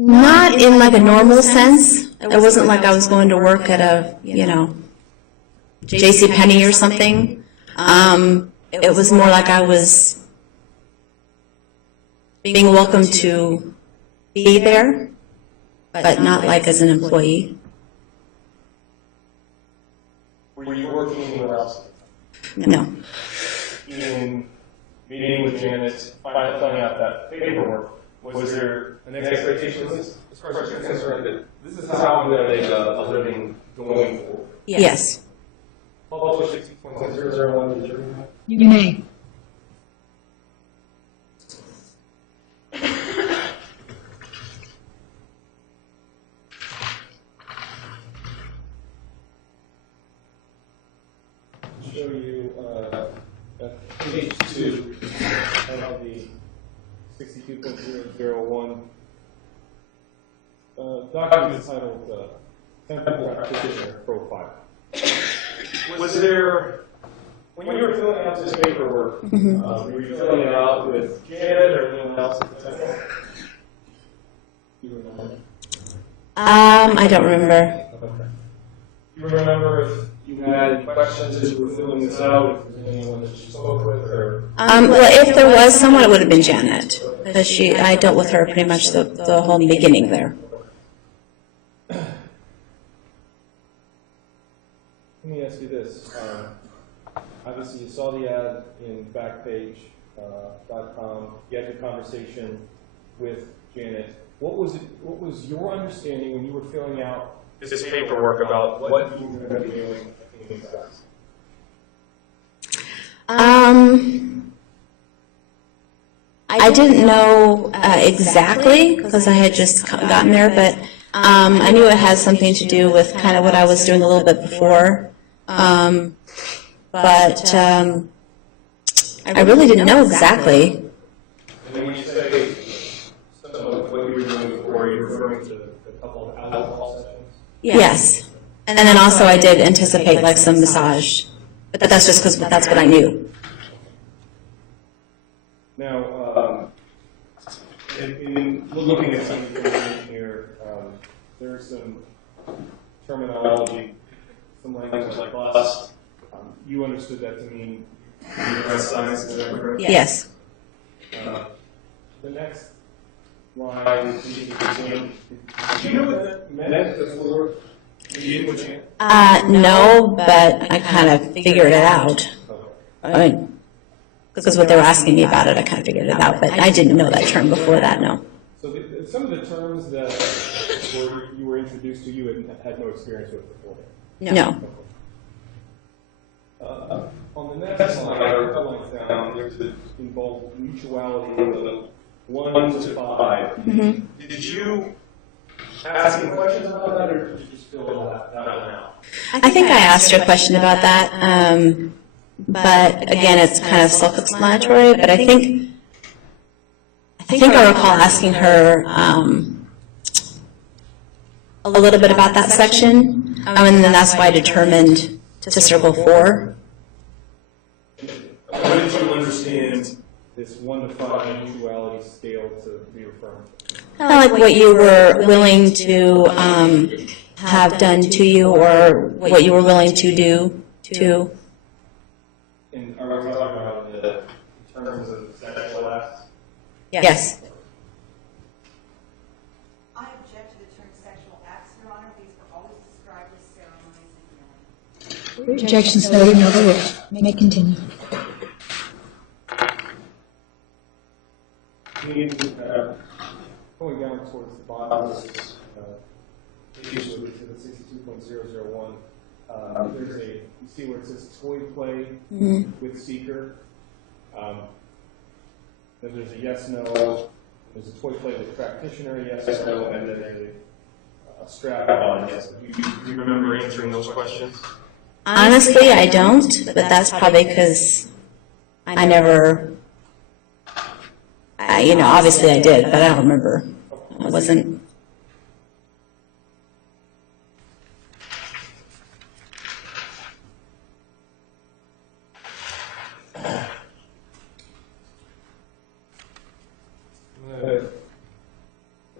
Not in like a normal sense. It wasn't like I was going to work at a, J.C. Penney or something. It was more like I was being welcome to be there, but not like as an employee. Were you working anywhere else? No. In meeting with Janet, filling out that paperwork, was there an expectation as far as you're concerned that this is how I'm going to make a living going forward? Yes. Publish 60.001, did you? You may. Show you page 2 of the 62.001 document entitled Temple Practitioner Profile. Was there, when you were filling out this paperwork, were you filling it out with Janet or anyone else at the temple? Do you remember? I don't remember. Okay. Do you remember if you had any questions as you were filling this out, if there was anyone that you spoke with, or? Well, if there was someone, it would have been Janet, because I dealt with her pretty much the whole beginning there. Let me ask you this. Obviously, you saw the ad in Backpage.com. You had the conversation with Janet. What was your understanding when you were filling out this paperwork about what you were going to be doing in these guys? I didn't know exactly because I had just gotten there, but I knew it had something to do with kind of what I was doing a little bit before. But I really didn't know exactly. And then when you say some of what you were doing before, you're referring to a couple of alcohol sessions? Yes. And then also I did anticipate like some massage. But that's just because that's what I knew. Now, in looking at some information here, there's some terminology, some language like bust. You understood that to mean breast science, is that correct? Yes. The next line, did you know what that meant before? You knew what you No, but I kind of figured it out. I mean, because what they were asking me about it, I kind of figured it out, but I didn't know that term before that, no. So some of the terms that you were introduced to, you had no experience with before. No. On the next slide, or a couple lines down, there's involved mutuality of the 1 to 5. Mm-hmm. Did you ask any questions about that, or did you just fill that one out? I think I asked her a question about that, but again, it's kind of self-explanatory, but I think I recall asking her a little bit about that section, and then that's why I determined to circle 4. What did you understand this 1 to 5 mutuality scale to be referring to? I like what you were willing to have done to you, or what you were willing to do to. And are we talking about the terms of sexual acts? Yes. I object to the term sexual acts, Your Honor. These were always described as ceremonies and healing. Objections noted and overruled. May continue. Going down towards the bottom of this page, so this is 62.001. There's you see where it says toy play with seeker. Then there's a yes, no. There's a toy play with practitioner, yes, no, and then there's a strap on, yes. Do you remember answering those questions? Honestly, I don't, but that's probably because I never, obviously I did, but I don't remember. I wasn't.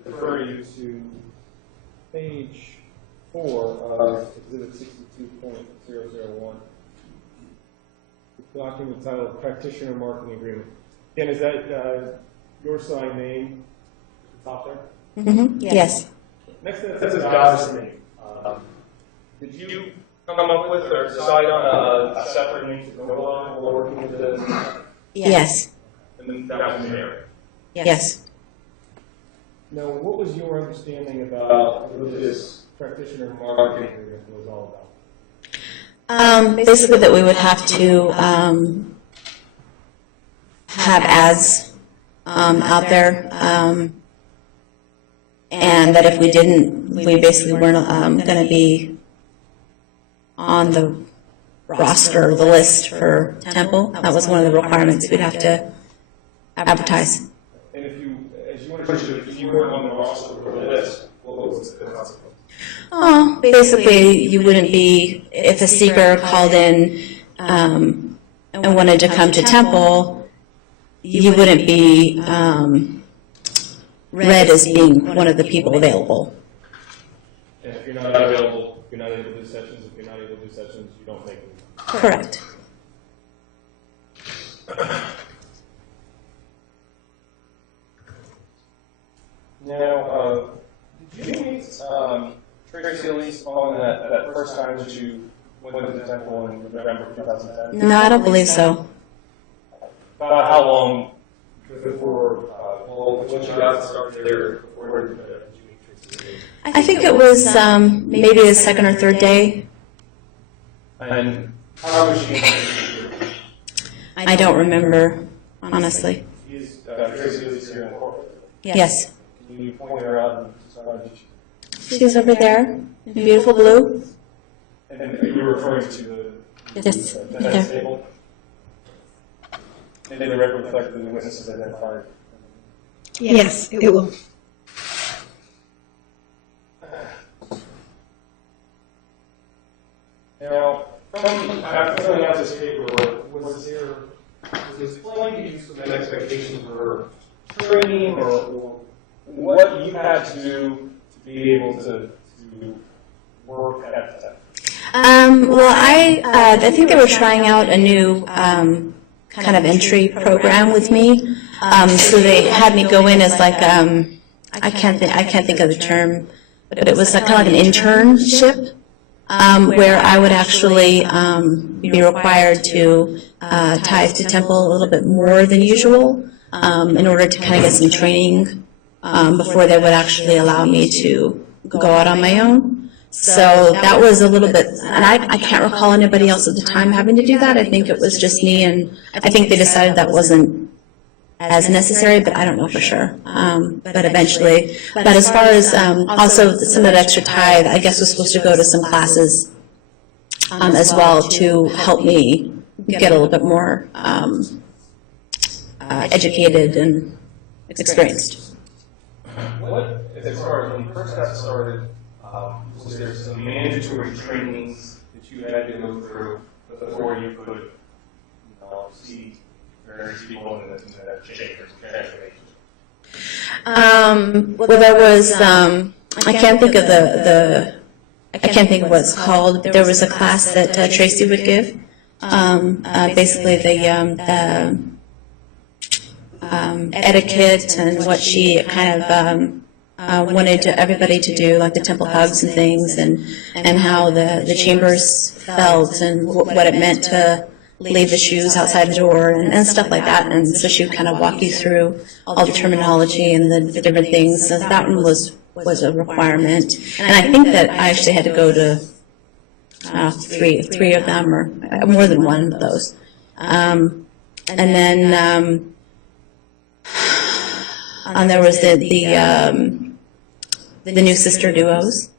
Refer you to page 4 of Exhibit 62.001. The document titled Practitioner Marketing Agreement. Again, is that your sign name at the top there? Mm-hmm. Yes. Next to that says goddess name. Did you come up with or decide on a separate name to go along while working with this? Yes. And then that was Mary. Yes. Now, what was your understanding about what this practitioner marketing agreement was all about? Basically that we would have to have ads out there, and that if we didn't, we basically weren't going to be on the roster, the list for Temple. That was one of the requirements. We'd have to advertise. And as you understood, if you weren't on the roster for the list, what was the consequence? Oh, basically, you wouldn't be, if a seeker called in and wanted to come to Temple, you wouldn't be read as being one of the people available. And if you're not available, you're not able to do sessions. If you're not able to do sessions, you don't make them. Correct. Now, did you meet Tracy Elise on that first time that you went to the temple in November 2010? No, I don't believe so. About how long before, once you got started there, before did you meet Tracy Elise? I think it was maybe the second or third day. And how was she? I don't remember, honestly. Is Tracy Elise here in corporate? Yes. Can you point her out and describe it? She's over there, in beautiful blue. And you were referring to the Yes, defense there. table? And the record reflect the witnesses identified? Yes, it will. Now, after filling out this give you some expectations for training or what you had to do to be able to work at that? Well, I think they were trying out a new kind of entry program with me. So they had me go in as like I can't think of the term, but it was kind of like an internship where I would actually be required to tithe to temple a little bit more than usual in order to kind of get some training before they would actually allow me to go out on my own. So that was a little bit, and I can't recall anybody else at the time having to do that. I think it was just me, and I think they decided that wasn't as necessary, but I don't know for sure. But eventually, but as far as also some of that extra tithe, I guess was supposed to go to some classes as well to help me get a little bit more educated and experienced. What, as far as when you first got started, was there some mandatory trainings that you had to go through before you could, see various people in that chamber? Well, there was, I can't think of I can't think of what it's called. There was a class that Tracy would give. Basically, the etiquette and what she kind of wanted everybody to do, like the temple hugs and things, and how the chambers felt and what it meant to leave the shoes outside the door and stuff like that. And so she would kind of walk you through all the terminology and the different things. So that one was a requirement. And I think that I actually had to go to three of them or more than one of those. And then there was the new sister duos.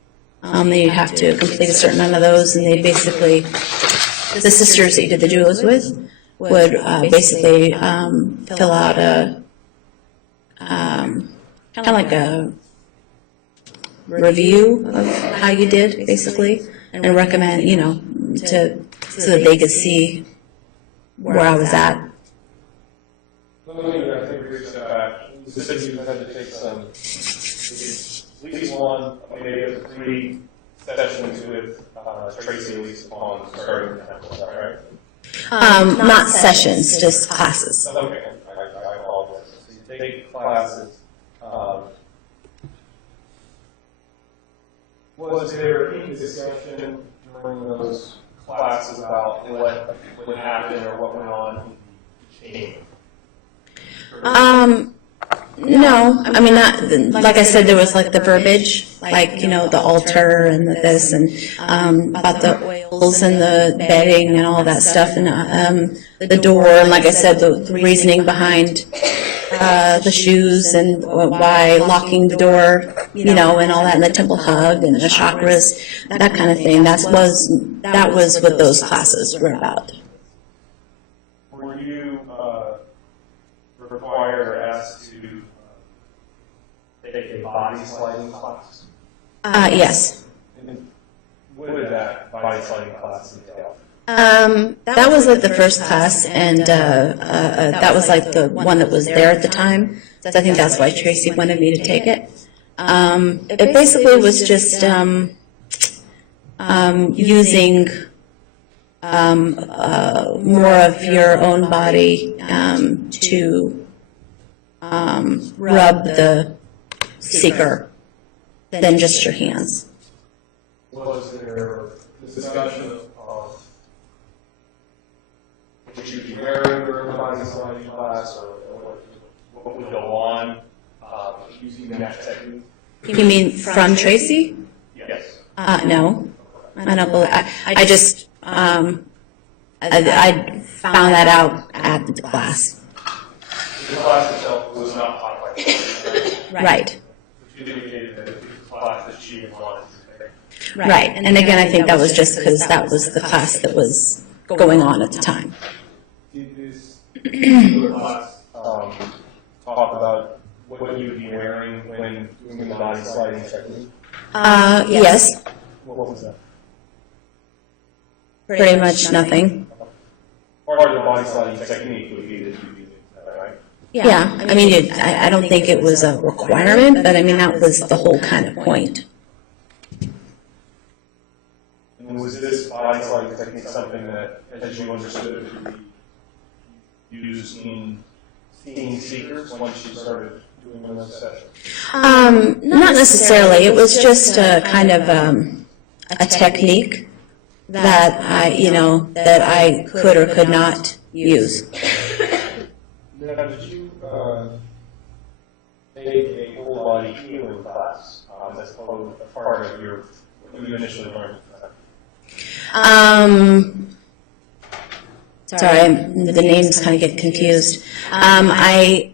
You have to complete a certain amount of those, and they basically, the sisters that you did the duos with would basically fill out a kind of like a review of how you did, basically, and recommend, so that they could see where I was at. Let me, I think, reach back. You said you had to take some, at least one, maybe up to 3 sessions with Tracy, at least upon starting the temple, is that right? Not sessions, just classes. Okay, I apologize. So you take classes. Was there any discussion during those classes about what would happen or what went on in the chamber? No, I mean, not, like I said, there was like the verbiage, like, the altar and this and about the oils and the bedding and all that stuff, and the door, and like I said, the reasoning behind the shoes and why locking the door, and all that, and the temple hug and the chakras, that kind of thing. That was what those classes were about. Were you required or asked to take a body sliding class? Yes. And what did that body sliding class entail? That was like the first class, and that was like the one that was there at the time. So I think that's why Tracy wanted me to take it. It basically was just using more of your own body to rub the seeker than just your hands. Was there discussion of what you'd be wearing during the body sliding class, or what would go on using that technique? You mean from Tracy? Yes. No, I don't believe. I just I found that out at the class. The class itself was not taught by Tracy, Right. But you indicated that it was a class that she wanted to take. Right. And again, I think that was just because that was the class that was going on at the time. Did this particular class talk about what you would be wearing when doing the body sliding technique? Yes. What was that? Pretty much nothing. Part of the body sliding technique would be that you use Yeah, I mean, I don't think it was a requirement, but I mean, that was the whole kind of point. And was this body-sliding technique something that, as you understood it, could be used in seeing seekers once you started doing those sessions? Not necessarily. It was just a kind of a technique that that I could or could not use. Now, did you take a whole body healing class as part of your what you initially learned? Sorry, the names kind of get confused. I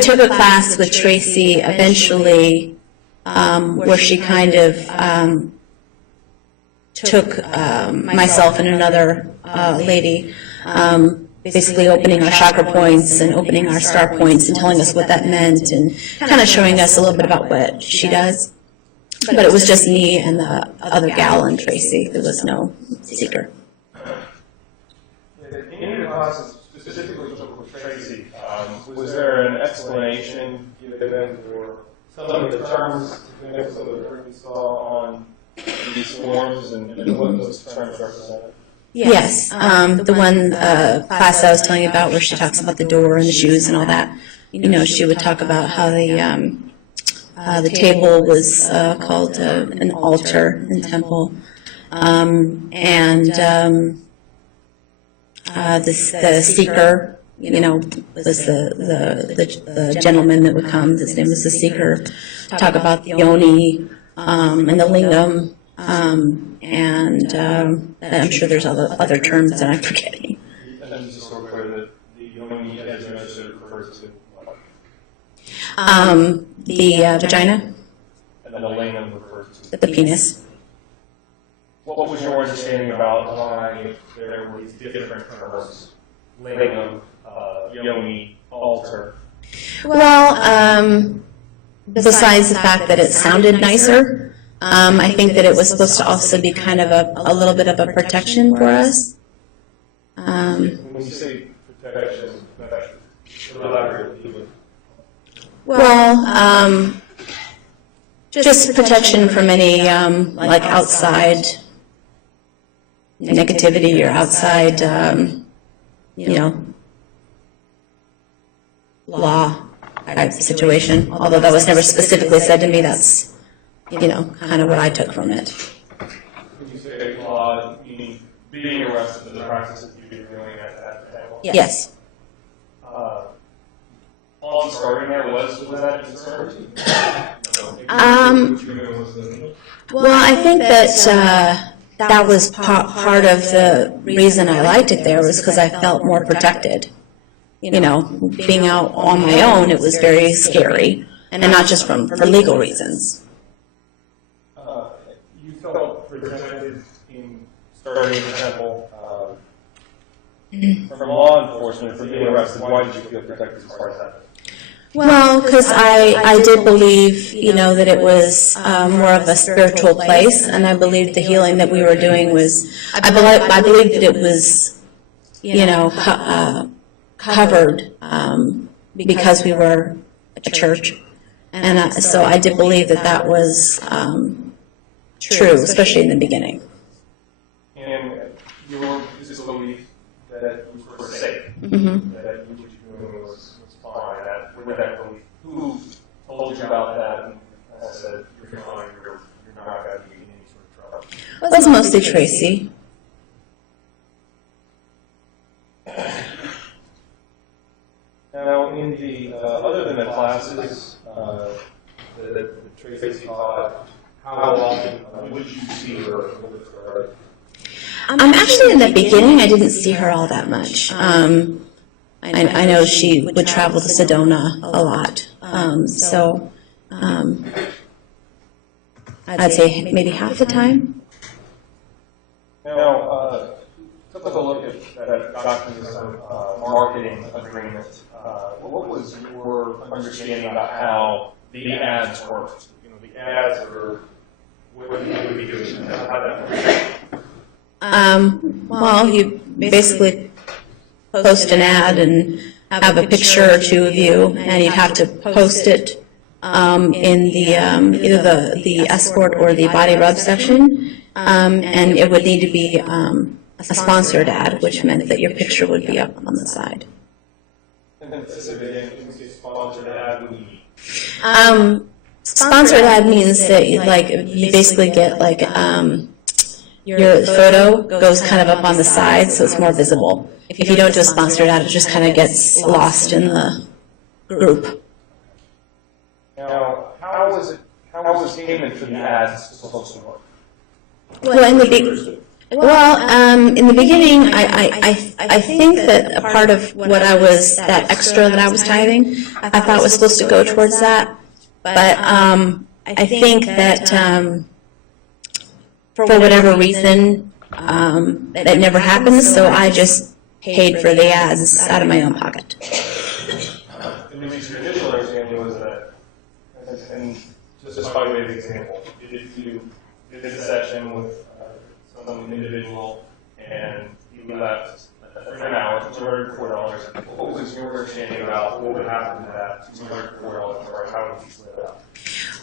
took a class with Tracy eventually where she kind of took myself and another lady, basically opening our chakra points and opening our star points and telling us what that meant and kind of showing us a little bit about what she does. But it was just me and the other gal and Tracy. There was no seeker. In your classes, specifically with Tracy, was there an explanation given for some of the terms, some of the terms you saw on these forms and what those terms represented? Yes, the one class I was telling you about where she talks about the door and the shoes and all that, she would talk about how the table was called an altar in the temple, and the seeker, was the gentleman that would come. His name was the seeker. Talk about the yoni and the lingam. And I'm sure there's other terms that I'm forgetting. And just so clear that the yoni, as you mentioned, refers to what? The vagina. And then the lingam refers to the penis. What was your understanding about why there were these different terms? Lingam, yoni, altar. Well, besides the fact that it sounded nicer, I think that it was supposed to also be kind of a little bit of a protection for us. When you say protection, well, just protection from any like outside negativity or outside, law type situation. Although that was never specifically said to me, that's kind of what I took from it. When you say law, meaning being arrested for the practices you've been doing at the table? Yes. All starting there was that concern? Well, I think that that was part of the reason I liked it there was because I felt more protected. Being out on my own, it was very scary, and not just for legal reasons. You felt protected in starting the temple from law enforcement for being arrested. Why did you feel protected as far as that? Well, because I did believe, that it was more of a spiritual place, and I believed the healing that we were doing was, I believed that it was, covered because we were a church, and so I did believe that was true, especially in the beginning. And your belief that you were safe, Mm-hmm. that what you were doing was fine, with that belief. Who told you about that and said, you're fine, you're not going to be in any sort of trouble? It was mostly Tracy. Now, in the other than the classes that Tracy taught, how often would you see her with her? Actually, in the beginning, I didn't see her all that much. I know she would travel to Sedona a lot, so I'd say maybe half the time. Now, took a look at that document marketing agreement. What was your understanding about how the ads worked? The ads are what you would be doing. How that works? Well, you basically post an ad, and have a picture or two of you, and you'd have to post it in the either the escort or the body rub section, and it would need to be a sponsored ad, which meant that your picture would be up on the side. And then specifically, sponsored ad would be. Sponsored ad means that you basically get your photo goes kind of up on the side, so it's more visible. If you don't do a sponsored ad, it just kind of gets lost in the group. Now, how was payment for the ads supposed to work? Well, in the beginning, I think that a part of what I was, that extra that I was tithing, I thought was supposed to go towards that. But I think that for whatever reason, that never happened, so I just paid for the ads out of my own pocket. The traditional understanding was that, and just by way of example, if you did a session with some individual and you left for an hour, $204, what was your understanding about what would happen to that $204, or how would you split it up?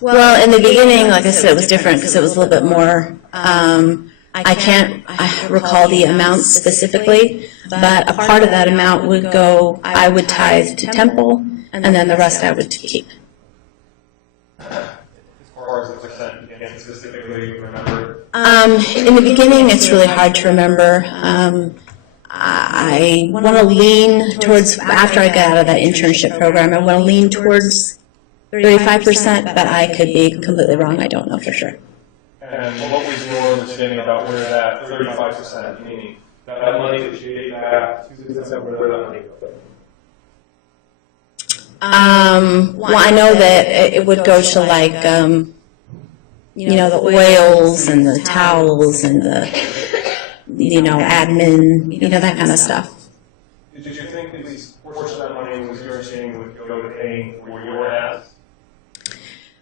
Well, in the beginning, like I said, it was different because it was a little bit more, I can't recall the amounts specifically, but a part of that amount would go, I would tithe to temple, and then the rest I would keep. As far as the percent, you can specifically remember? In the beginning, it's really hard to remember. I want to lean towards, after I got out of that internship program, I want to lean towards 35%, but I could be completely wrong. I don't know for sure. And what was your understanding about where that 35%, meaning that money that you gave back, where that money goes? Well, I know that it would go to the oils and the towels and the, admin, that kind of stuff. Did you think at least a portion of that money was your understanding would go to paying for your ads?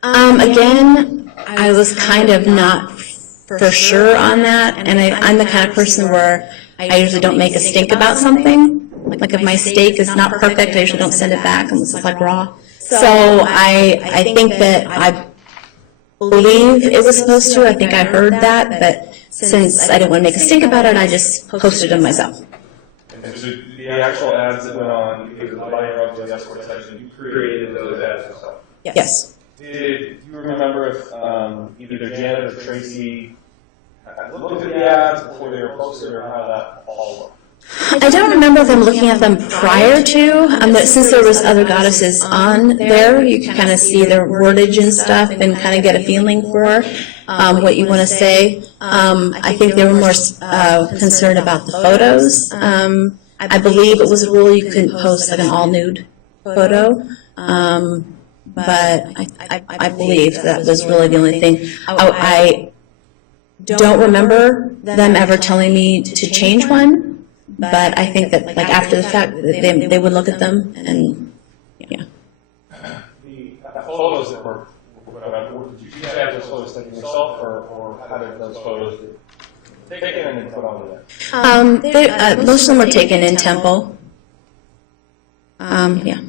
Again, I was kind of not for sure on that, and I'm the kind of person where I usually don't make a stink about something. Like if my steak is not perfect, I usually don't send it back unless it's raw. So I think that I believe it was supposed to. I think I heard that, but since I didn't want to make a stink about it, I just posted them myself. And so the actual ads that went on, because of the body rub, the escort section, you created those ads yourself? Yes. Did you remember if either Janet or Tracy looked at the ads before they were posted, or how that all worked? I don't remember them looking at them prior to, since there was other goddesses on there, you can kind of see their wordage and stuff and kind of get a feeling for what you want to say. I think they were more concerned about the photos. I believe it was a rule you couldn't post an all-nude photo, but I believe that was really the only thing. I don't remember them ever telling me to change one. But I think that, after the fact, they would look at them and, yeah. The photos that were, did you have those photos taken yourself, or how did those photos get taken and then put on there? Most of them were taken in temple. Yeah.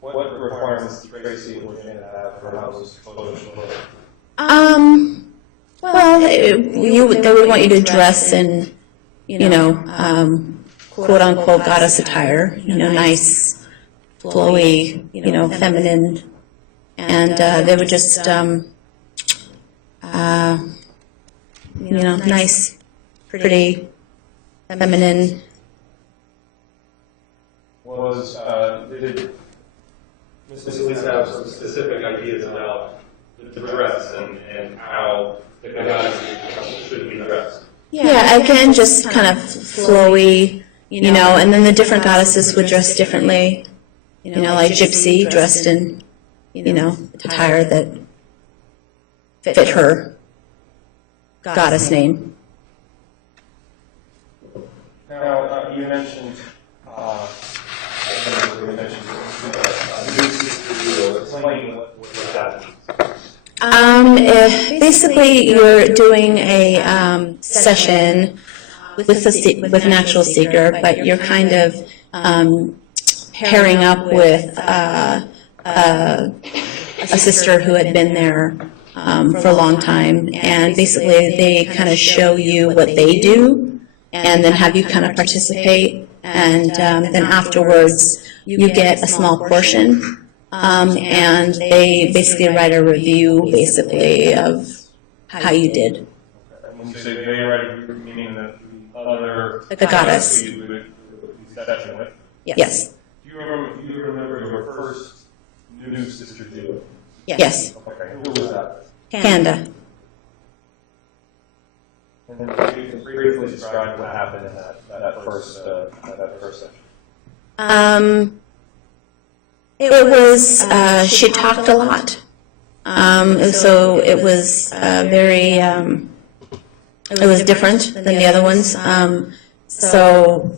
What requirements did Tracy or Janet have for how those photos should look? Well, they would want you to dress in, quote unquote goddess attire, nice, flowy, feminine, and they would just, nice, pretty, feminine. Did Mrs. Lisa have some specific ideas about the dress and how the goddess should be dressed? Yeah, again, just kind of flowy, and then the different goddesses would dress differently. Like Gypsy dressed in, attire that fit her goddess name. Now, you mentioned, explain what that means. Basically, you're doing a session with an actual seeker, but you're kind of pairing up with a sister who had been there for a long time, and basically they kind of show you what they do, and then have you kind of participate, and then afterwards you get a small portion, and they basically write a review, basically, of how you did. When you say they write a review, meaning The goddess. You would be session with? Yes. Do you remember your first new sister duo? Yes. Okay, who was that? Kanda. And then you can briefly describe what happened in that first session. It was, she talked a lot. So it was very, it was different than the other ones. So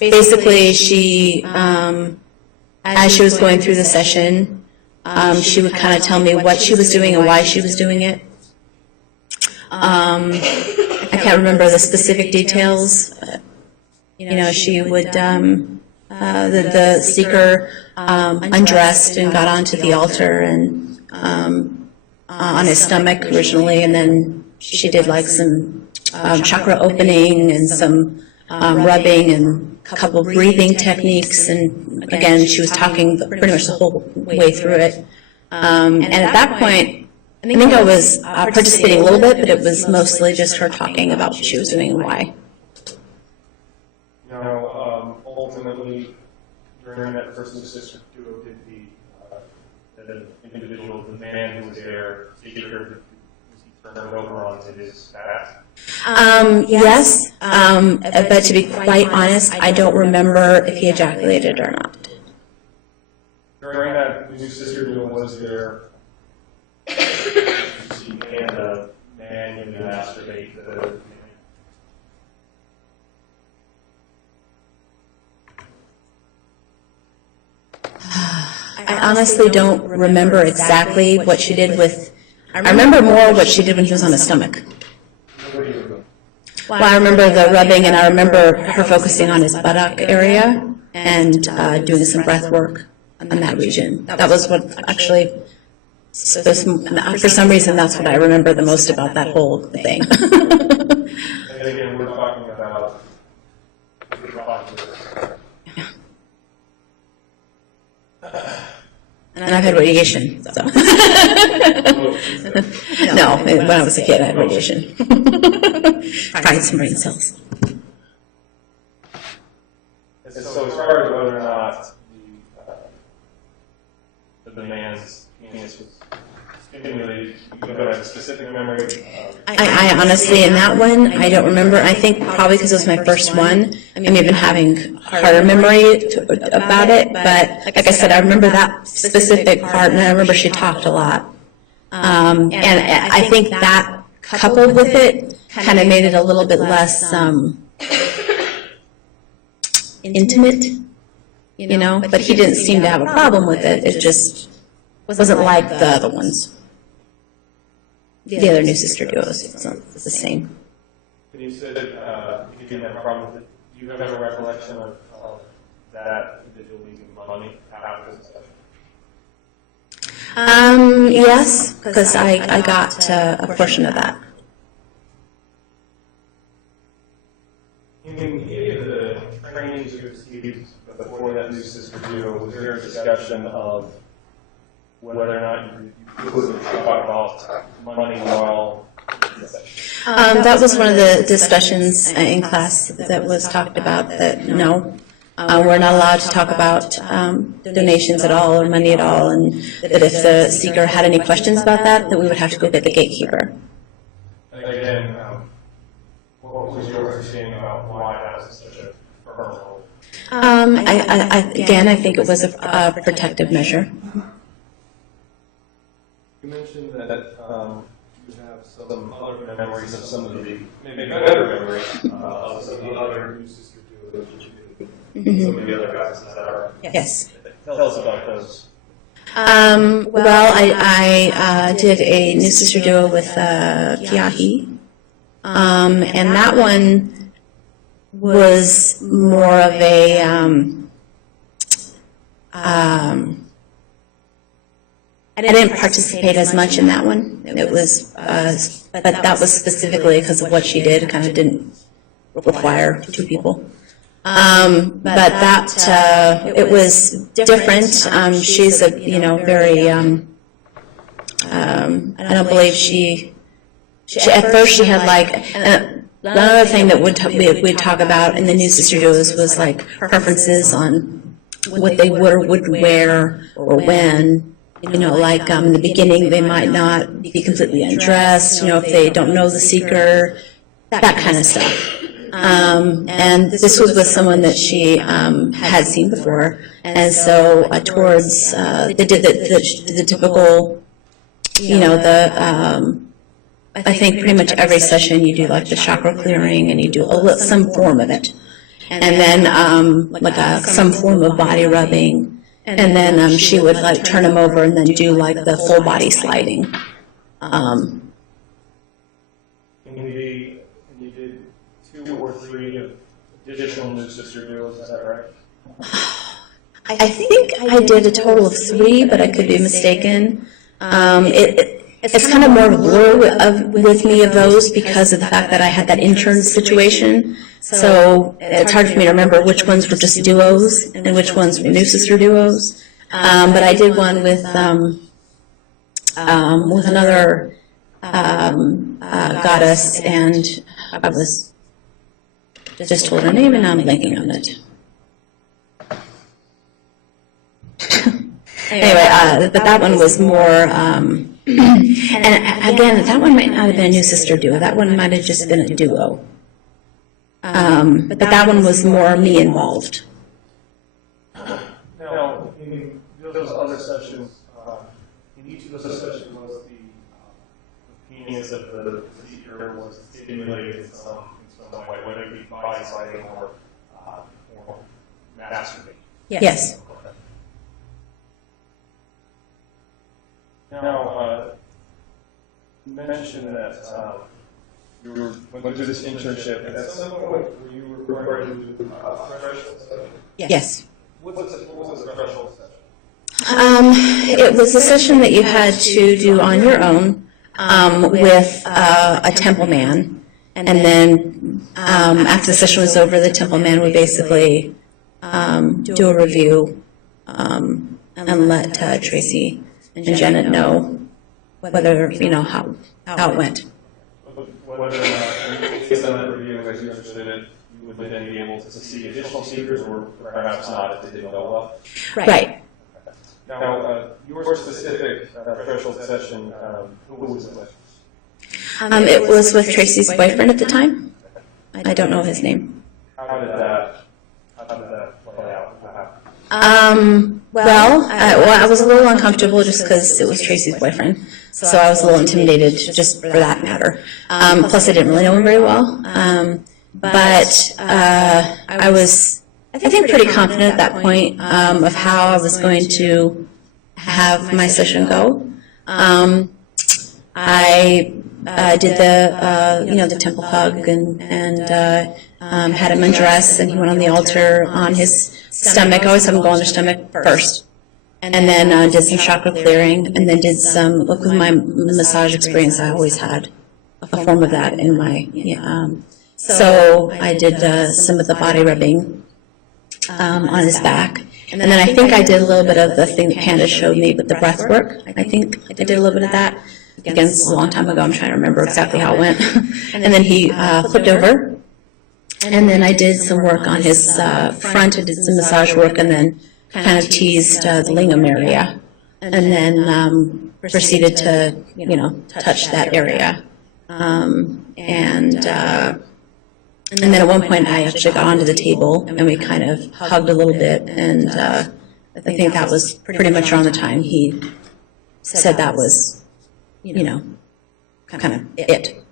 basically she, as she was going through the session, she would kind of tell me what she was doing and why she was doing it. I can't remember the specific details. You know, she would, the seeker undressed and got onto the altar and on his stomach originally, and then she did like some chakra opening and some rubbing and a couple breathing techniques, and again she was talking pretty much the whole way through it. And at that point, I think I was participating a little bit, but it was mostly just her talking about what she was doing and why. Now, ultimately, during that first new sister duo, did the individual, the man who was there, seeker, was he turned over onto his path? Yes, but to be quite honest, I don't remember if he ejaculated or not. During that new sister duo, was there and a man who masturbate the I honestly don't remember exactly what she did with, I remember more what she did when she was on his stomach. Well, I remember the rubbing, and I remember her focusing on his buttock area and doing some breath work on that region. That was what actually, for some reason, that's what I remember the most about that whole thing. And again, we're talking about And I've had radiation, so. No, when I was a kid, I had radiation. Fried some brain cells. So as far as whether or not the man's penis was stimulated, you don't have a specific memory? I honestly, in that one, I don't remember. I think probably because it was my first one, I'm even having harder memory about it. But like I said, I remember that specific part, and I remember she talked a lot. And I think that coupled with it kind of made it a little bit less intimate, you know. But he didn't seem to have a problem with it. It just wasn't like the other ones. The other new sister duos, it's the same. When you said you didn't have a problem with it, do you have a recollection of that individual losing money after the session? Yes, because I got a portion of that. In any of the trainings you received before that new sister duo, was there a discussion of whether or not you could talk about money while in the session? That was one of the discussions in class that was talked about, that no, we're not allowed to talk about donations at all or money at all, and that if the seeker had any questions about that, that we would have to go get the gatekeeper. Again, what was your understanding about why that was such a firm hold? Again, I think it was a protective measure. You mentioned that you have some other memories of some of the, maybe better memories of some of the other new sister duos you did, some of the other guys, is that right? Yes. Tell us about those. Well, I did a new sister duo with Kiahi, and that one, was more of a, I didn't participate as much in that one. It was, but that was specifically because of what she did, kind of didn't require two people. But that, it was different. She's a, very, I don't believe she at first she had like, another thing that we'd talk about in the New Sister Duos was like preferences on what they would or wouldn't wear or when. Like in the beginning they might not be completely undressed, if they don't know the seeker, that kind of stuff. And this was with someone that she had seen before, and so towards they did the typical, I think pretty much every session you do like the chakra clearing and you do some form of it, and then like some form of body rubbing. And then she would like turn them over and then do like the whole body sliding. And you did 2 or 3 additional New Sister Duos, is that right? I think I did a total of 3, but I could be mistaken. It's kind of more of a blur with me of those because of the fact that I had that intern situation. So it's hard for me to remember which ones were just duos and which ones were New Sister Duos. But I did one with another goddess, and I was just told her name, and now I'm blanking on it. Anyway, but that one was more. And again, that one might not have been a New Sister Duo. That one might have just been a duo. But that one was more me involved. Now, in those other sessions, in each of those sessions was the penis of the seeker was stimulated in some way, whether it be by sliding or masturbating. Yes. Now, you mentioned that you went through this internship, and at some point were you required to do a threshold session? Yes. What was a threshold session? It was a session that you had to do on your own with a temple man, and then after the session was over, the temple man would basically do a review and let Tracy and Janet know whether how it went. Whether or not, based on that review, as you understood it, you would then be able to see additional seekers, or perhaps not if they didn't go well. Right. Now, your specific threshold session, who was it with? It was with Tracy's boyfriend at the time. I don't know his name. How did that play out? Well, I was a little uncomfortable just because it was Tracy's boyfriend. So I was a little intimidated just for that matter. Plus, I didn't really know him very well. But I was, I think, pretty confident at that point of how I was going to have my session go. I did the temple hug and had him undress, and he went on the altar on his stomach. I always have him go on their stomach first. And then did some chakra clearing, and then did some, with my massage experience, I always had a form of that in my, so I did some of the body rubbing on his back. And then I think I did a little bit of the thing that Candace showed me with the breath work. I think I did a little bit of that. Again, this is a long time ago. I'm trying to remember exactly how it went. And then he flipped over. And then I did some work on his front. I did some massage work, and then kind of teased the lingam area. And then proceeded to, touch that area. And then at one point I actually got onto the table, and we kind of hugged a little bit, and I think that was pretty much around the time he said that was, kind of it.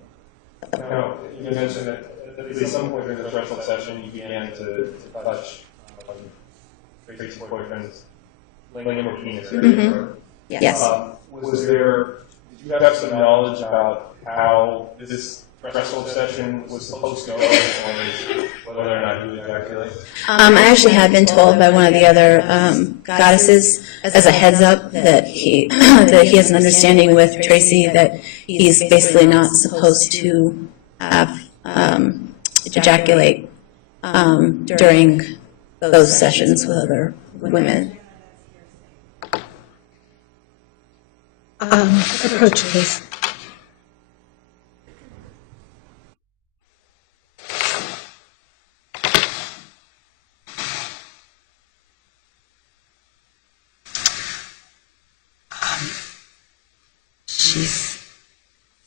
Now, you mentioned that at some point during the threshold session, you began to touch Tracy's boyfriend's lingam or penis area. Mm-hmm. Yes. Did you have some knowledge about how this threshold session was supposed to go, whether or not you ejaculate? I actually had been told by one of the other goddesses as a heads up that he that he has an understanding with Tracy that he's basically not supposed to have ejaculate during those sessions with other women. Approach, please. She's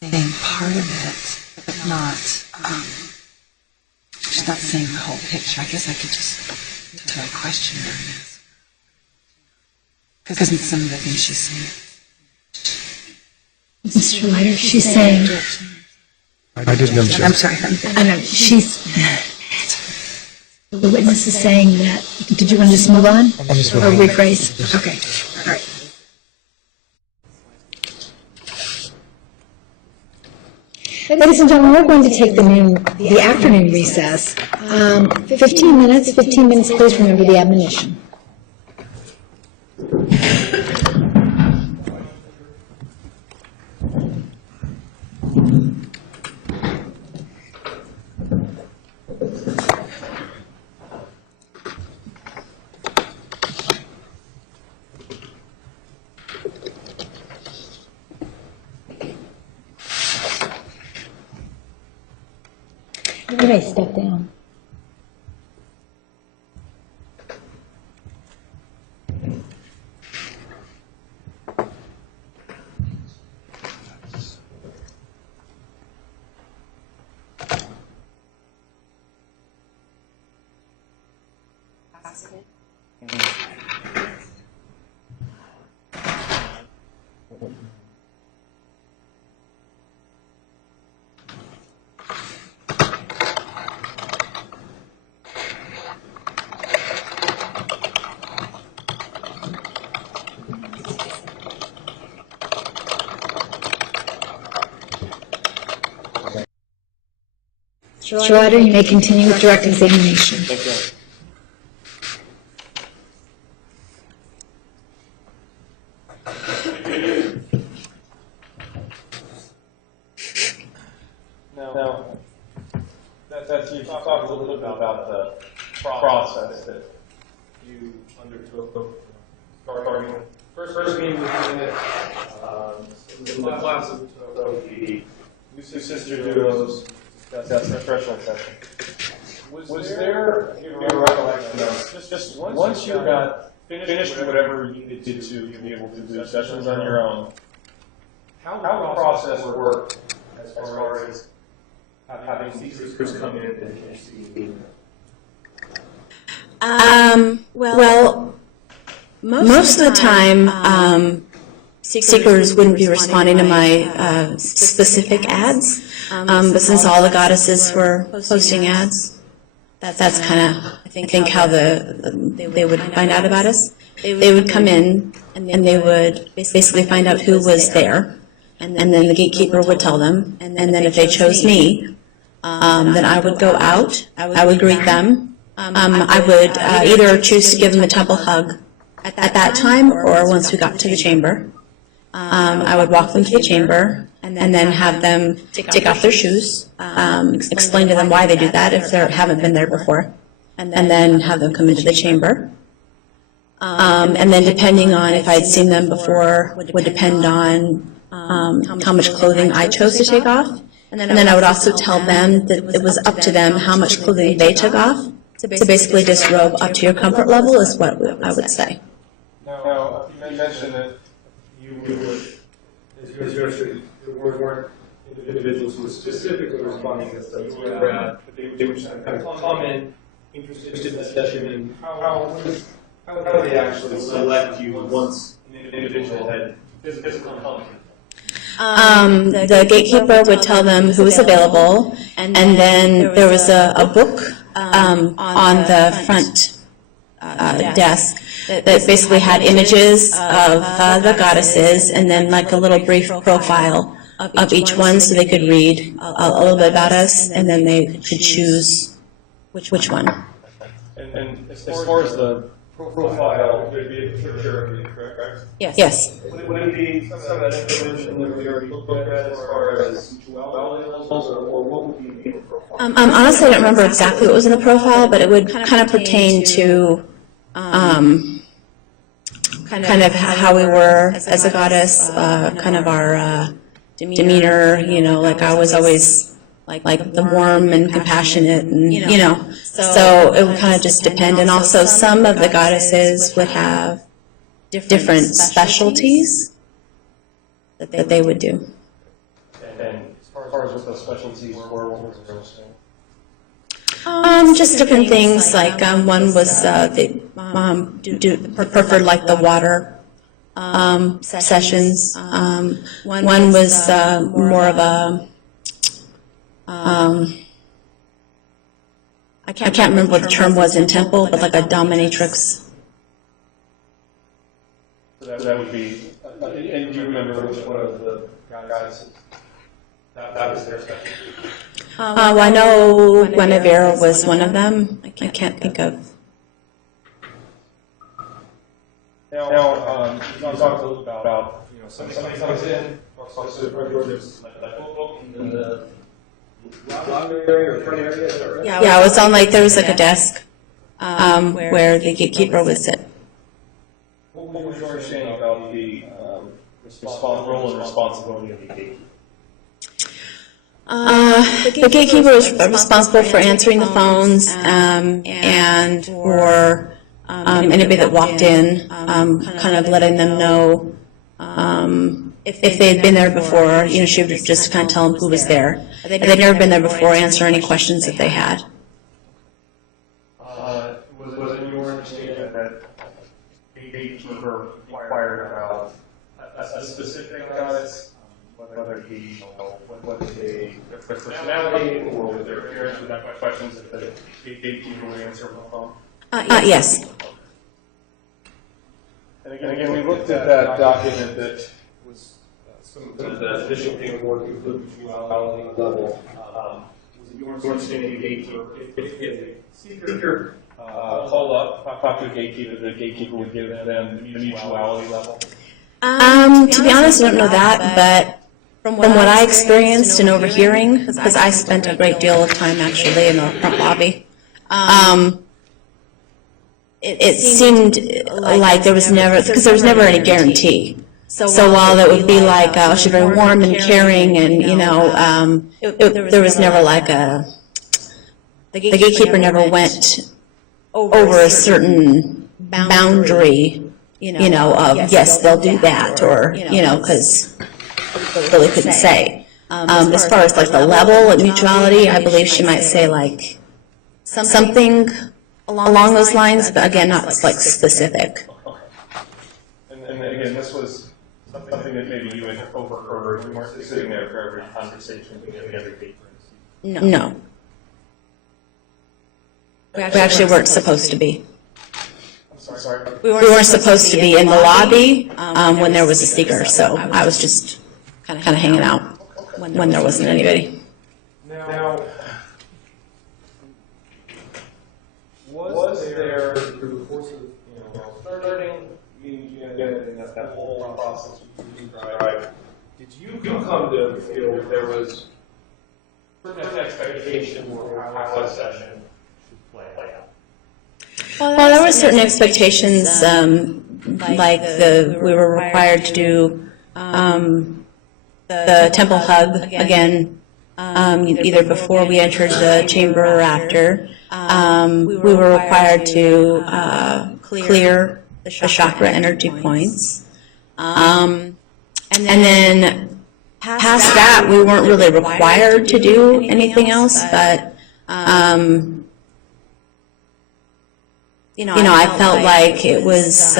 saying part of it, but not, she's not saying the whole picture. I guess I could just tell a question her and ask. Because in some of the things she's saying. Mr. Leiter, she's saying, I didn't know. I'm sorry. I know, the witness is saying that, did you want to just move on? Or rephrase? Okay, all right. Ladies and gentlemen, we're going to take the afternoon recess. 15 minutes, please remember the admonition. You may step down. Mr. Leiter, you may continue with direct examination. Now, you talked a little bit about the process that you undertook starting first meeting with the class of the new sister duos. That's the threshold session. Was there your recollection of just once you got finished with whatever you needed to be able to do sessions on your own, how the process worked as far as having speakers come in and see? Well, most of the time, seekers wouldn't be responding to my specific ads, but since all the goddesses were posting ads, that's kind of, I think, how they would find out about us. They would come in, and they would basically find out who was there, and then the gatekeeper would tell them, and then if they chose me, then I would go out, I would greet them, I would either choose to give them a temple hug at that time, or once we got to the chamber. I would walk them to the chamber and then have them take off their shoes, explain to them why they do that if they haven't been there before, and then have them come into the chamber. And then depending on if I'd seen them before would depend on how much clothing I chose to take off. And then I would also tell them that it was up to them how much clothing they took off. So basically disrobe up to your comfort level is what I would say. Now, you mentioned that you weren't individuals who were specifically responding to stuff you were at, but they were just kind of comment, interested in the session, and how do they actually select you once an individual had physical comment? The gatekeeper would tell them who was available, and then there was a book on the front desk that basically had images of the goddesses and then like a little brief profile of each one, so they could read a little bit about us, and then they could choose which one. And as far as the profile, there'd be a picture of you, correct? Yes. Would it be some of that information that we already looked at as far as mutuality levels, or what would be in the profile? Honestly, I don't remember exactly what was in the profile, but it would kind of pertain to kind of how we were as a goddess, kind of our demeanor, like I was always like the warm and compassionate, and so it would kind of just depend. And also some of the goddesses would have different specialties that they would do. And as far as what those specialties were, what was the real Just different things, like one was they preferred like the water sessions. One was more of a I can't remember what the term was in temple, but like a dominatrix. So that would be, and do you remember which one of the guys that was their specialty? Well, I know Guinevere was one of them. I can't think of. Now, you talked a little about somebody comes in, talks to the there's that book in the lobby area or front area. Yeah, it was on there was like a desk where the gatekeeper would sit. What was your understanding about the role and responsibility of the gatekeeper? The gatekeeper was responsible for answering the phones and for anybody that walked in, kind of letting them know if they had been there before. She would just kind of tell them who was there. If they'd never been there before, answer any questions that they had. Was it your understanding that the gatekeeper inquired about a specific goddess, whether it be their personality or with their appearance, with that questions that the gatekeeper would answer on the phone? Yes. And again, we looked at that document that was some of the additional paperwork, including mutuality level. Was it your understanding the gatekeeper, if the seeker called up, talked to the gatekeeper would give them the mutuality level? To be honest, I don't know that, but from what I experienced in overhearing, because I spent a great deal of time actually in the front lobby, it seemed like there was never any guarantee. So while it would be like, she's very warm and caring, and there was never like the gatekeeper never went over a certain boundary, of yes, they'll do that, or because really couldn't say. As far as like the level of mutuality, I believe she might say like something along those lines, but again, not like specific. And again, this was something that maybe you had overheard. You weren't sitting there for every conversation with every gatekeeper. No. We actually weren't supposed to be. I'm sorry. We weren't supposed to be in the lobby when there was a speaker, so I was just kind of hanging out when there wasn't anybody. Now, was there, through the course of starting, that whole process you described, did you come to feel that there was certain expectation for how a session should play out? Well, there were certain expectations, like we were required to do the temple hug again, either before we entered the chamber or after. We were required to clear the chakra energy points. And then past that, we weren't really required to do anything else, but I felt like it was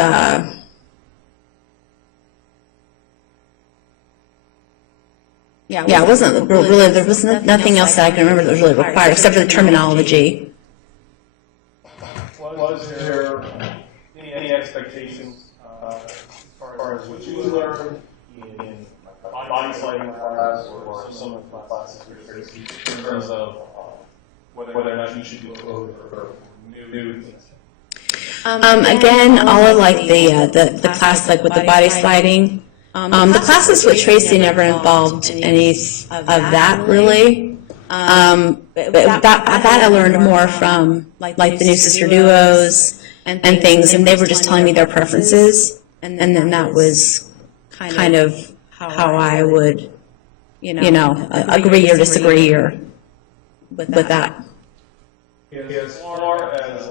it wasn't really, there was nothing else that I can remember that was really required, except for the terminology. Was there any expectations as far as what you learned in body sliding class or some of the classes with Tracy in terms of whether or not you should do clothed or nude. Again, all of like the class like with the body sliding. The classes with Tracy never involved any of that really. But that I learned more from like the new sister duos and things, and they were just telling me their preferences, and then that was kind of how I would, agree or disagree or with that. As far as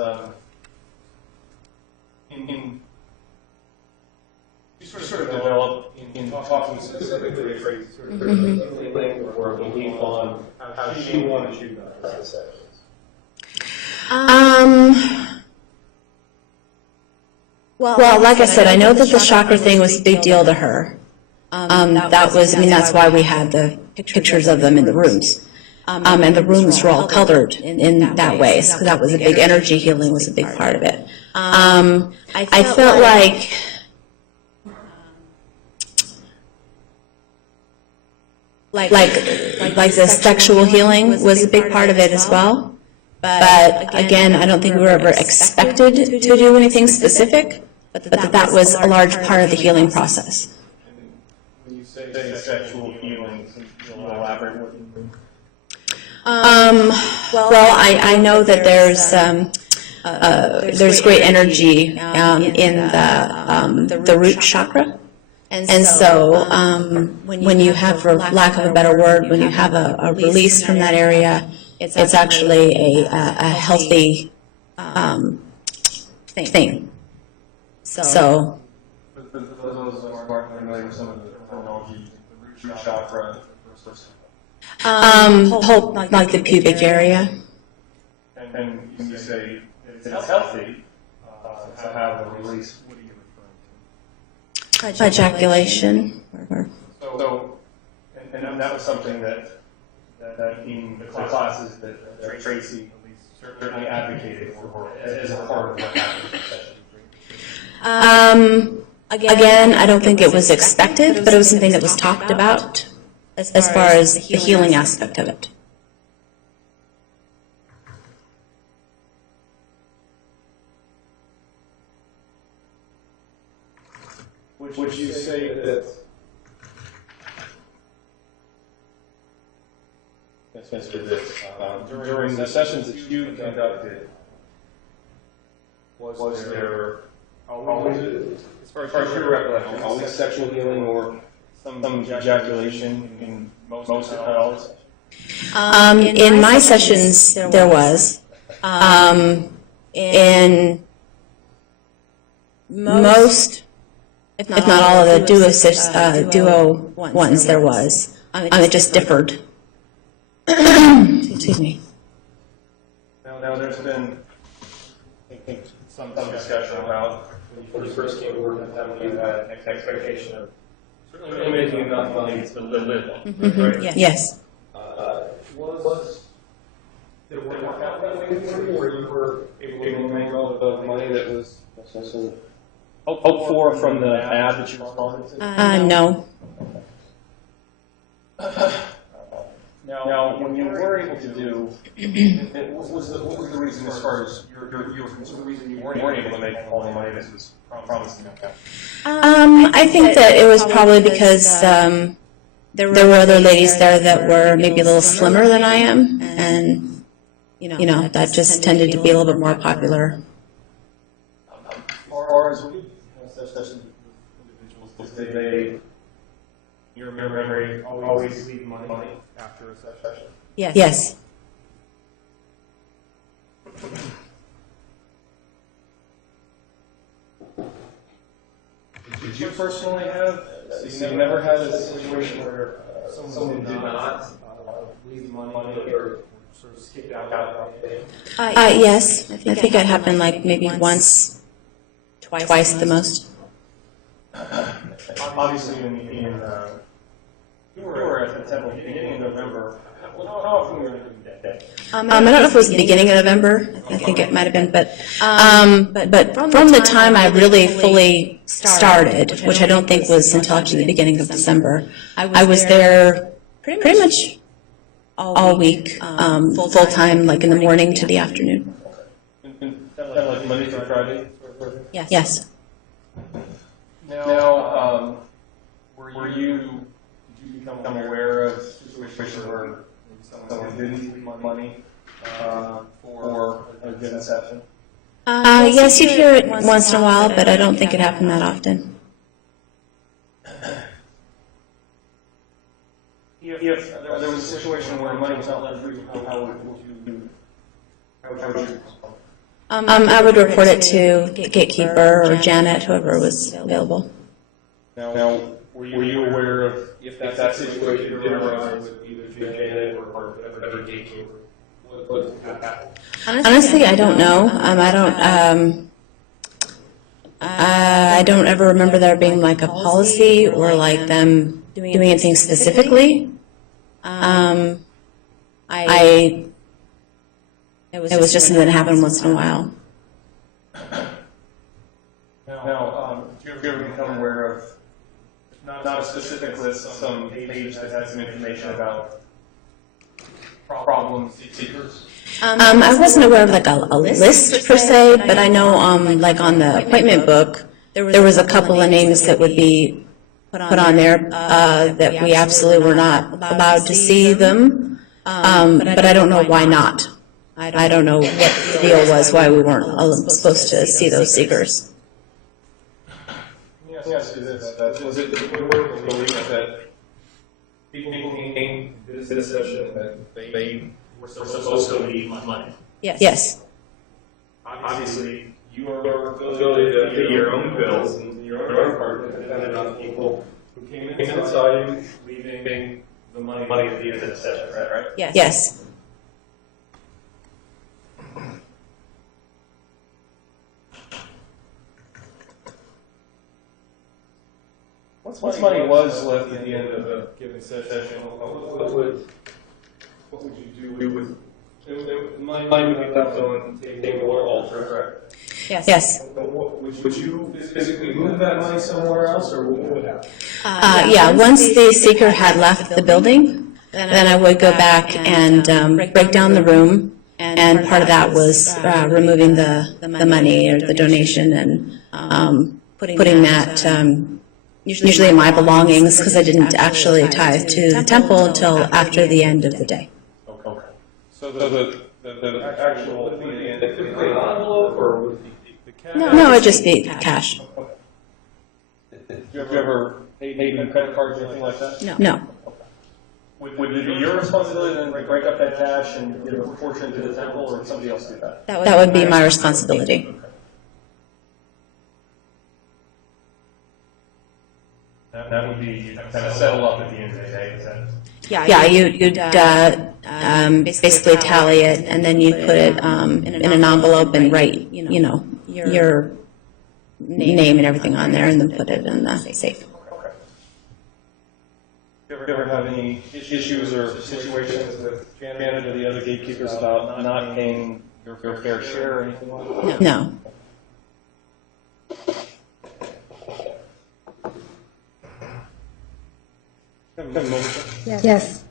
you sort of develop in talking specifically to Tracy, sort of feeling or belief on how she wanted you guys to say. Well, like I said, I know that the chakra thing was a big deal to her. That's why we had the pictures of them in the rooms. And the rooms were all colored in that way, so that was a big energy healing was a big part of it. I felt like the sexual healing was a big part of it as well. But again, I don't think we were ever expected to do anything specific, but that was a large part of the healing process. When you say sexual healing, you'll elaborate what you mean. Well, I know that there's great energy in the root chakra. And so when you have, for lack of a better word, when you have a release from that area, it's actually a healthy thing. So For those who aren't familiar with some of the terminology, the root chakra versus whole, like the pubic area. and you say it's healthy to have a release. What are you referring to? Ejaculation. So, and that was something that in the classes that Tracy certainly advocated for as a part of what happened in session 3. Again, I don't think it was expected, but it was something that was talked about as far as the healing aspect of it. Would you say that during the sessions that you conducted, was there always, as far as your recollection, always sexual healing or some ejaculation in most, if not all the sessions? In my sessions, there was. In most, if not all of the duo ones, there was. It just differed. Excuse me. Now there's been, I think, some discussion about when you first came to work and how you had an expectation of certainly making enough money to live on, right? Yes. Was there work out that way for you, where you were able to make all the money that was hoped for from the ad that you responded to? No. Now, when you were able to do, what was the reason as far as the reason you weren't able to make all the money that was promised? I think that it was probably because there were other ladies there that were maybe a little slimmer than I am, and that just tended to be a little bit more popular. Or as we sessions with individuals, did they, your memory, always leave money after a session? Yes. Did you personally have, so you never had a situation where someone did not leave money or sort of skipped out? Yes. I think that happened like maybe once, twice the most. Obviously, in you were at the temple beginning of November. How often were you doing that day? I don't know if it was the beginning of November. I think it might have been, but from the time I really fully started, which I don't think was until actually the beginning of December, I was there pretty much all week, full time, like in the morning to the afternoon. Like Monday through Friday? Yes. Now, did you become aware of situations where someone didn't give money for a given session? Yes, you'd hear it once in a while, but I don't think it happened that often. If there was a situation where money was not left free, how would you I would report it to the gatekeeper or Janet, whoever was available. Now, were you aware of if that situation did arise with either Janet or whatever gatekeeper? What would happen? Honestly, I don't know. I don't ever remember there being like a policy or like them doing anything specifically. It was just something that happened once in a while. Now, do you ever become aware of, not a specific list, some page that has some information about problem seekers? I wasn't aware of like a list per se, but I know like on the appointment book, there was a couple of names that would be put on there that we absolutely were not allowed to see them, but I don't know why not. I don't know what the deal was, why we weren't supposed to see those seekers. Yes, was it your belief that people came to this session that they were supposed to leave money? Yes. Obviously, you are ability to pay your own bills and your own part depended on people who came in and saw you leaving the money at the end of the session, right? Yes. Once money was left at the end of a given session, what would you do with money would be left on the table or altar, correct? Yes. Would you physically move that money somewhere else, or what would happen? Yeah, once the seeker had left the building, then I would go back and break down the room, and part of that was removing the money or the donation and putting that usually in my belongings, because I didn't actually tithe to the temple until after the end of the day. Okay. So the actual typically an envelope, or would the cash? No, it would just be cash. Did you ever pay with credit cards or anything like that? No. Would it be your responsibility then to break up that cash and give a portion to the temple, or would somebody else do that? That would be my responsibility. That would be kind of settle up at the end of the day, is that? Yeah, you'd basically tally it, and then you'd put it in an envelope and write, your name and everything on there, and then put it in the safe. Okay. Do you ever have any issues or situations with Janet or the other gatekeepers about not paying your fair share or anything like that? No. Yes.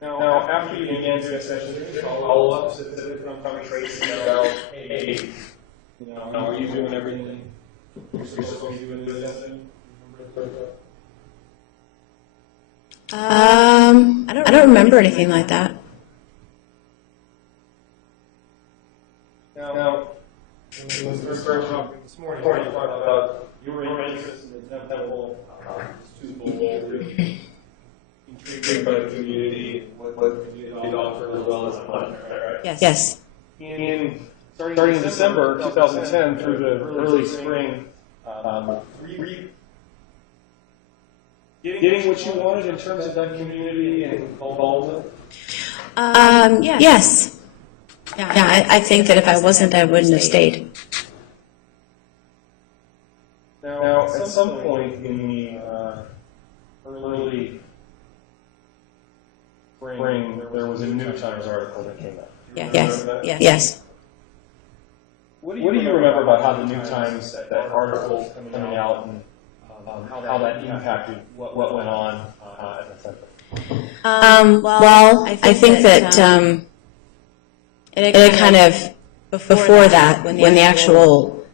Now, after you began doing sessions, did you follow up specific on traits about, hey, are you doing everything you're supposed to do in this session? I don't remember anything like that. Now, When we started talking this morning, you talked about your interest in the temple, people really intrigued by the community and what the community offers as well as the money, right? Yes. Starting in December 2010 through the early spring, were you getting what you wanted in terms of that community and involvement? Yes. Yeah, I think that if I wasn't, I wouldn't have stayed. Now, at some point in the early spring, there was a New Times article that came out. Do you remember that? Yes. What do you remember about how the New Times, that article coming out, and how that impacted what went on at the center? Well, I think that it kind of, before that, when the actual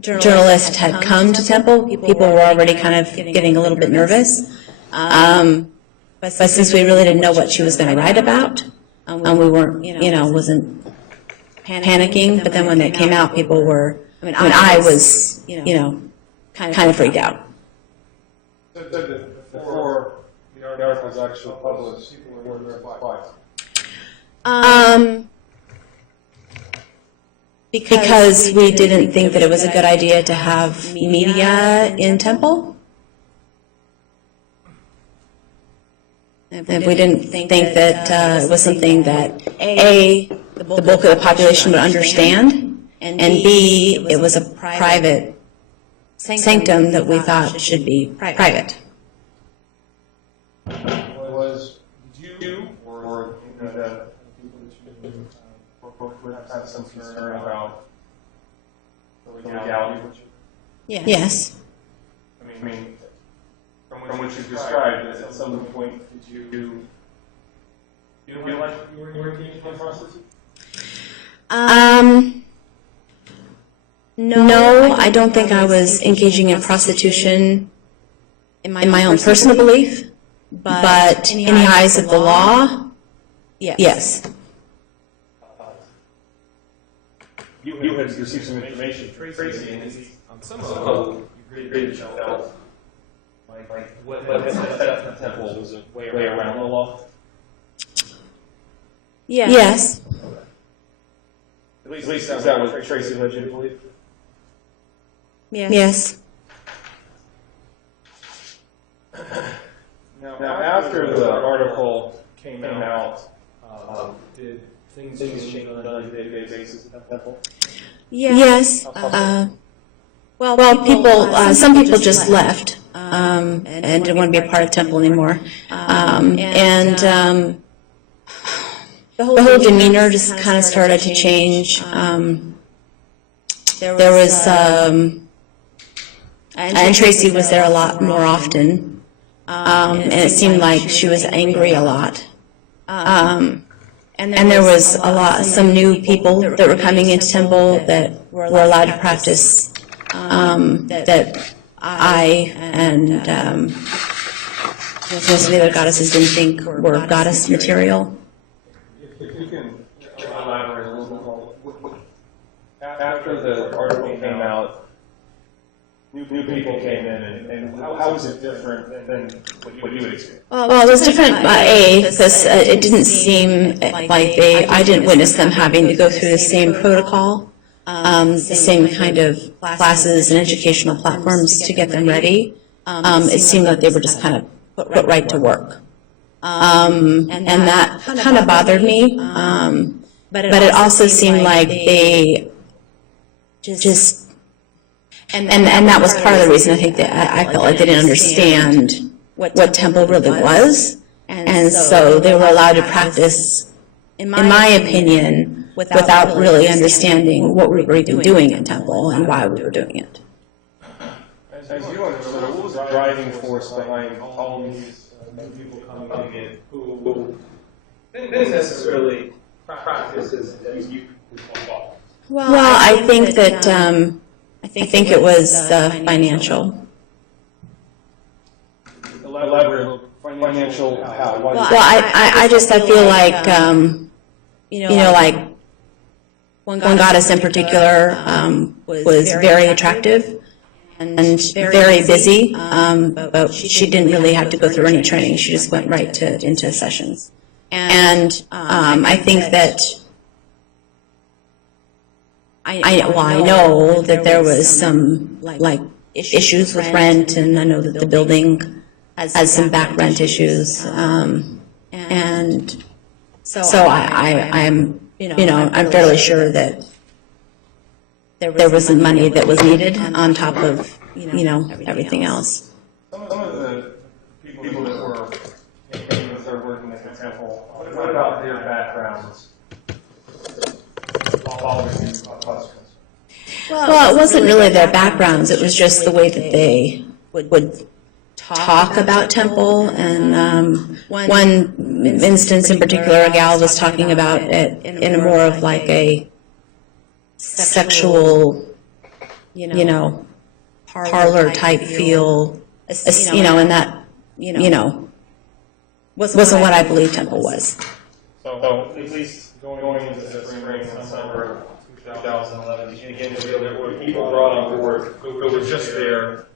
journalist had come to Temple, people were already kind of getting a little bit nervous. But since we really didn't know what she was going to write about, we weren't, wasn't panicking. But then when it came out, people were, I was, kind of freaked out. Before the article was actually published, people were nervous. Because we didn't think that it was a good idea to have media in Temple. If we didn't think that it was something that, A, the bulk of the population would understand, and B, it was a private sanctum that we thought should be private. Did you or the people that you have some concern about the legality? Yes. I mean, from what you described, at some point, did you feel like you were engaged in prostitution? No, I don't think I was engaging in prostitution in my own personal belief, but in the eyes of the law, yes. You had received some information, Tracy, and on some level, you created yourself. Like what had set up the temple was a way around the law? Yes. At least is that what Tracy led you to believe? Yes. Now, after the article came out, did things change on a day-to-day basis at the temple? Yes. Well, people, some people just left and didn't want to be a part of Temple anymore. The whole demeanor just kind of started to change. There was, and Tracy was there a lot more often, and it seemed like she was angry a lot. And there was some new people that were coming into Temple that were allowed to practice that I and most of the other goddesses didn't think were goddess material. If you can elaborate a little bit more. After the article came out, new people came in, and how was it different than what you had experienced? Well, it was different, because it didn't seem like I didn't witness them having to go through the same protocol, the same kind of classes and educational platforms to get them ready. It seemed like they were just kind of put right to work. And that kind of bothered me, but it also seemed like they just, and that was part of the reason I think that I felt like they didn't understand what Temple really was, and so they were allowed to practice, in my opinion, without really understanding what we were even doing in Temple and why we were doing it. As you understood, what was the driving force behind all these new people coming in who didn't necessarily practice as you would follow? Well, I think that I think it was financial. Elaborate financial how? Well, I feel like like one goddess in particular was very attractive and very busy, but she didn't really have to go through any training. She just went right into sessions. And I think that I know that there was some like issues with rent, and I know that the building has some back rent issues, and so I'm I'm fairly sure that there was some money that was needed on top of everything else. Some of the people that were that are working at the temple, what about their backgrounds? Following these questions. Well, it wasn't really their backgrounds. It was just the way that they would talk about temple. And one instance in particular, a gal was talking about it in a more of like a sexual, parlor type feel, and that, wasn't what I believe temple was. So at least going into the spring and summer of 2011, and again, there were people brought on board who were just there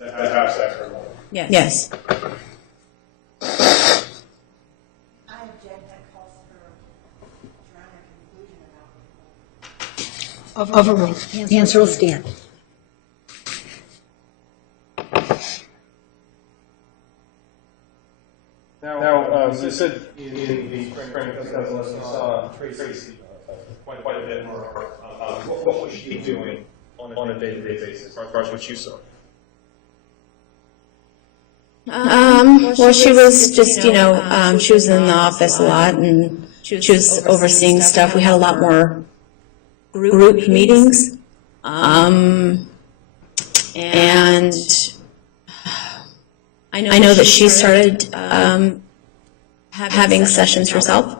to have sex or more. Yes. I object that calls for drawing a conclusion about. Overruled. The answer will stand. Now, you said in the spring of 2011, you saw Tracy quite a bit more. What was she doing on a day-to-day basis, as far as what you saw? Well, she was just, she was in the office a lot, and she was overseeing stuff. We had a lot more group meetings, and I know that she started having sessions herself,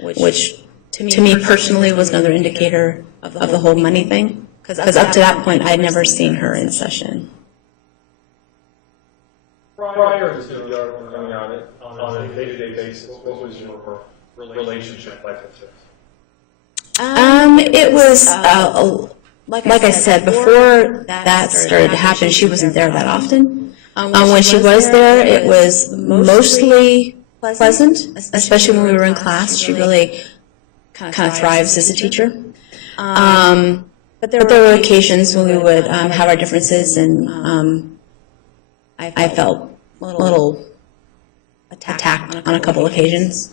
which to me personally was another indicator of the whole money thing, because up to that point I'd never seen her in session. Prior to the article coming out on a day-to-day basis, what was your relationship like with her? It was, like I said, before that started to happen, she wasn't there that often. When she was there, it was mostly pleasant, especially when we were in class. She really kind of thrives as a teacher. But there were occasions when we would have our differences, and I felt a little attacked on a couple occasions.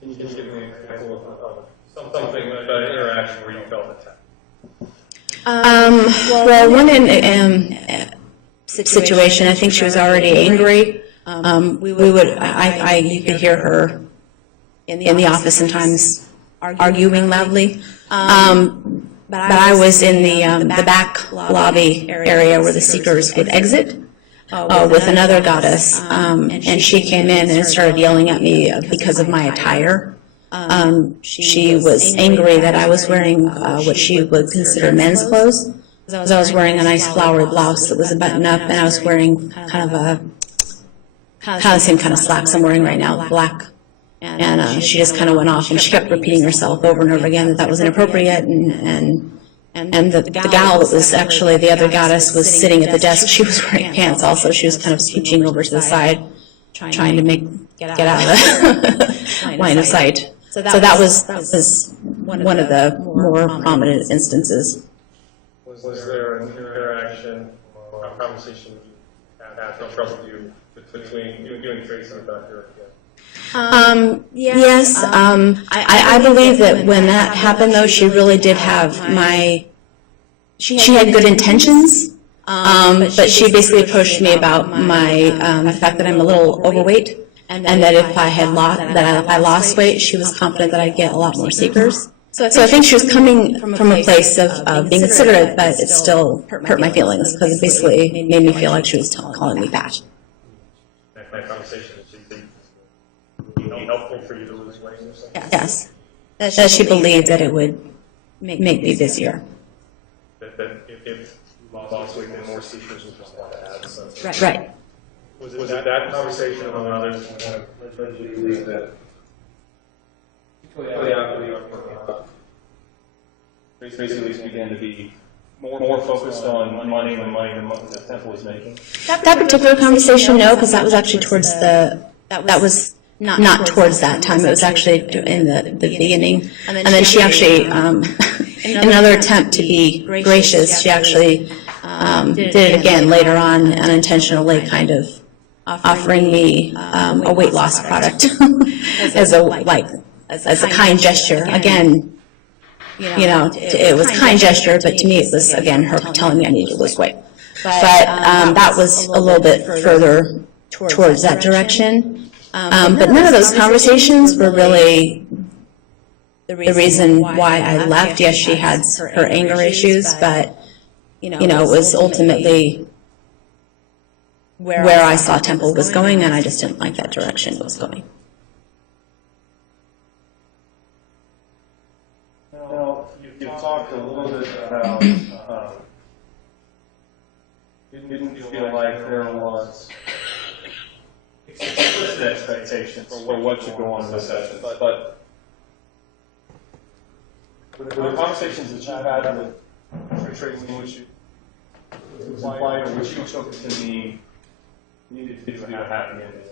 Can you give me an example of something about an interaction where you felt attacked? Well, one situation, I think she was already angry. You could hear her in the office sometimes arguing loudly. But I was in the back lobby area where the seekers would exit with another goddess, and she came in and started yelling at me because of my attire. She was angry that I was wearing what she would consider men's clothes. I was wearing a nice flowered blouse that was a button up, and I was wearing kind of the same kind of slacks I'm wearing right now, black. And she just kind of went off, and she kept repeating herself over and over again that was inappropriate, and the gal that was actually the other goddess was sitting at the desk. She was wearing pants also. She was kind of scooching over to the side, trying to get out of the line of sight. So that was one of the more prominent instances. Was there an interaction or a conversation that troubled you between you and Tracy about her? Yes. I believe that when that happened, though, she really did have she had good intentions, but she basically approached me about the fact that I'm a little overweight, and that if I lost weight, she was confident that I'd get a lot more seekers. So I think she was coming from a place of being considerate, but it still hurt my feelings, because it basically made me feel like she was calling me fat. That conversation would be helpful for you to lose weight or something? Yes. That she believed that it would make me busier. That if you lost weight, then more seekers would just want to add something. Right. Was it that conversation among others that led you to believe that after the basically began to be more focused on money and money the temple was making? That particular conversation, no, because that was actually towards that was not towards that time. It was actually in the beginning. And then she actually, in another attempt to be gracious, she actually did it again later on, unintentionally, kind of offering me a weight loss product as a kind gesture. Again, it was kind gesture, but to me it was, again, her telling me I needed to lose weight. But that was a little bit further towards that direction. But none of those conversations were really the reason why I left. Yes, she had her anger issues, but it was ultimately where I saw Temple was going, and I just didn't like that direction it was going. Now, you've talked a little bit about didn't feel like there was explicit expectations for what should go on in the session, but the conversations that you had with Tracy, which was implied, or which you took to me, needed to do a happy ending.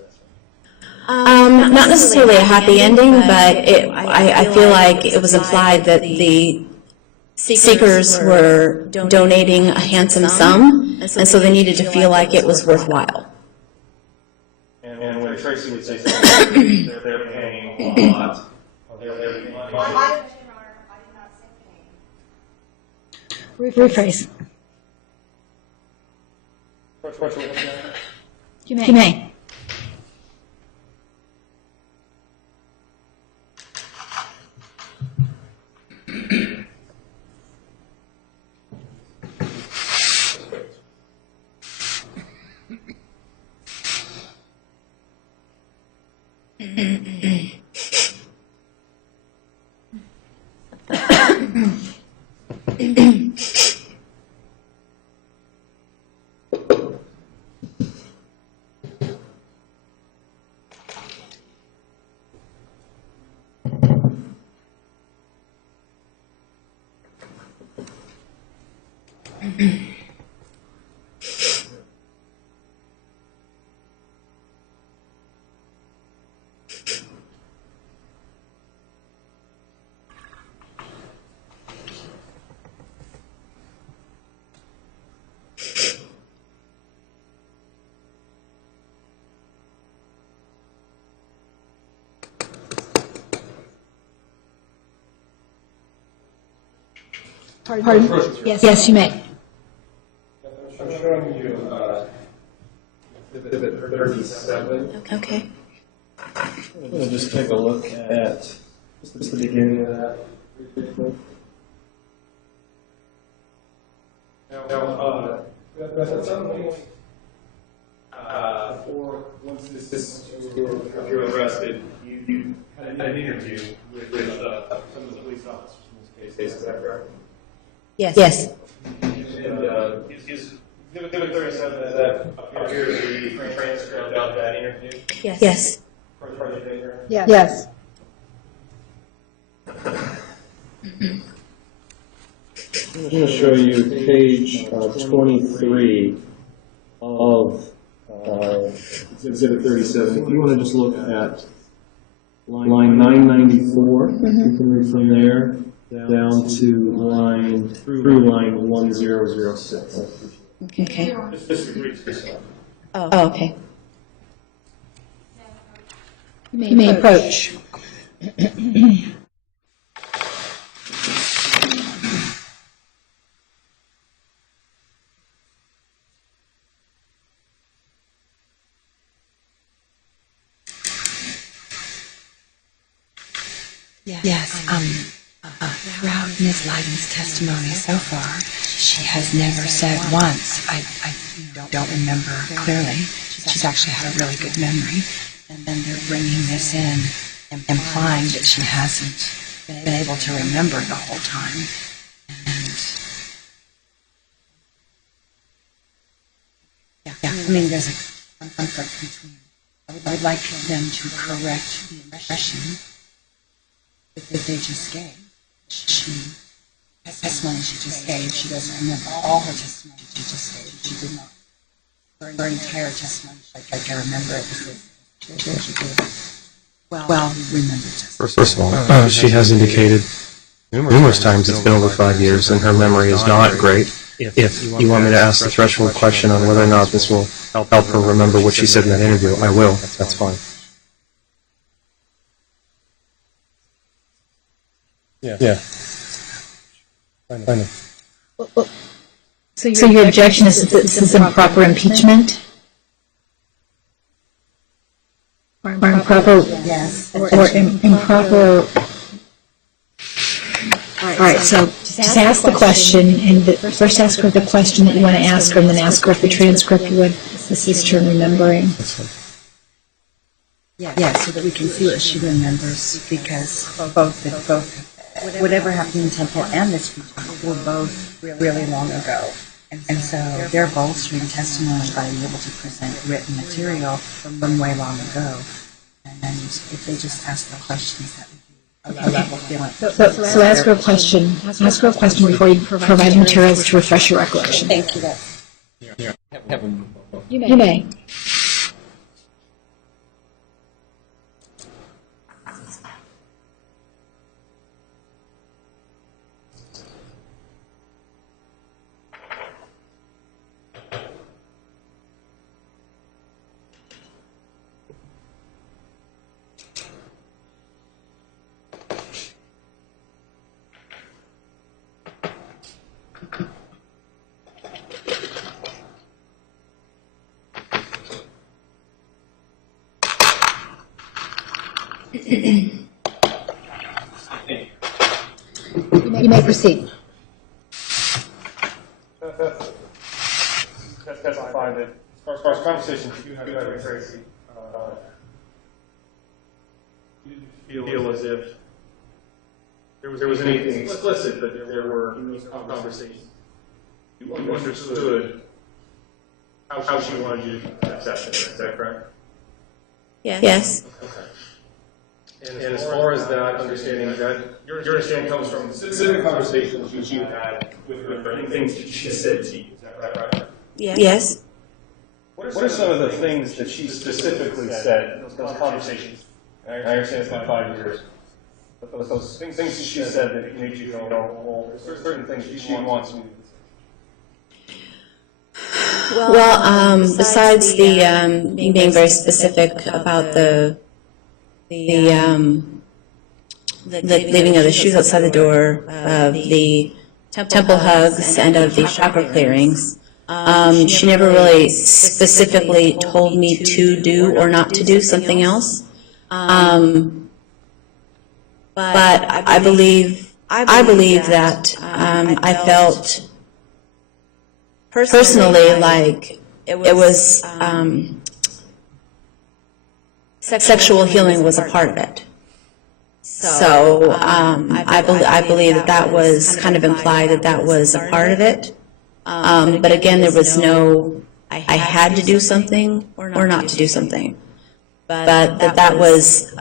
Not necessarily a happy ending, but I feel like it was implied that the seekers were donating a handsome sum, and so they needed to feel like it was worthwhile. And when Tracy would say something, they're paying a lot. They're paying money. I did not say paying. Rephrase. You may. Pardon? Yes, you may. I'm showing you exhibit 37. Okay. We'll just take a look at just the beginning of that. Now, at some point, once you're arrested, you had an interview with some of the police officers in this case. Is that correct? Yes. And is exhibit 37, is that appears to be the transcript of that interview? Yes. Yes. I'm going to show you page 23 of exhibit 37. If you want to just look at line 994, you can read from there down to through line 1006. Okay. Just read yourself. Oh, okay. You may approach. Yes, throughout Ms. Leiden's testimony so far, she has never said once, I don't remember clearly. She's actually had a really good memory. And then they're bringing this in, implying that she hasn't been able to remember the whole time. And yeah, I mean, there's a conflict between. I would like them to correct the impression that they just gave. She testimony she just gave. She doesn't remember all her testimony she just gave. She did not. Her entire testimony, like I remember it because she did well remembered testimony. First of all, she has indicated numerous times it's been over 5 years and her memory is not great. If you want me to ask the threshold question on whether or not this will help her remember what she said in that interview, I will. That's fine. Yeah. Fine. So your objection is that this is improper impeachment? Or improper, Yes. or improper, all right, so just ask the question, and first ask her the question that you want to ask her, and then ask her if the transcript would assist her in remembering. Yeah, so that we can see what she remembers, because both whatever happened in Temple and this were both really long ago. And so they're bolstering testimony by being able to present written material from way long ago. And if they just ask the questions, that would be a level feeling. So ask her a question. Ask her a question before you provide materials to refresh your recollection. Thank you. You may. You may proceed. That's fine. That as far as conversations you had with Tracy, you didn't feel as if there was anything explicit, but there were conversations. You understood how she wanted you to accept it. Is that correct? Yes. Okay. And as far as that understanding, that your understanding comes from specific conversations you had with her and things that she said to you. Is that right? Yes. What are some of the things that she specifically said in those conversations? I understand it's been 5 years, but those things that she said that made you go, well, there's certain things she wants me to do. Well, besides the being very specific about the leaving of the shoes outside the door, of the temple hugs, and of the chakra clearings, she never really specifically told me to do or not to do something else. But I believe that I felt personally like it was sexual healing was a part of it. So I believe that was kind of implied that was a part of it. But again, there was no I had to do something or not to do something. But that was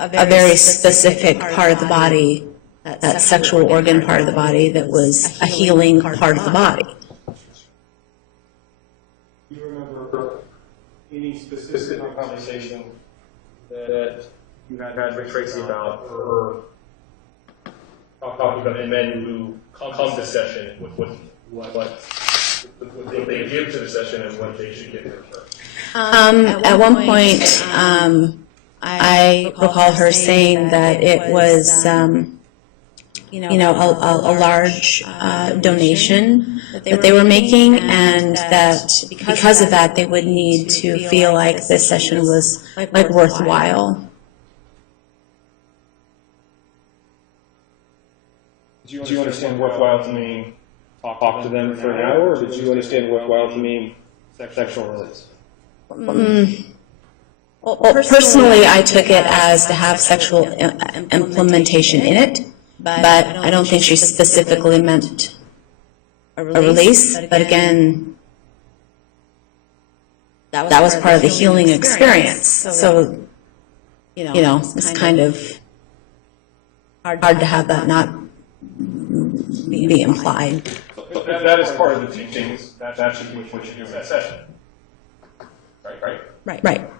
a very specific part of the body, that sexual organ part of the body that was a healing part of the body. Do you remember any specific conversation that you had with Tracy about her talking about the men who come to session with what they give to the session and what they should get in return? At one point, I recall her saying that it was, a large donation that they were making, and that because of that, they would need to feel like this session was like worthwhile. Did you understand worthwhile to mean talk to them for an hour, or did you understand worthwhile to mean sexual release? Well, personally, I took it as to have sexual implementation in it, but I don't think she specifically meant a release. But again, that was part of the healing experience. So, it's kind of hard to have that not be implied. But that is part of the teachings. That should be what you do in that session. Right? Right.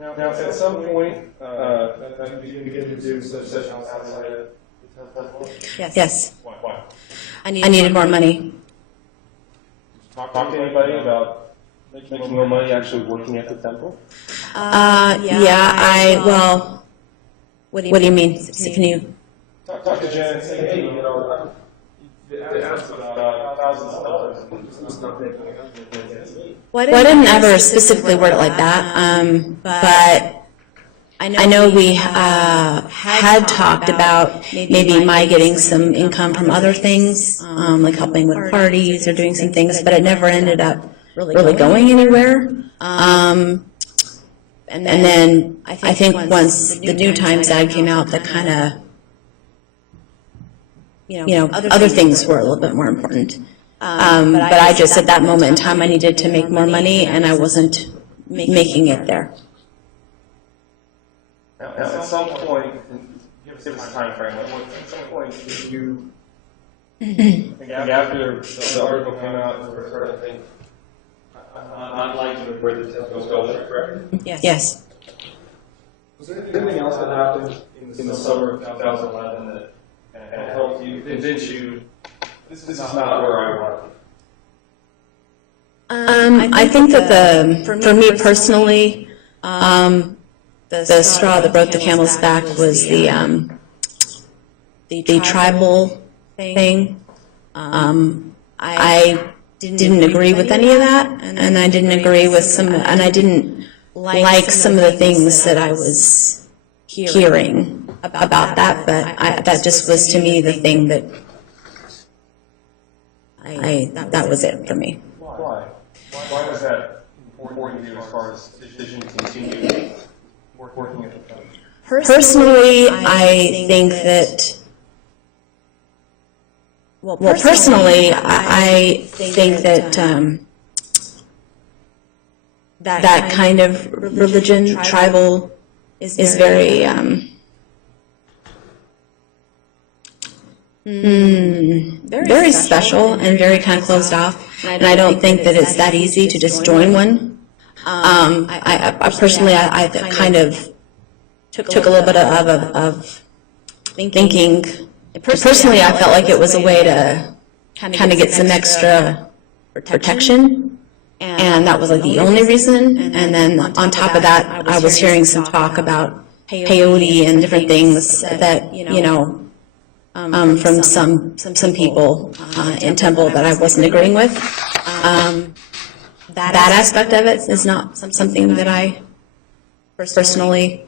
Now, at some point, that you begin to do sessions outside of the temple. Yes. Why? I needed more money. Talk to anybody about making more money actually working at the temple? Well, what do you mean? So can you? Talk to Jen and say, hey, the ads about thousands of dollars. It's not making it. Well, I didn't ever specifically word it like that, but I know we had talked about maybe my getting some income from other things, like helping with parties or doing some things, but it never ended up really going anywhere. And then I think once the New Times ad came out, that kind of, other things were a little bit more important. But I just, at that moment in time, I needed to make more money, and I wasn't making it there. Now, at some point, give us a time frame. At some point, did you think after the article came out, you started to think, I'm not liking where the temple is going, correct? Yes. Was there anything else that happened in the summer of 2011 that helped you, convince you, this is not where I want to be? I think that for me personally, the straw that broke the camel's back was the tribal thing. I didn't agree with any of that, and I didn't agree with and I didn't like some of the things that I was hearing about that, but that just was to me the thing that that was it for me. Why? Why was that important to you as far as decision to continue working at the company? Personally, I think that, personally, I think that that kind of religion, tribal, is very, very special and very kind of closed off. And I don't think that it's that easy to just join one. I personally, I kind of took a little bit of thinking. Personally, I felt like it was a way to kind of get some extra protection, and that was like the only reason. And then on top of that, I was hearing some talk about peyote and different things that from some people in Temple that I wasn't agreeing with. That aspect of it is not something that I personally,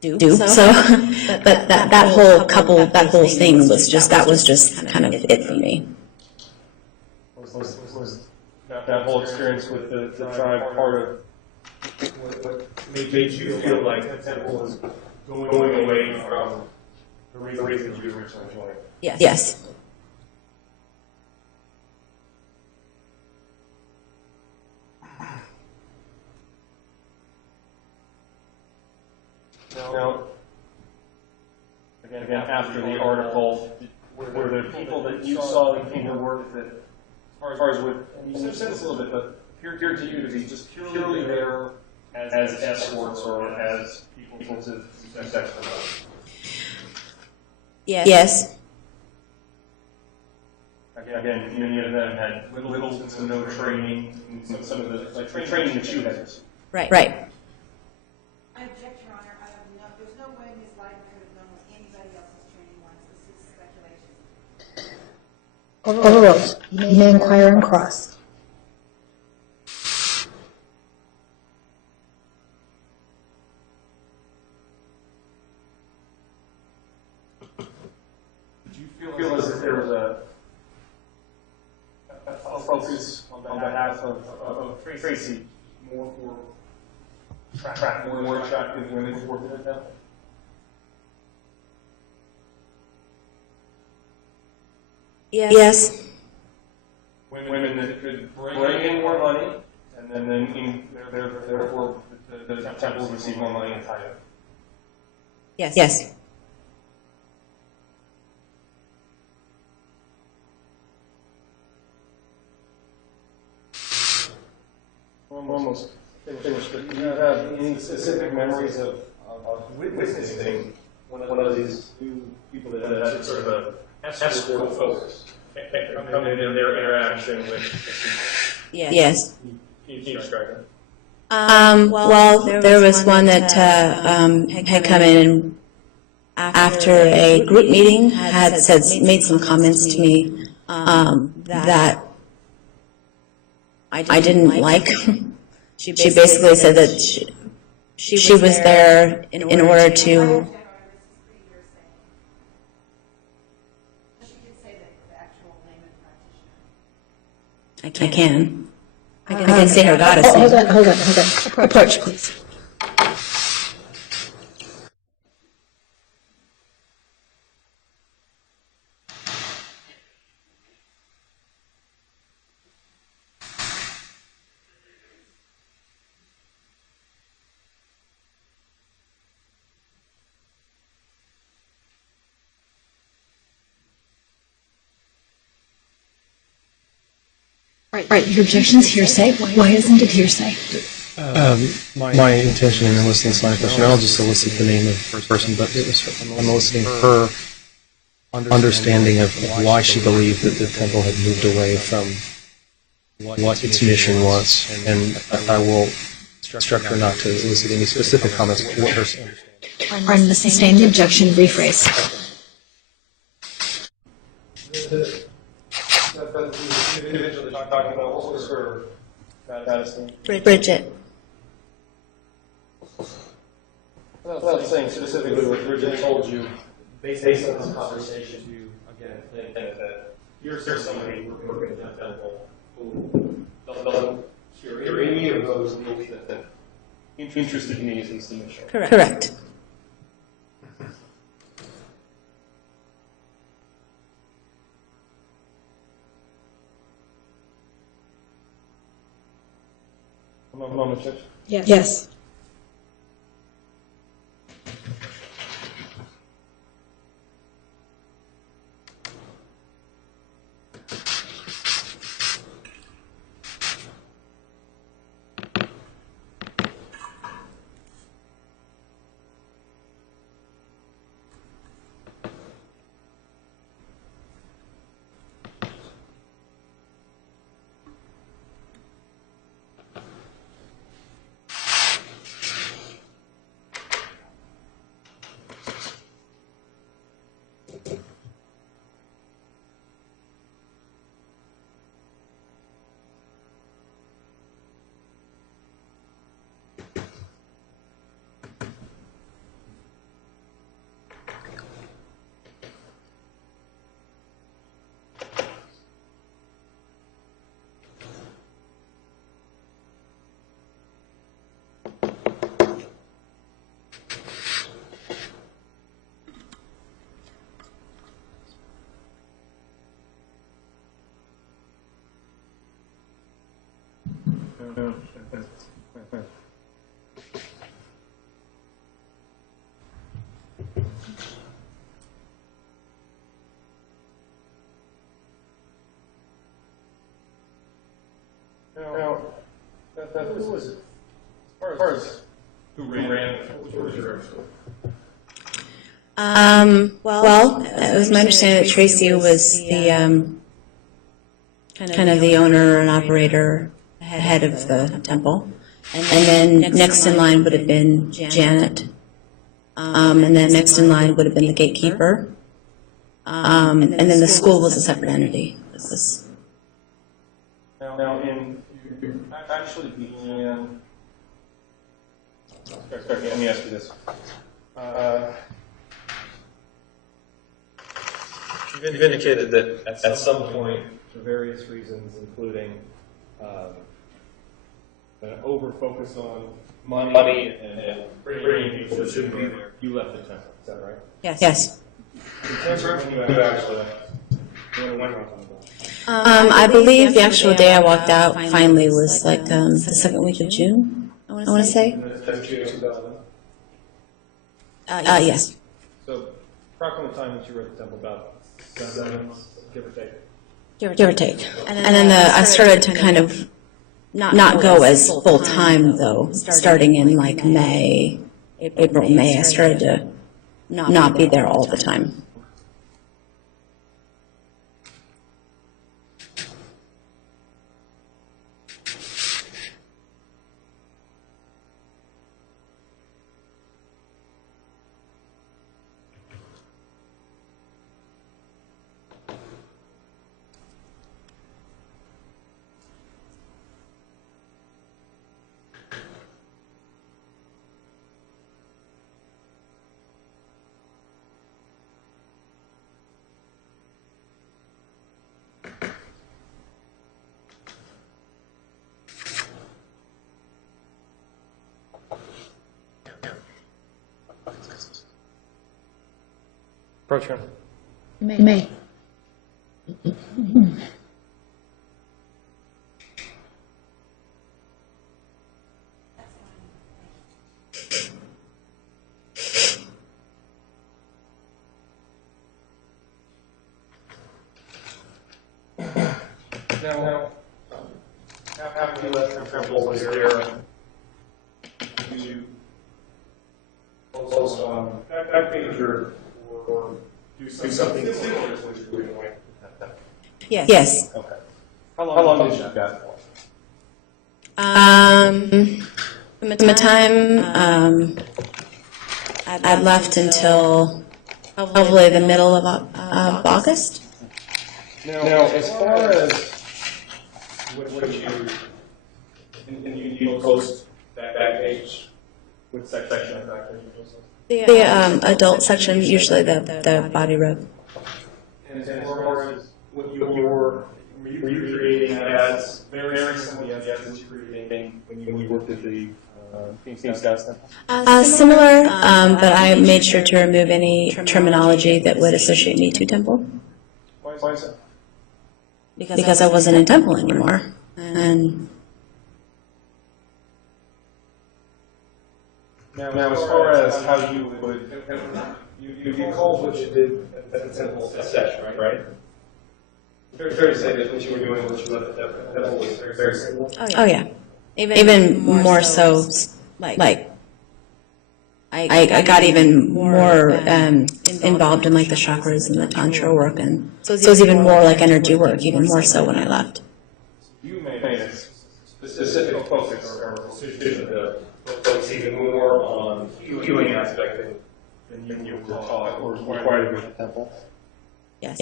do. So, but that whole thing was just kind of it for me. Was that whole experience with the tribe part of what made you feel like the temple was going away from the reason you originally joined? Yes. Now, again, after the article, were there people that you saw that came to work that, as far as with, and you said this a little bit, but appeared to you to be just purely there as escorts or as people to sex promote? Yes. Again, many of them had little to no training, and some of the training that you had. Right. I object, Your Honor. There's no way Ms. Leiden could have known what anybody else's training was. This is speculation. Overruled. You may inquire and cross. Did you feel as if there was a focus on behalf of Tracy more for more attractive women who work at them? Yes. women that could bring in more money, and then therefore the temple would receive more money in tithe. Yes. Yes. Almost finished, but do you have any specific memories of witnessing one of these new people that had sort of a escort focus? Come in their interaction with. Yes. Can you describe that? Well, there was one that had come in after a group meeting, had made some comments to me that I didn't like. She basically said that she was there in order to. I can say her goddess name. Hold on. Approach, please. Right, your objection's hearsay. Why isn't it hearsay? My intention in eliciting this line of question, I'll just elicit the name of the person, but I'm eliciting her understanding of why she believed that the temple had moved away from what its mission was, and I will instruct her not to elicit any specific comments on what her understanding. I'm to sustain the objection, rephrase. Individually talking about what was her goddess name? Bridget. Without saying specifically what Bridget told you, based on this conversation, you again think that here's somebody working in that temple who doesn't share any of those things that interested me as the mission. Correct. Moment, Judge. Yes. Now, who was it? As far as who ran, what was your Well, it was my understanding that Tracy was the kind of the owner and operator, head of the temple, and then next in line would have been Janet, and then next in line would have been the gatekeeper, and then the school was a separate entity. Now, you actually began. Okay, let me ask you this. You've indicated that at some point, for various reasons, including an over-focus on money and bringing people that shouldn't be there, you left the temple. Is that right? Yes. In terms of when you actually left, when I believe the actual day I walked out finally was like the second week of June, I want to say. That's June 2000. Yes. So, approximate time that you were at the temple, about 7 months, give or take. Give or take. And then I started to kind of not go as full time though, starting in like May, April, May. I started to not be there all the time. Approach her. May. Now, after you left the temple here, you also backpage or do something similar to what you were doing? Yes. Okay. How long did you do that for? From the time I left until probably the middle of August. Now, as far as what you post that page, what section of that page? The adult section, usually the body rub. And as far as what were you creating ads, very similar to the ads that you were creating when you worked at the Team Scouts? Similar, but I made sure to remove any terminology that would associate me to temple. Why is that? Because I wasn't in temple anymore. And now, as far as how you would, you called what you did at the temple a session, right? It's fair to say that what you were doing, what you left at the temple was very similar. oh yeah, even more so. Like I got even more involved in like the chakras and the tantra work, and so it was even more like energy work, even more so when I left. You made a specific focus or decision to focus even more on the healing aspect than you were taught or required to be at the temple. Yes.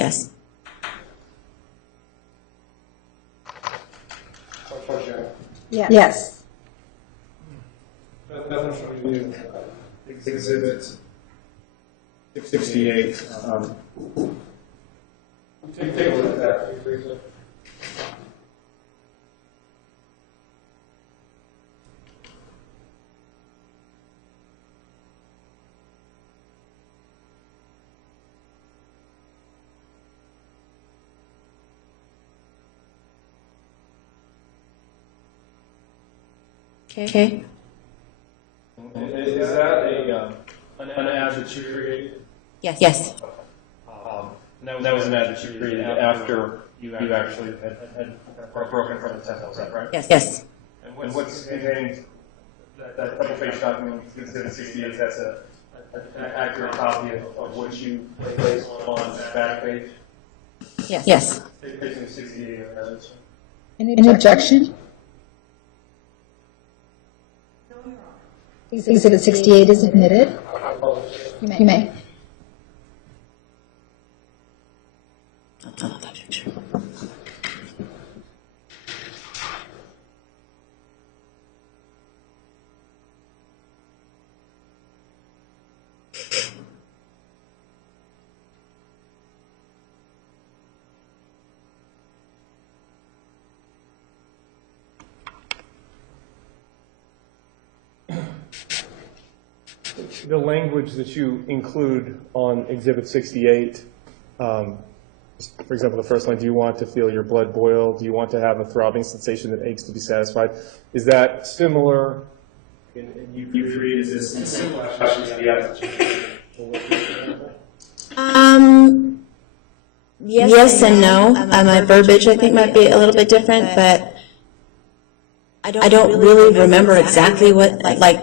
Yes. Nothing from you. Exhibit 68. Take a look at that briefly. Okay. Is that an ad that you created? Yes. That was an ad that you created after you actually had broken from the temple, is that right? Yes. And what's contained, that double-page document, Exhibit 68, that's an accurate copy of what you placed on the back page? Yes. Page 68 of that. Any objection? Exhibit 68 is admitted. You may. Oh, that picture. The language that you include on Exhibit 68, For example, the first line, do you want to feel your blood boil? Do you want to have a throbbing sensation that aches to be satisfied? Is that similar? And you created this similar actually to the attitude. Yes and no. My verbiage, I think, might be a little bit different, but I don't really remember exactly what, like,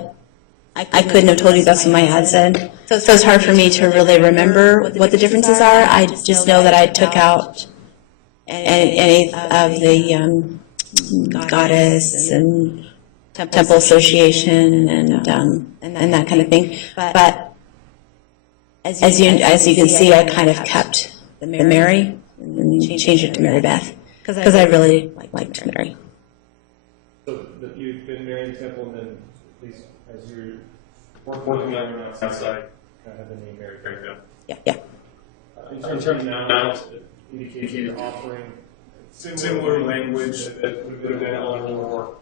I couldn't have told you that's what my ad said. So it's hard for me to really remember what the differences are. I just know that I took out any of the goddess and temple association and that kind of thing. But as you can see, I kind of kept the Mary and changed it to Mary Beth because I really liked Mary. So that you've been married in temple, and then at least as you're working on your outside, kind of have the name Mary Beth. Yeah. In terms of now, indicated offering similar language that would have been on your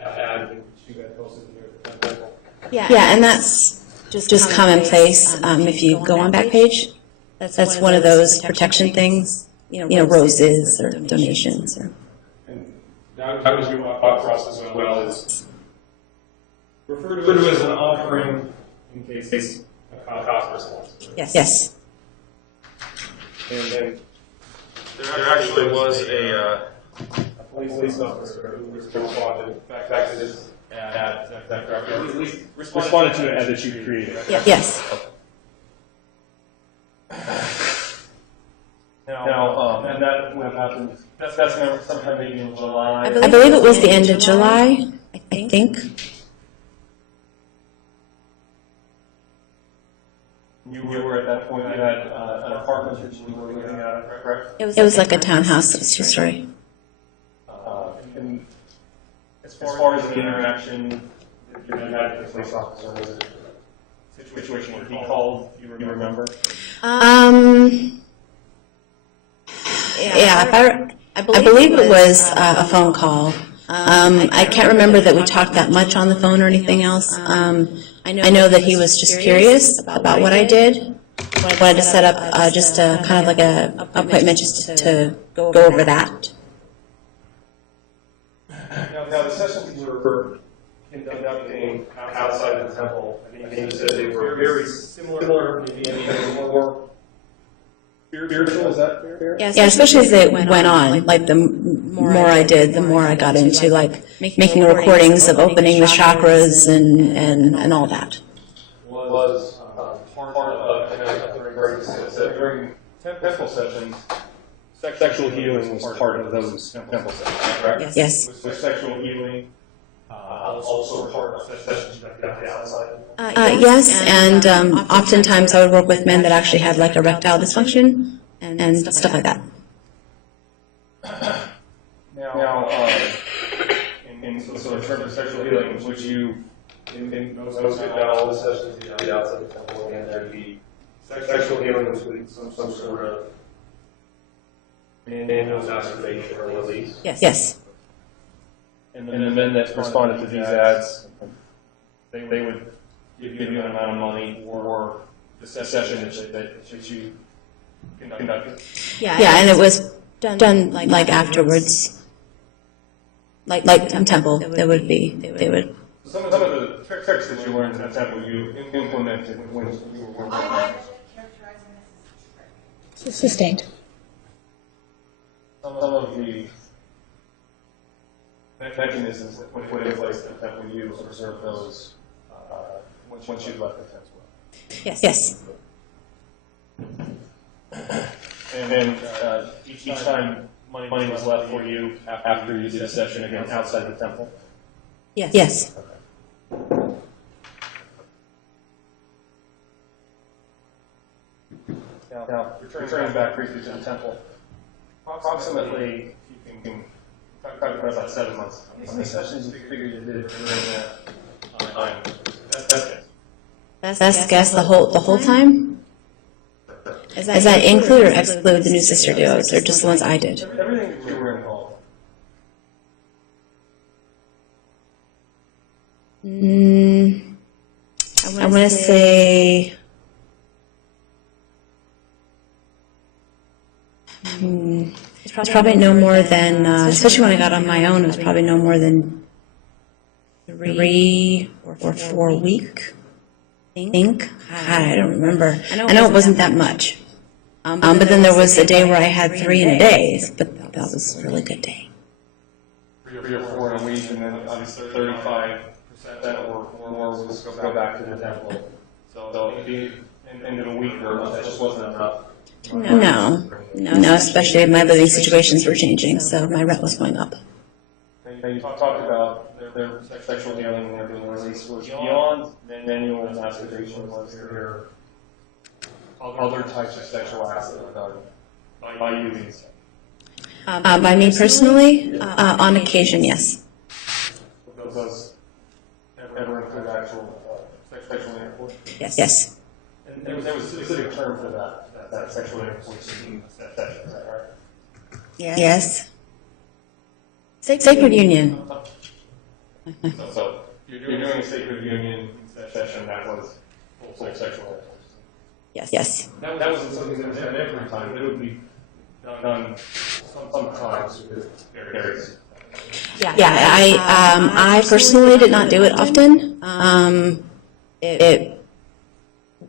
ad that you got posted here. Yeah, and that's just commonplace. If you go on Backpage, that's one of those protection things. You know, roses or donations or. How does your thought process as well as refer to it as an offering in case a cost response? Yes. And then there actually was a police officer who responded back to this ad, at least responded to an ad that you created. Yes. Now, and that would have happened, that's sometime maybe in July. I believe it was the end of July, I think. You were at that point, you had an apartment that you were living at, correct? It was like a townhouse, it's a story. And as far as the interaction that you had with the police officer, was it a situation where he called, you remember? Yeah, I believe it was a phone call. I can't remember that we talked that much on the phone or anything else. I know that he was just curious about what I did. Wanted to set up just a kind of like a appointment just to go over that. Now the sessions you were conducting outside of the temple, I think you said they were very similar, maybe even more spiritual, is that fair? Yeah, especially as it went on. Like the more I did, the more I got into like making recordings of opening the chakras and all that. Was part of during temple sessions, sexual healing was part of those temple sessions, correct? Yes. Was sexual healing also part of sessions that got outside? Yes, and oftentimes I would work with men that actually had like erectile dysfunction and stuff like that. Now, so in terms of sexual healing, would you, in those all the sessions you did outside the temple, again, there'd be sexual healing with some sort of manual masturbation or release? Yes. And the men that responded to these ads, they would give you an amount of money for the session that you conducted. Yeah, and it was done like afterwards. Like in temple, they would. Some of the tricks that you learned in the temple, you implemented when you were working. Sustained. Some of the mechanisms that were put in place in the temple, you observed those once you left the temple. Yes. And each time money was left for you after you did a session again outside the temple? Yes. Now, returning back briefly to the temple, approximately, you can talk about 7 months. How many sessions do you figure you did during that time? Best guess the whole time? Does that include or exclude the new sister duos, or just the ones I did? Everything that you were involved. I want to say It's probably no more than, especially when I got on my own, it was probably no more than 3 or 4 a week. I think. I don't remember. I know it wasn't that much. But then there was a day where I had 3 in a day, but that was a really good day. 3 or 4 in a week, and then obviously 35% or more would just go back to the temple. So at the end of a week or that just wasn't enough. No, especially if my living situations were changing, so my rent was going up. And you talked about their sexual healing and their being released was beyond manual masturbation. Was there other types of sexual acts that were done by you? By me personally, on occasion, yes. Those ever include actual sexual intercourse? Yes. And there was a specific term for that sexual intercourse session, is that right? Yes. Sacred union. So you're doing a sacred union session that was full sexual intercourse. Yes. That wasn't something that was done every time, but it would be done sometimes with various. Yeah, I personally did not do it often. It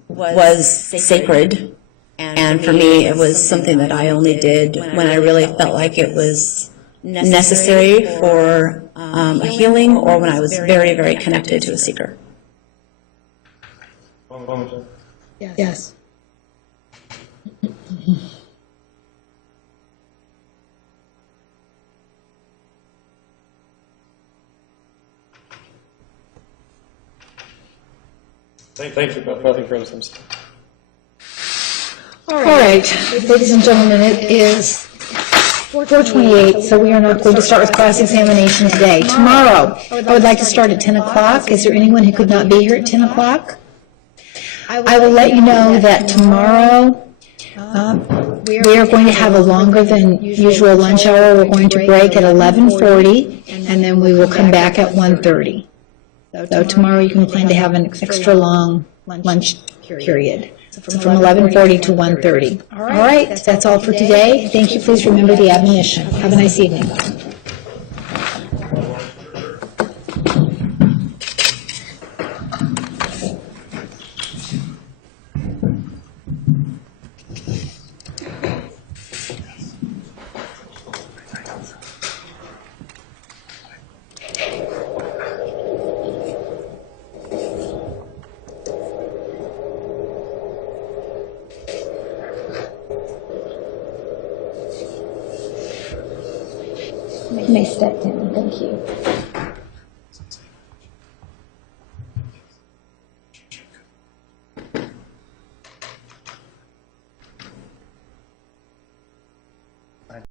was sacred, and for me, it was something that I only did when I really felt like it was necessary for a healing, or when I was very, very connected to a seeker. Yes. Thank you, nothing further from us. All right, ladies and gentlemen, it is 4:28, so we are not going to start with cross-examination today. Tomorrow, I would like to start at 10 o'clock. Is there anyone who could not be here at 10 o'clock? I will let you know that tomorrow, we are going to have a longer than usual lunch hour. We're going to break at 11:40, and then we will come back at 1:30. So tomorrow you can plan to have an extra long lunch period. So from 11:40 to 1:30. All right, that's all for today. Thank you. Please remember the admonition. Have a nice evening. You may step down. Thank you.